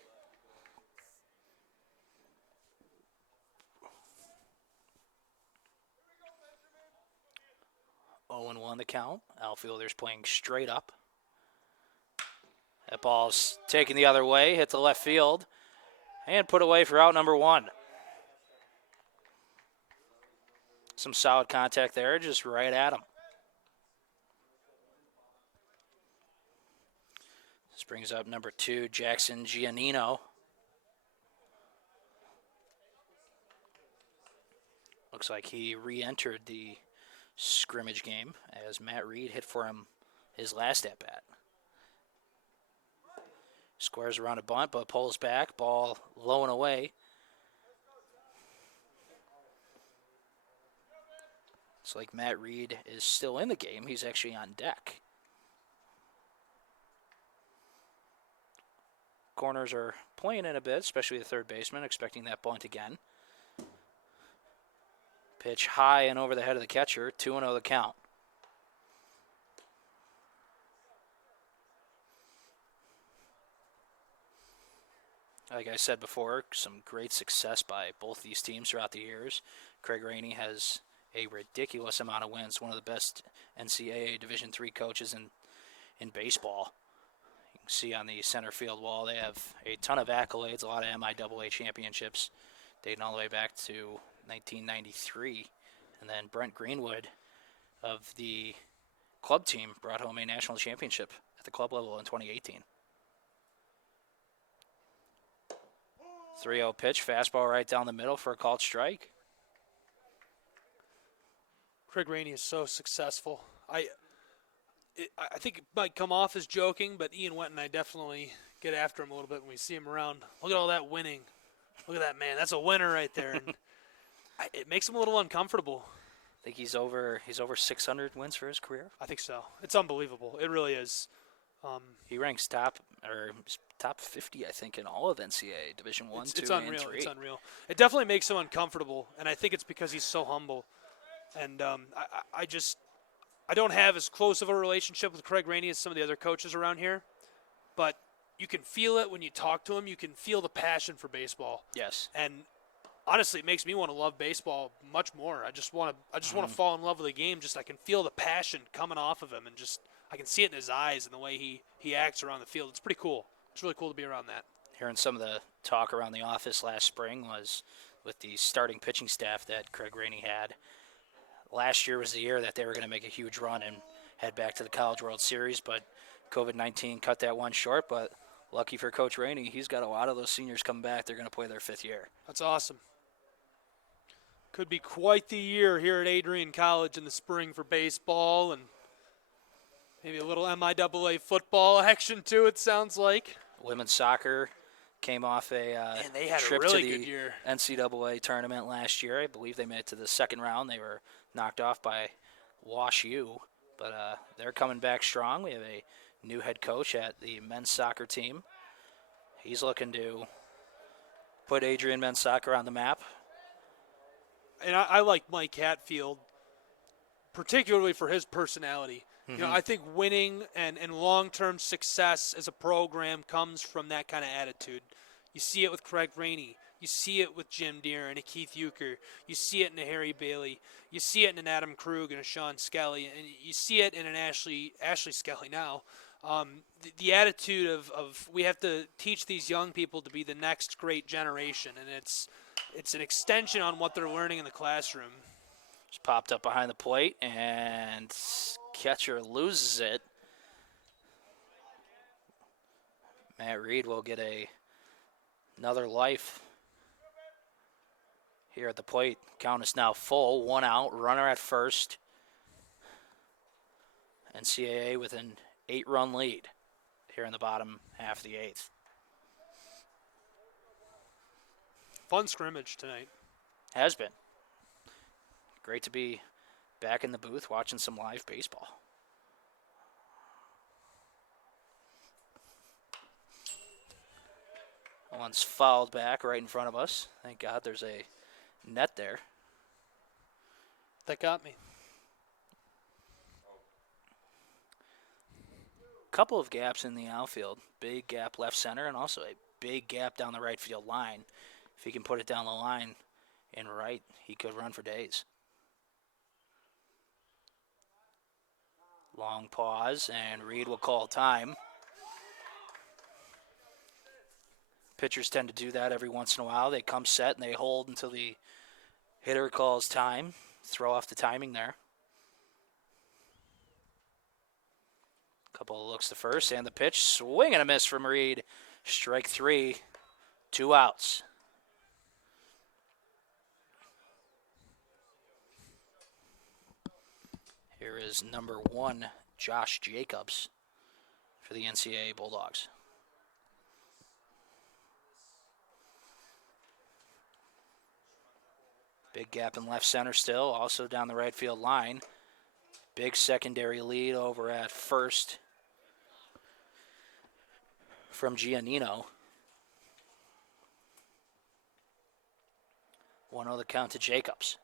Oh, 0-1 the count. Outfielders playing straight up. That ball's taken the other way, hit the left field, and put away for out number 1. Some solid contact there, just right at him. This brings up number 2, Jackson Giannino. Looks like he re-entered the scrimmage game as Matt Reed hit for him his last at-bat. Squares around a bunt, but pulls back. Ball low and away. Looks like Matt Reed is still in the game. He's actually on deck. Corners are playing in a bit, especially the third baseman, expecting that bunt again. Pitch high and over the head of the catcher, 2-0 the count. Like I said before, some great success by both these teams throughout the years. Craig Rainey has a ridiculous amount of wins, one of the best NCAA Division III coaches in baseball. You can see on the center field wall they have a ton of accolades, a lot of MIAA championships, dating all the way back to 1993. And then Brent Greenwood of the club team brought home a national championship at the club level in 2018. 3-0 pitch, fastball right down the middle for a called strike. Craig Rainey is so successful. I think it might come off as joking, but Ian Went and I definitely get after him a little bit when we see him around. Look at all that winning. Look at that man. That's a winner right there. And it makes him a little uncomfortable. I think he's over 600 wins for his career. I think so. It's unbelievable. It really is. He ranks top 50, I think, in all of NCAA Division I, 2, it's and unreal. 3. It's unreal. It definitely makes him uncomfortable, and I think it's because he's so humble. And I don't have as close of a relationship with Craig Rainey as some of the other coaches around here, but you can feel it when you talk to him. You can feel the passion for baseball. Yes. And honestly, it makes me want to love baseball much more. I just want to fall in love with the game. Just I can feel the passion coming off of him, and just I can see it in his eyes and the way he acts around the field. It's pretty cool. It's really cool to be around that. Hearing some of the talk around the office last spring was with the starting pitching staff that Craig Rainey had. Last year was the year that they were going to make a huge run and head back to the College World Series, but COVID-19 cut that one short. But lucky for Coach Rainey, he's got a lot of those seniors coming back. They're going to play their 5th year. That's awesome. Could be quite the year here at Adrian College in the spring for baseball and maybe a little MIAA football action too, it sounds like. Women's soccer came off a they had trip a really to the good year. NCAA tournament last year. I believe they made it to the second round. They were knocked off by Wash U, but they're coming back strong. We have a new head coach at the men's soccer team. He's looking to put Adrian men's soccer on the map. and I like Mike Hatfield, particularly for his personality. You know, I think winning and long-term success as a program comes from that kind of attitude. You see it with Craig Rainey. You see it with Jim Deere and a Keith Euchre. You see it in a Harry Bailey. You see it in an Adam Krug and a Sean Skelly. And you see it in an Ashley Skelly now. The attitude of we have to teach these young people to be the next great generation, and it's an extension on what they're learning in the classroom. Just popped up behind the plate, and catcher loses it. Matt Reed will get another life here at the plate. Count is now full, 1 out, runner at first. NCAA with an 8-run lead here in the bottom half of the 8th. Fun scrimmage tonight. Has been. Great to be back in the booth watching some live baseball. One's fouled back right in front of us. Thank God there's a net there. That got me. Couple of gaps in the outfield. Big gap left center and also a big gap down the right field line. If he can put it down the line in right, he could run for days. Long pause, and Reed will call time. Pitchers tend to do that every once in a while. They come set and they hold until the hitter calls time. Throw off the timing there. Couple of looks to first, and the pitch. Swing and a miss from Reed. Strike 3, 2 outs. Here is number 1, Josh Jacobs for the NCAA Bulldogs. Big gap in left center still, also down the right field line. Big secondary lead over at first from Giannino. 1-0 the count to Jacobs.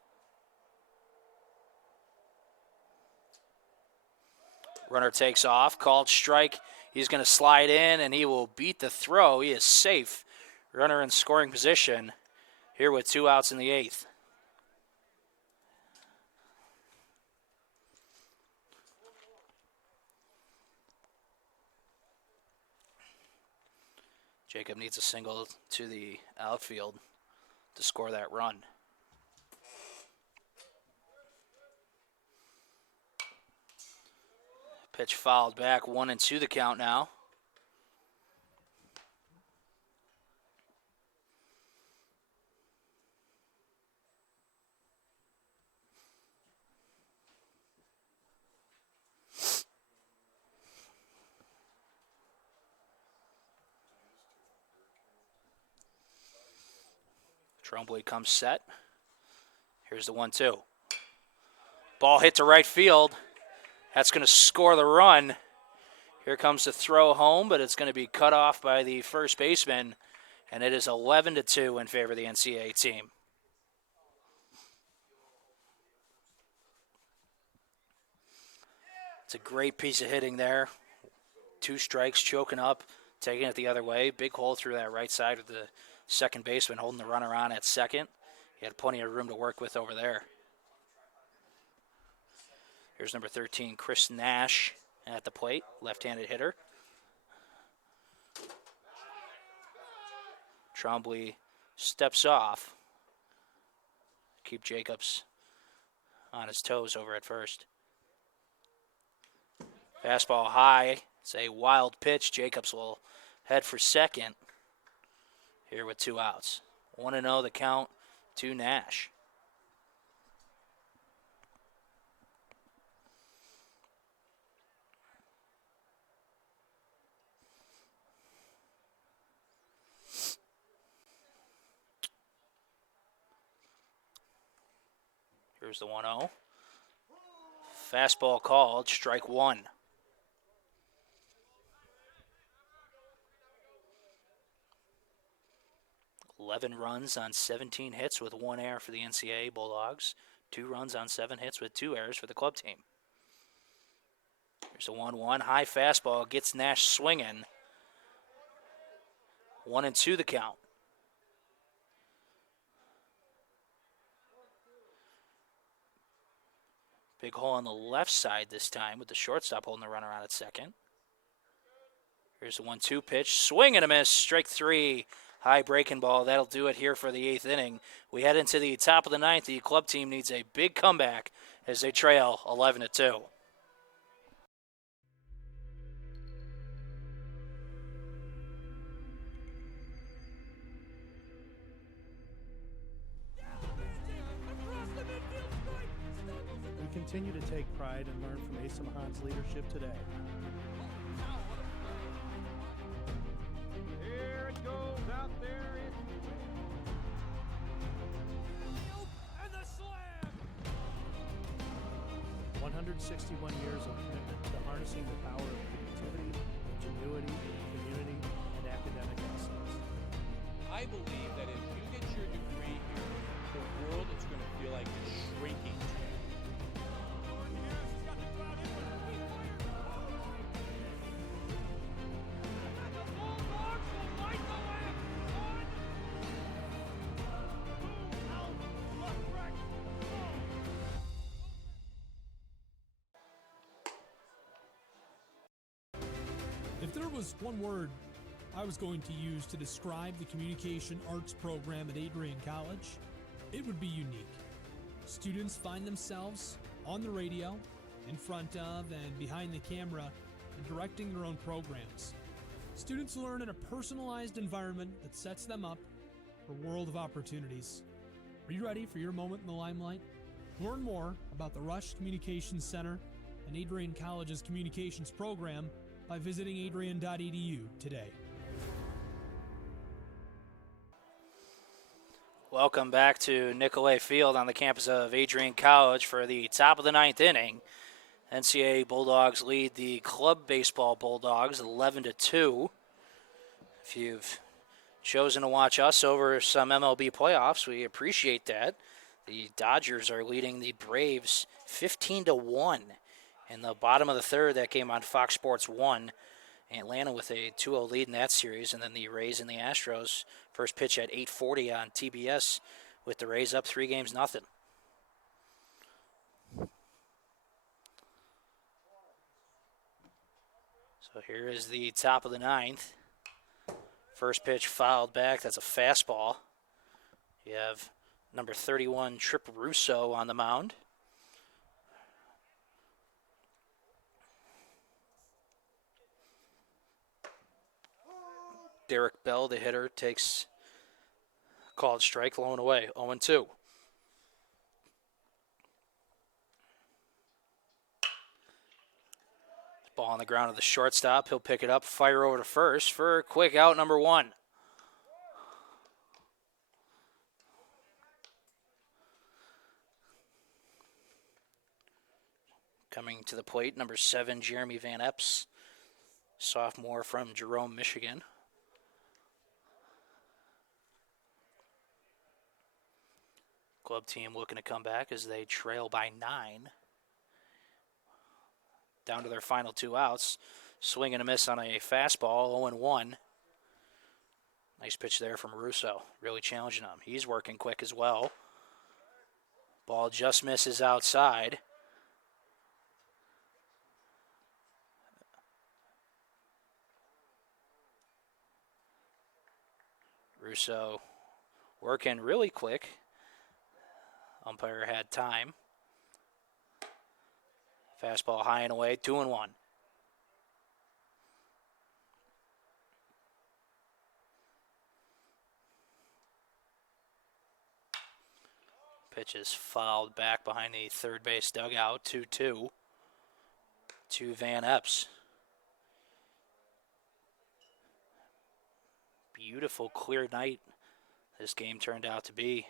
Runner takes off, called strike. He's going to slide in, and he will beat the throw. He is safe. Runner in scoring position here with 2 outs in the 8th. Jacob needs a single to the outfield to score that run. Pitch fouled back, 1-2 the count now. Trombley comes set. Here's the 1-2. Ball hit to right field. That's going to score the run. Here comes the throw home, but it's going to be cut off by the first baseman, and it is 11-2 in favor of the NCAA team. It's a great piece of hitting there. 2 strikes, choking up, taking it the other way. Big hole through that right side of the second baseman, holding the runner on at second. He had plenty of room to work with over there. Here's number 13, Chris Nash at the plate, left-handed hitter. Trombley steps off. Keep Jacobs on his toes over at first. Fastball high. It's a wild pitch. Jacobs will head for second here with 2 outs. 1-0 the count to Nash. Here's the 1-0. Fastball called, strike 1. 11 runs on 17 hits with 1 error for the NCAA Bulldogs. 2 runs on 7 hits with 2 errors for the club team. Here's a 1-1. High fastball gets Nash swinging. 1-2 the count. Big hole on the left side this time with the shortstop holding the runner on at second. Here's a 1-2 pitch. Swing and a miss. Strike 3. High breaking ball. That'll do it here for the 8th inning. We head into the top of the 9th. The club team needs a big comeback as they trail 11-2. We continue to take pride and learn from Asa Mahan's leadership today. Here it goes out there. And the slam! 161 years of commitment to harnessing the power of creativity, ingenuity, community, and academic excellence. I believe that if you get your degree here, the world is going to feel like it's shrinking to you. If there was one word I was going to use to describe the communication arts program at Adrian College, it would be unique. Students find themselves on the radio, in front of and behind the camera, and directing their own programs. Students learn in a personalized environment that sets them up for a world of opportunities. Are you ready for your moment in the limelight? Learn more about the Rush Communications Center and Adrian College's communications program by visiting adrian.edu today. Welcome back to Nicolay Field on the campus of Adrian College for the top of the 9th inning. NCAA Bulldogs lead the club baseball Bulldogs 11-2. If you've chosen to watch us over some MLB playoffs, we appreciate that. The Dodgers are leading the Braves 15-1 in the bottom of the third. That game on Fox Sports 1. Atlanta with a 2-0 lead in that series, and then the Rays and the Astros. First pitch at 8:40 on TBS with the Rays up 3-0. So here is the top of the 9th. First pitch fouled back. That's a fastball. You have number 31, Trip Russo, on the mound. Derek Bell, the hitter, takes called strike, low and away, 0-2. Ball on the ground of the shortstop. He'll pick it up, fire over to first for quick out number 1. Coming to the plate, number 7, Jeremy Van Epps, sophomore from Jerome, Michigan. Club team looking to come back as they trail by 9. Down to their final 2 outs. Swing and a miss on a fastball, 0-1. Nice pitch there from Russo. Really challenging him. He's working quick as well. Ball just misses outside. Russo working really quick. Umpire had time. Fastball high and away, 2-1. Pitch is fouled back behind the third base dugout, 2-2 to Van Epps. Beautiful, clear night this game turned out to be.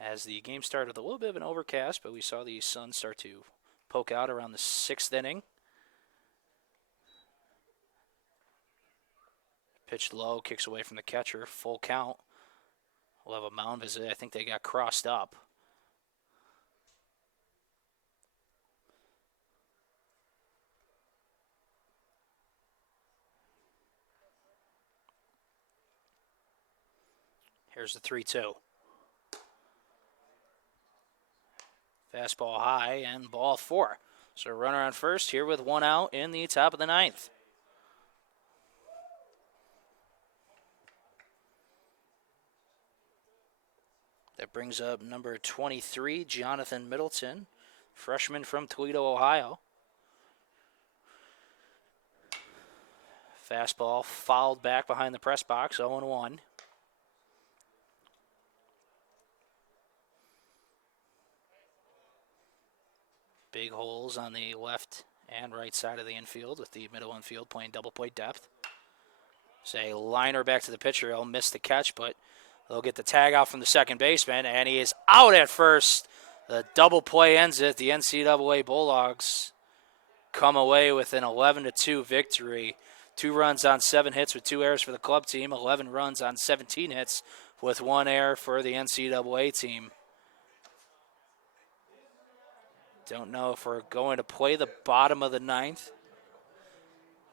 As the game started with a little bit of an overcast, but we saw the sun start to poke out around the 6th inning. Pitched low, kicks away from the catcher, full count. We'll have a mound visit. I think they got crossed up. Here's the 3-2. Fastball high and ball 4. So runner on first here with 1 out in the top of the 9th. That brings up number 23, Jonathan Middleton, freshman from Toledo, Ohio. Fastball fouled back behind the press box, 0-1. Big holes on the left and right side of the infield with the middle infield playing double play depth. Say liner back to the pitcher. He'll miss the catch, but they'll get the tag out from the second baseman, and he is out at first. The double play ends it. The NCAA Bulldogs come away with an 11-2 victory. 2 runs on 7 hits with 2 errors for the club team. 11 runs on 17 hits with 1 error for the NCAA team. Don't know if we're going to play the bottom of the 9th.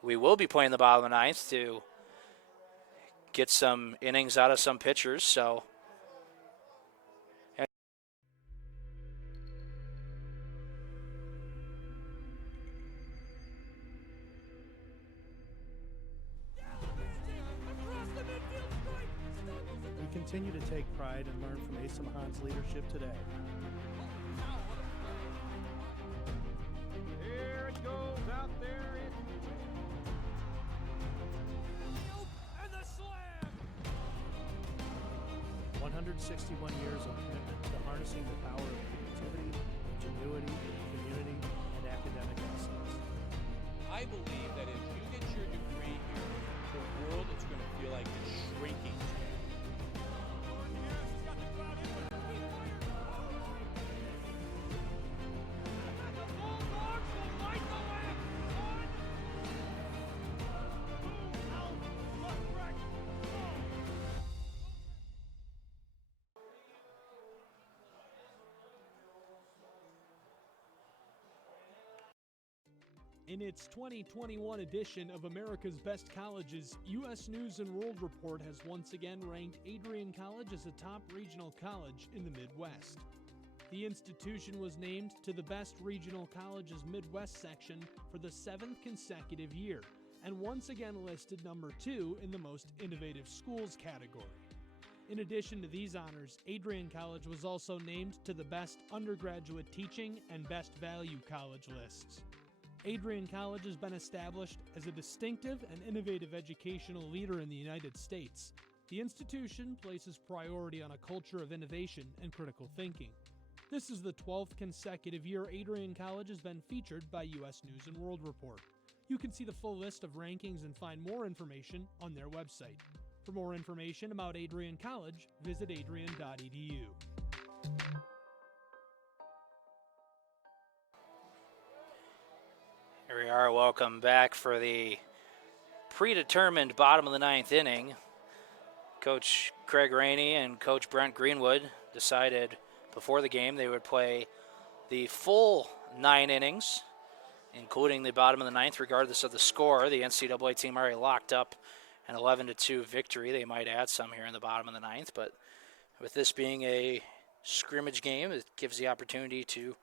We will be playing the bottom of the 9th to get some innings out of some pitchers. So we continue to take pride and learn from Asa Mahan's leadership today. Here it goes out there. 161 years of commitment to harnessing the power of creativity, ingenuity, community, and academic excellence. I believe that if you get your degree here, the world is going to feel like it's shrinking. In its 2021 edition of America's Best Colleges, U.S. News & World Report has once again ranked Adrian College as a top regional college in the Midwest. The institution was named to the Best Regional Colleges Midwest section for the 7th consecutive year, and once again listed number 2 in the Most Innovative Schools category. In addition to these honors, Adrian College was also named to the Best Undergraduate Teaching and Best Value College lists. Adrian College has been established as a distinctive and innovative educational leader in the United States. The institution places priority on a culture of innovation and critical thinking. This is the 12th consecutive year Adrian College has been featured by U.S. News & World Report. You can see the full list of rankings and find more information on their website. For more information about Adrian College, visit adrian.edu. Here we are, welcome back for the predetermined bottom of the 9th inning. Coach Craig Rainey and Coach Brent Greenwood decided before the game they would play the full 9 innings, including the bottom of the 9th, regardless of the score. The NCAA team already locked up an 11-2 victory. They might add some here in the bottom of the 9th, but with this being a scrimmage game, it gives the opportunity to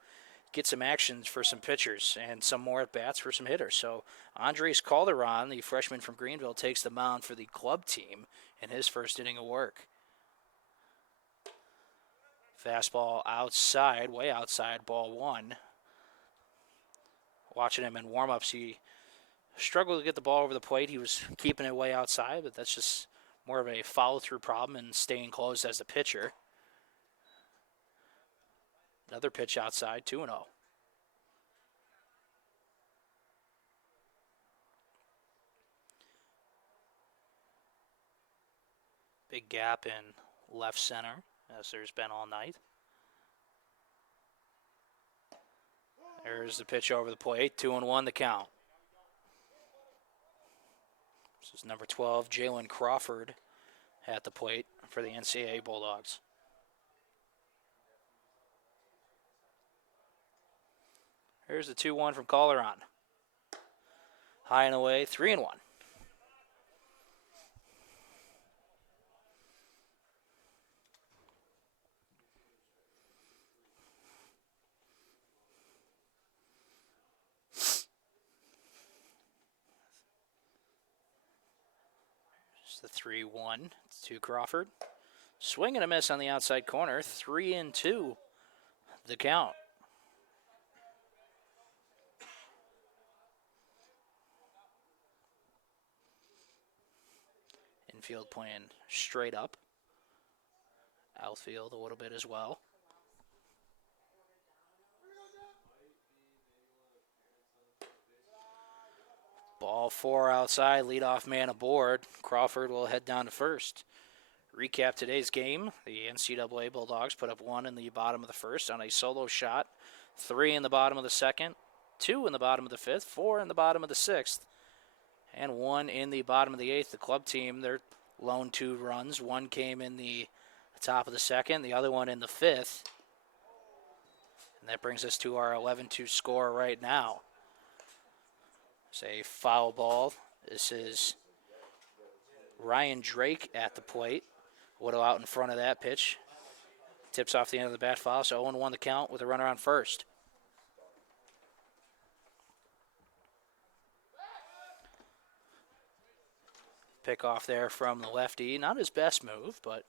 get some actions for some pitchers and some more at-bats for some hitters. So Andres Calderon, the freshman from Greenville, takes the mound for the club team in his first inning of work. Fastball outside, way outside, ball 1. Watching him in warm-ups, he struggled to get the ball over the plate. He was keeping it way outside, but that's just more of a follow-through problem and staying closed as the pitcher. Another pitch outside, 2-0. Big gap in left center, as there's been all night. There's the pitch over the plate, 2-1 the count. This is number 12, Jalen Crawford, at the plate for the NCAA Bulldogs. Here's the 2-1 from Calderon. High and away, 3-1. It's the 3-1 to Crawford. Swing and a miss on the outside corner, 3-2 the count. Infield playing straight up. Outfield a little bit as well. Ball 4 outside, leadoff man aboard. Crawford will head down to first. Recap today's game. The NCAA Bulldogs put up 1 in the bottom of the first on a solo shot, 3 in the bottom of the second, 2 in the bottom of the fifth, 4 in the bottom of the sixth, and 1 in the bottom of the eighth. The club team, their lone 2 runs. 1 came in the top of the second, the other one in the fifth. And that brings us to our 11-2 score right now. It's a foul ball. This is Ryan Drake at the plate. Whittle out in front of that pitch. Tips off the end of the bat foul, so 0-1 the count with a runner on first. Pick off there from the lefty. Not his best move, but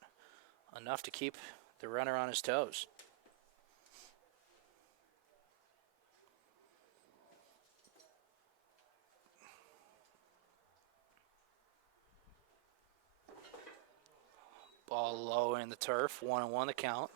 enough to keep the runner on his toes. Ball low in the turf, 1-1 the count.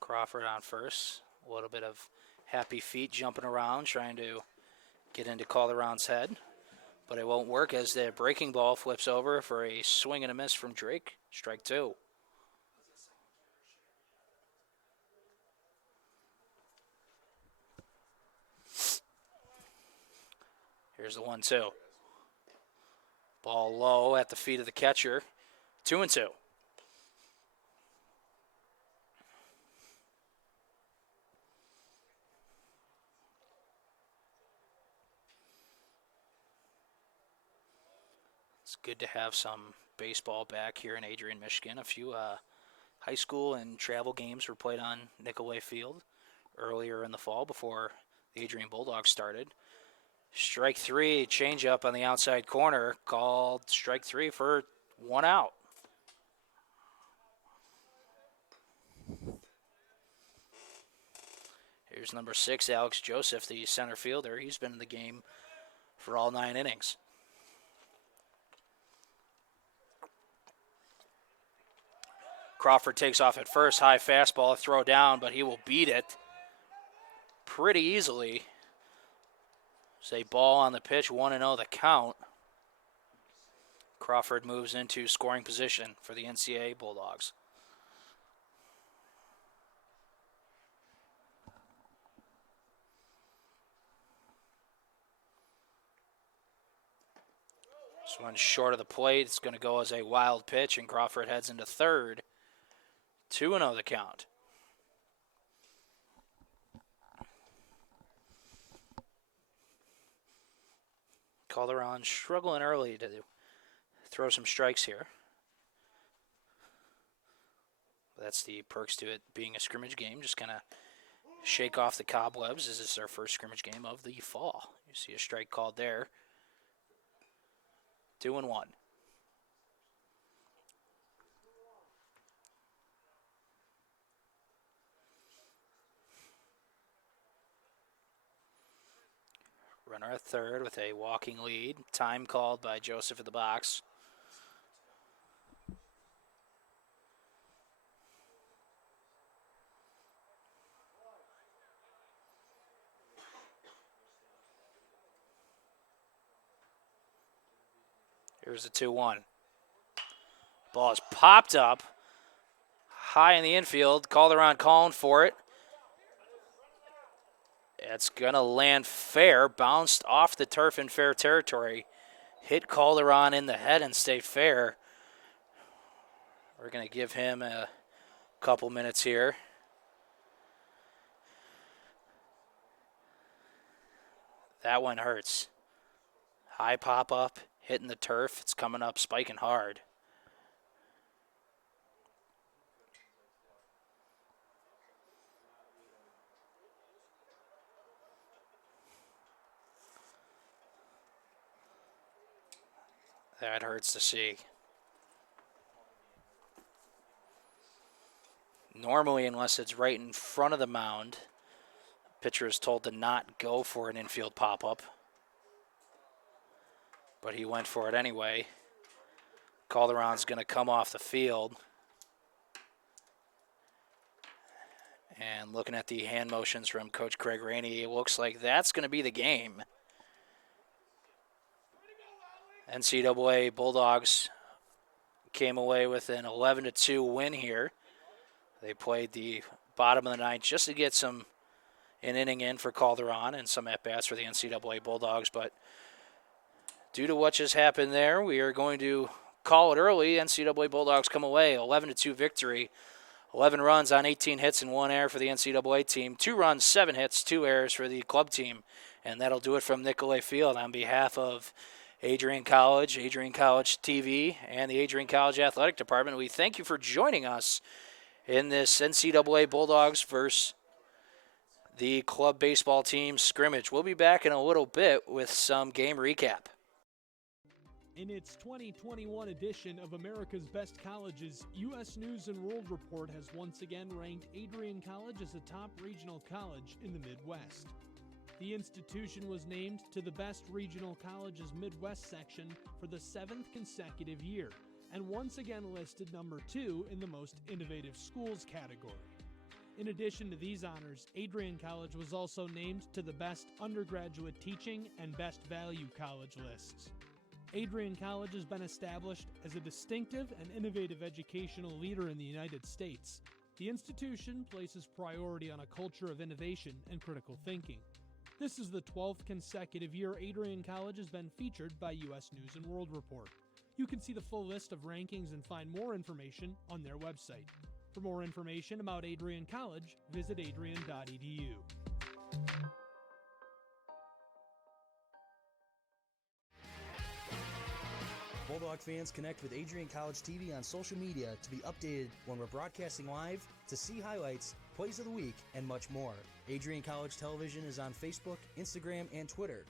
Crawford on first. A little bit of happy feet jumping around, trying to get into Calderon's head. But it won't work as the breaking ball flips over for a swing and a miss from Drake. Strike 2. Here's the 1-2. Ball low at the feet of the catcher. 2-2. It's good to have some baseball back here in Adrian, Michigan. A few high school and travel games were played on Nicolay Field earlier in the fall before the Adrian Bulldogs started. Strike 3, changeup on the outside corner, called strike 3 for 1 out. Here's number 6, Alex Joseph, the center fielder. He's been in the game for all 9 innings. Crawford takes off at first, high fastball, throw down, but he will beat it pretty easily. It's a ball on the pitch, 1-0 the count. Crawford moves into scoring position for the NCAA Bulldogs. This one's short of the plate. It's going to go as a wild pitch, and Crawford heads into third. 2-0 the count. Calderon struggling early to throw some strikes here. That's the perks to it being a scrimmage game. Just kind of shake off the cobwebs as this is our first scrimmage game of the fall. You see a strike called there. 2-1. Runner at third with a walking lead. Time called by Joseph at the box. Here's the 2-1. Ball is popped up high in the infield. Calderon calling for it. It's going to land fair. Bounced off the turf in fair territory. Hit Calderon in the head and stay fair. We're going to give him a couple minutes here. That one hurts. High pop up, hitting the turf. It's coming up, spiking hard. That hurts to see. Normally, unless it's right in front of the mound, pitcher is told to not go for an infield pop-up. But he went for it anyway. Calderon's going to come off the field. And looking at the hand motions from Coach Craig Rainey, it looks like that's going to be the game. NCAA Bulldogs came away with an 11-2 win here. They played the bottom of the ninth just to get an inning in for Calderon and some at-bats for the NCAA Bulldogs. But due to what just happened there, we are going to call it early. NCAA Bulldogs come away, 11-2 victory. 11 runs on 18 hits and 1 error for the NCAA team. 2 runs, 7 hits, 2 errors for the club team. And that'll do it from Nicolay Field on behalf of Adrian College TV, and the Adrian College Athletic Department. We thank you for joining us in this NCAA Bulldogs versus the club baseball team scrimmage. We'll be back in a little bit with some game recap. In its 2021 edition of America's Best Colleges, U.S. News and World Report has once again ranked Adrian College as a top regional college in the Midwest. The institution was named to the Best Regional Colleges Midwest section for the 7th consecutive year, and once again listed number 2 in the Most Innovative Schools category. In addition to these honors, Adrian College was also named to the Best Undergraduate Teaching and Best Value College lists. Adrian College has been established as a distinctive and innovative educational leader in the United States. The institution places priority on a culture of innovation and critical thinking. This is the 12th consecutive year Adrian College has been featured by U.S. News and World Report. You can see the full list of rankings and find more information on their website. For more information about Adrian College, visit adrian.edu. Bulldog fans, connect with Adrian College TV on social media to be updated when we're broadcasting live, to see highlights, plays of the week, and much more. Adrian College Television is on Facebook, Instagram, and Twitter.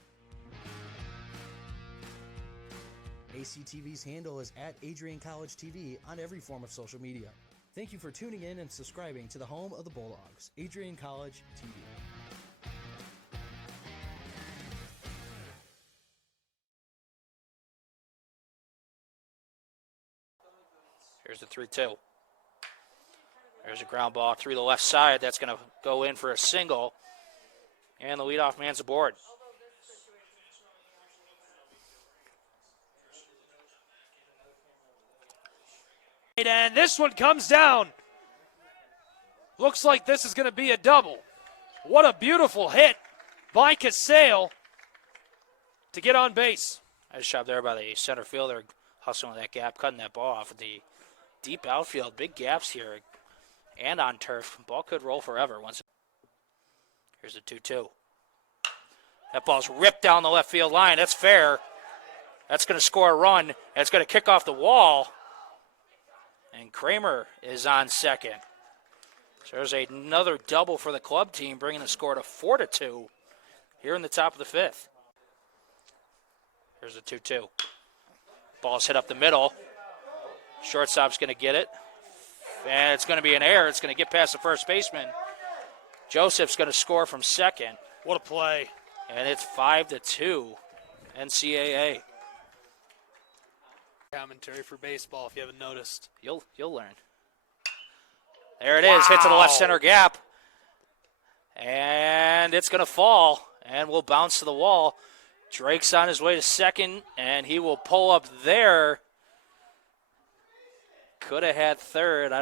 ACTV's handle is at Adrian College TV on every form of social media. Thank you for tuning in and subscribing to the home of the Bulldogs, Adrian College TV. Here's the 3-2. There's a ground ball through the left side. That's going to go in for a single. And the leadoff man's aboard. And this one comes down. Looks like this is going to be a double. What a beautiful hit by Casale to get on base. Nice job there by the center fielder, hustling that gap, cutting that ball off. The deep outfield, big gaps here, and on turf. Ball could roll forever. Here's a 2-2. That ball's ripped down the left field line. That's fair. That's going to score a run, and it's going to kick off the wall. And Kramer is on second. So there's another double for the club team, bringing the score to 4-2 here in the top of the 5th. Here's a 2-2. Ball's hit up the middle. Shortstop's going to get it. And it's going to be an error. It's going to get past the first baseman. Joseph's going to score from second. What a play. And it's 5-2 NCAA. Commentary for baseball, if you haven't noticed. You'll learn. There it is, hit to the left center gap. And it's going to fall and will bounce to the wall. Drake's on his way to second, and he will pull up there. Could have had third.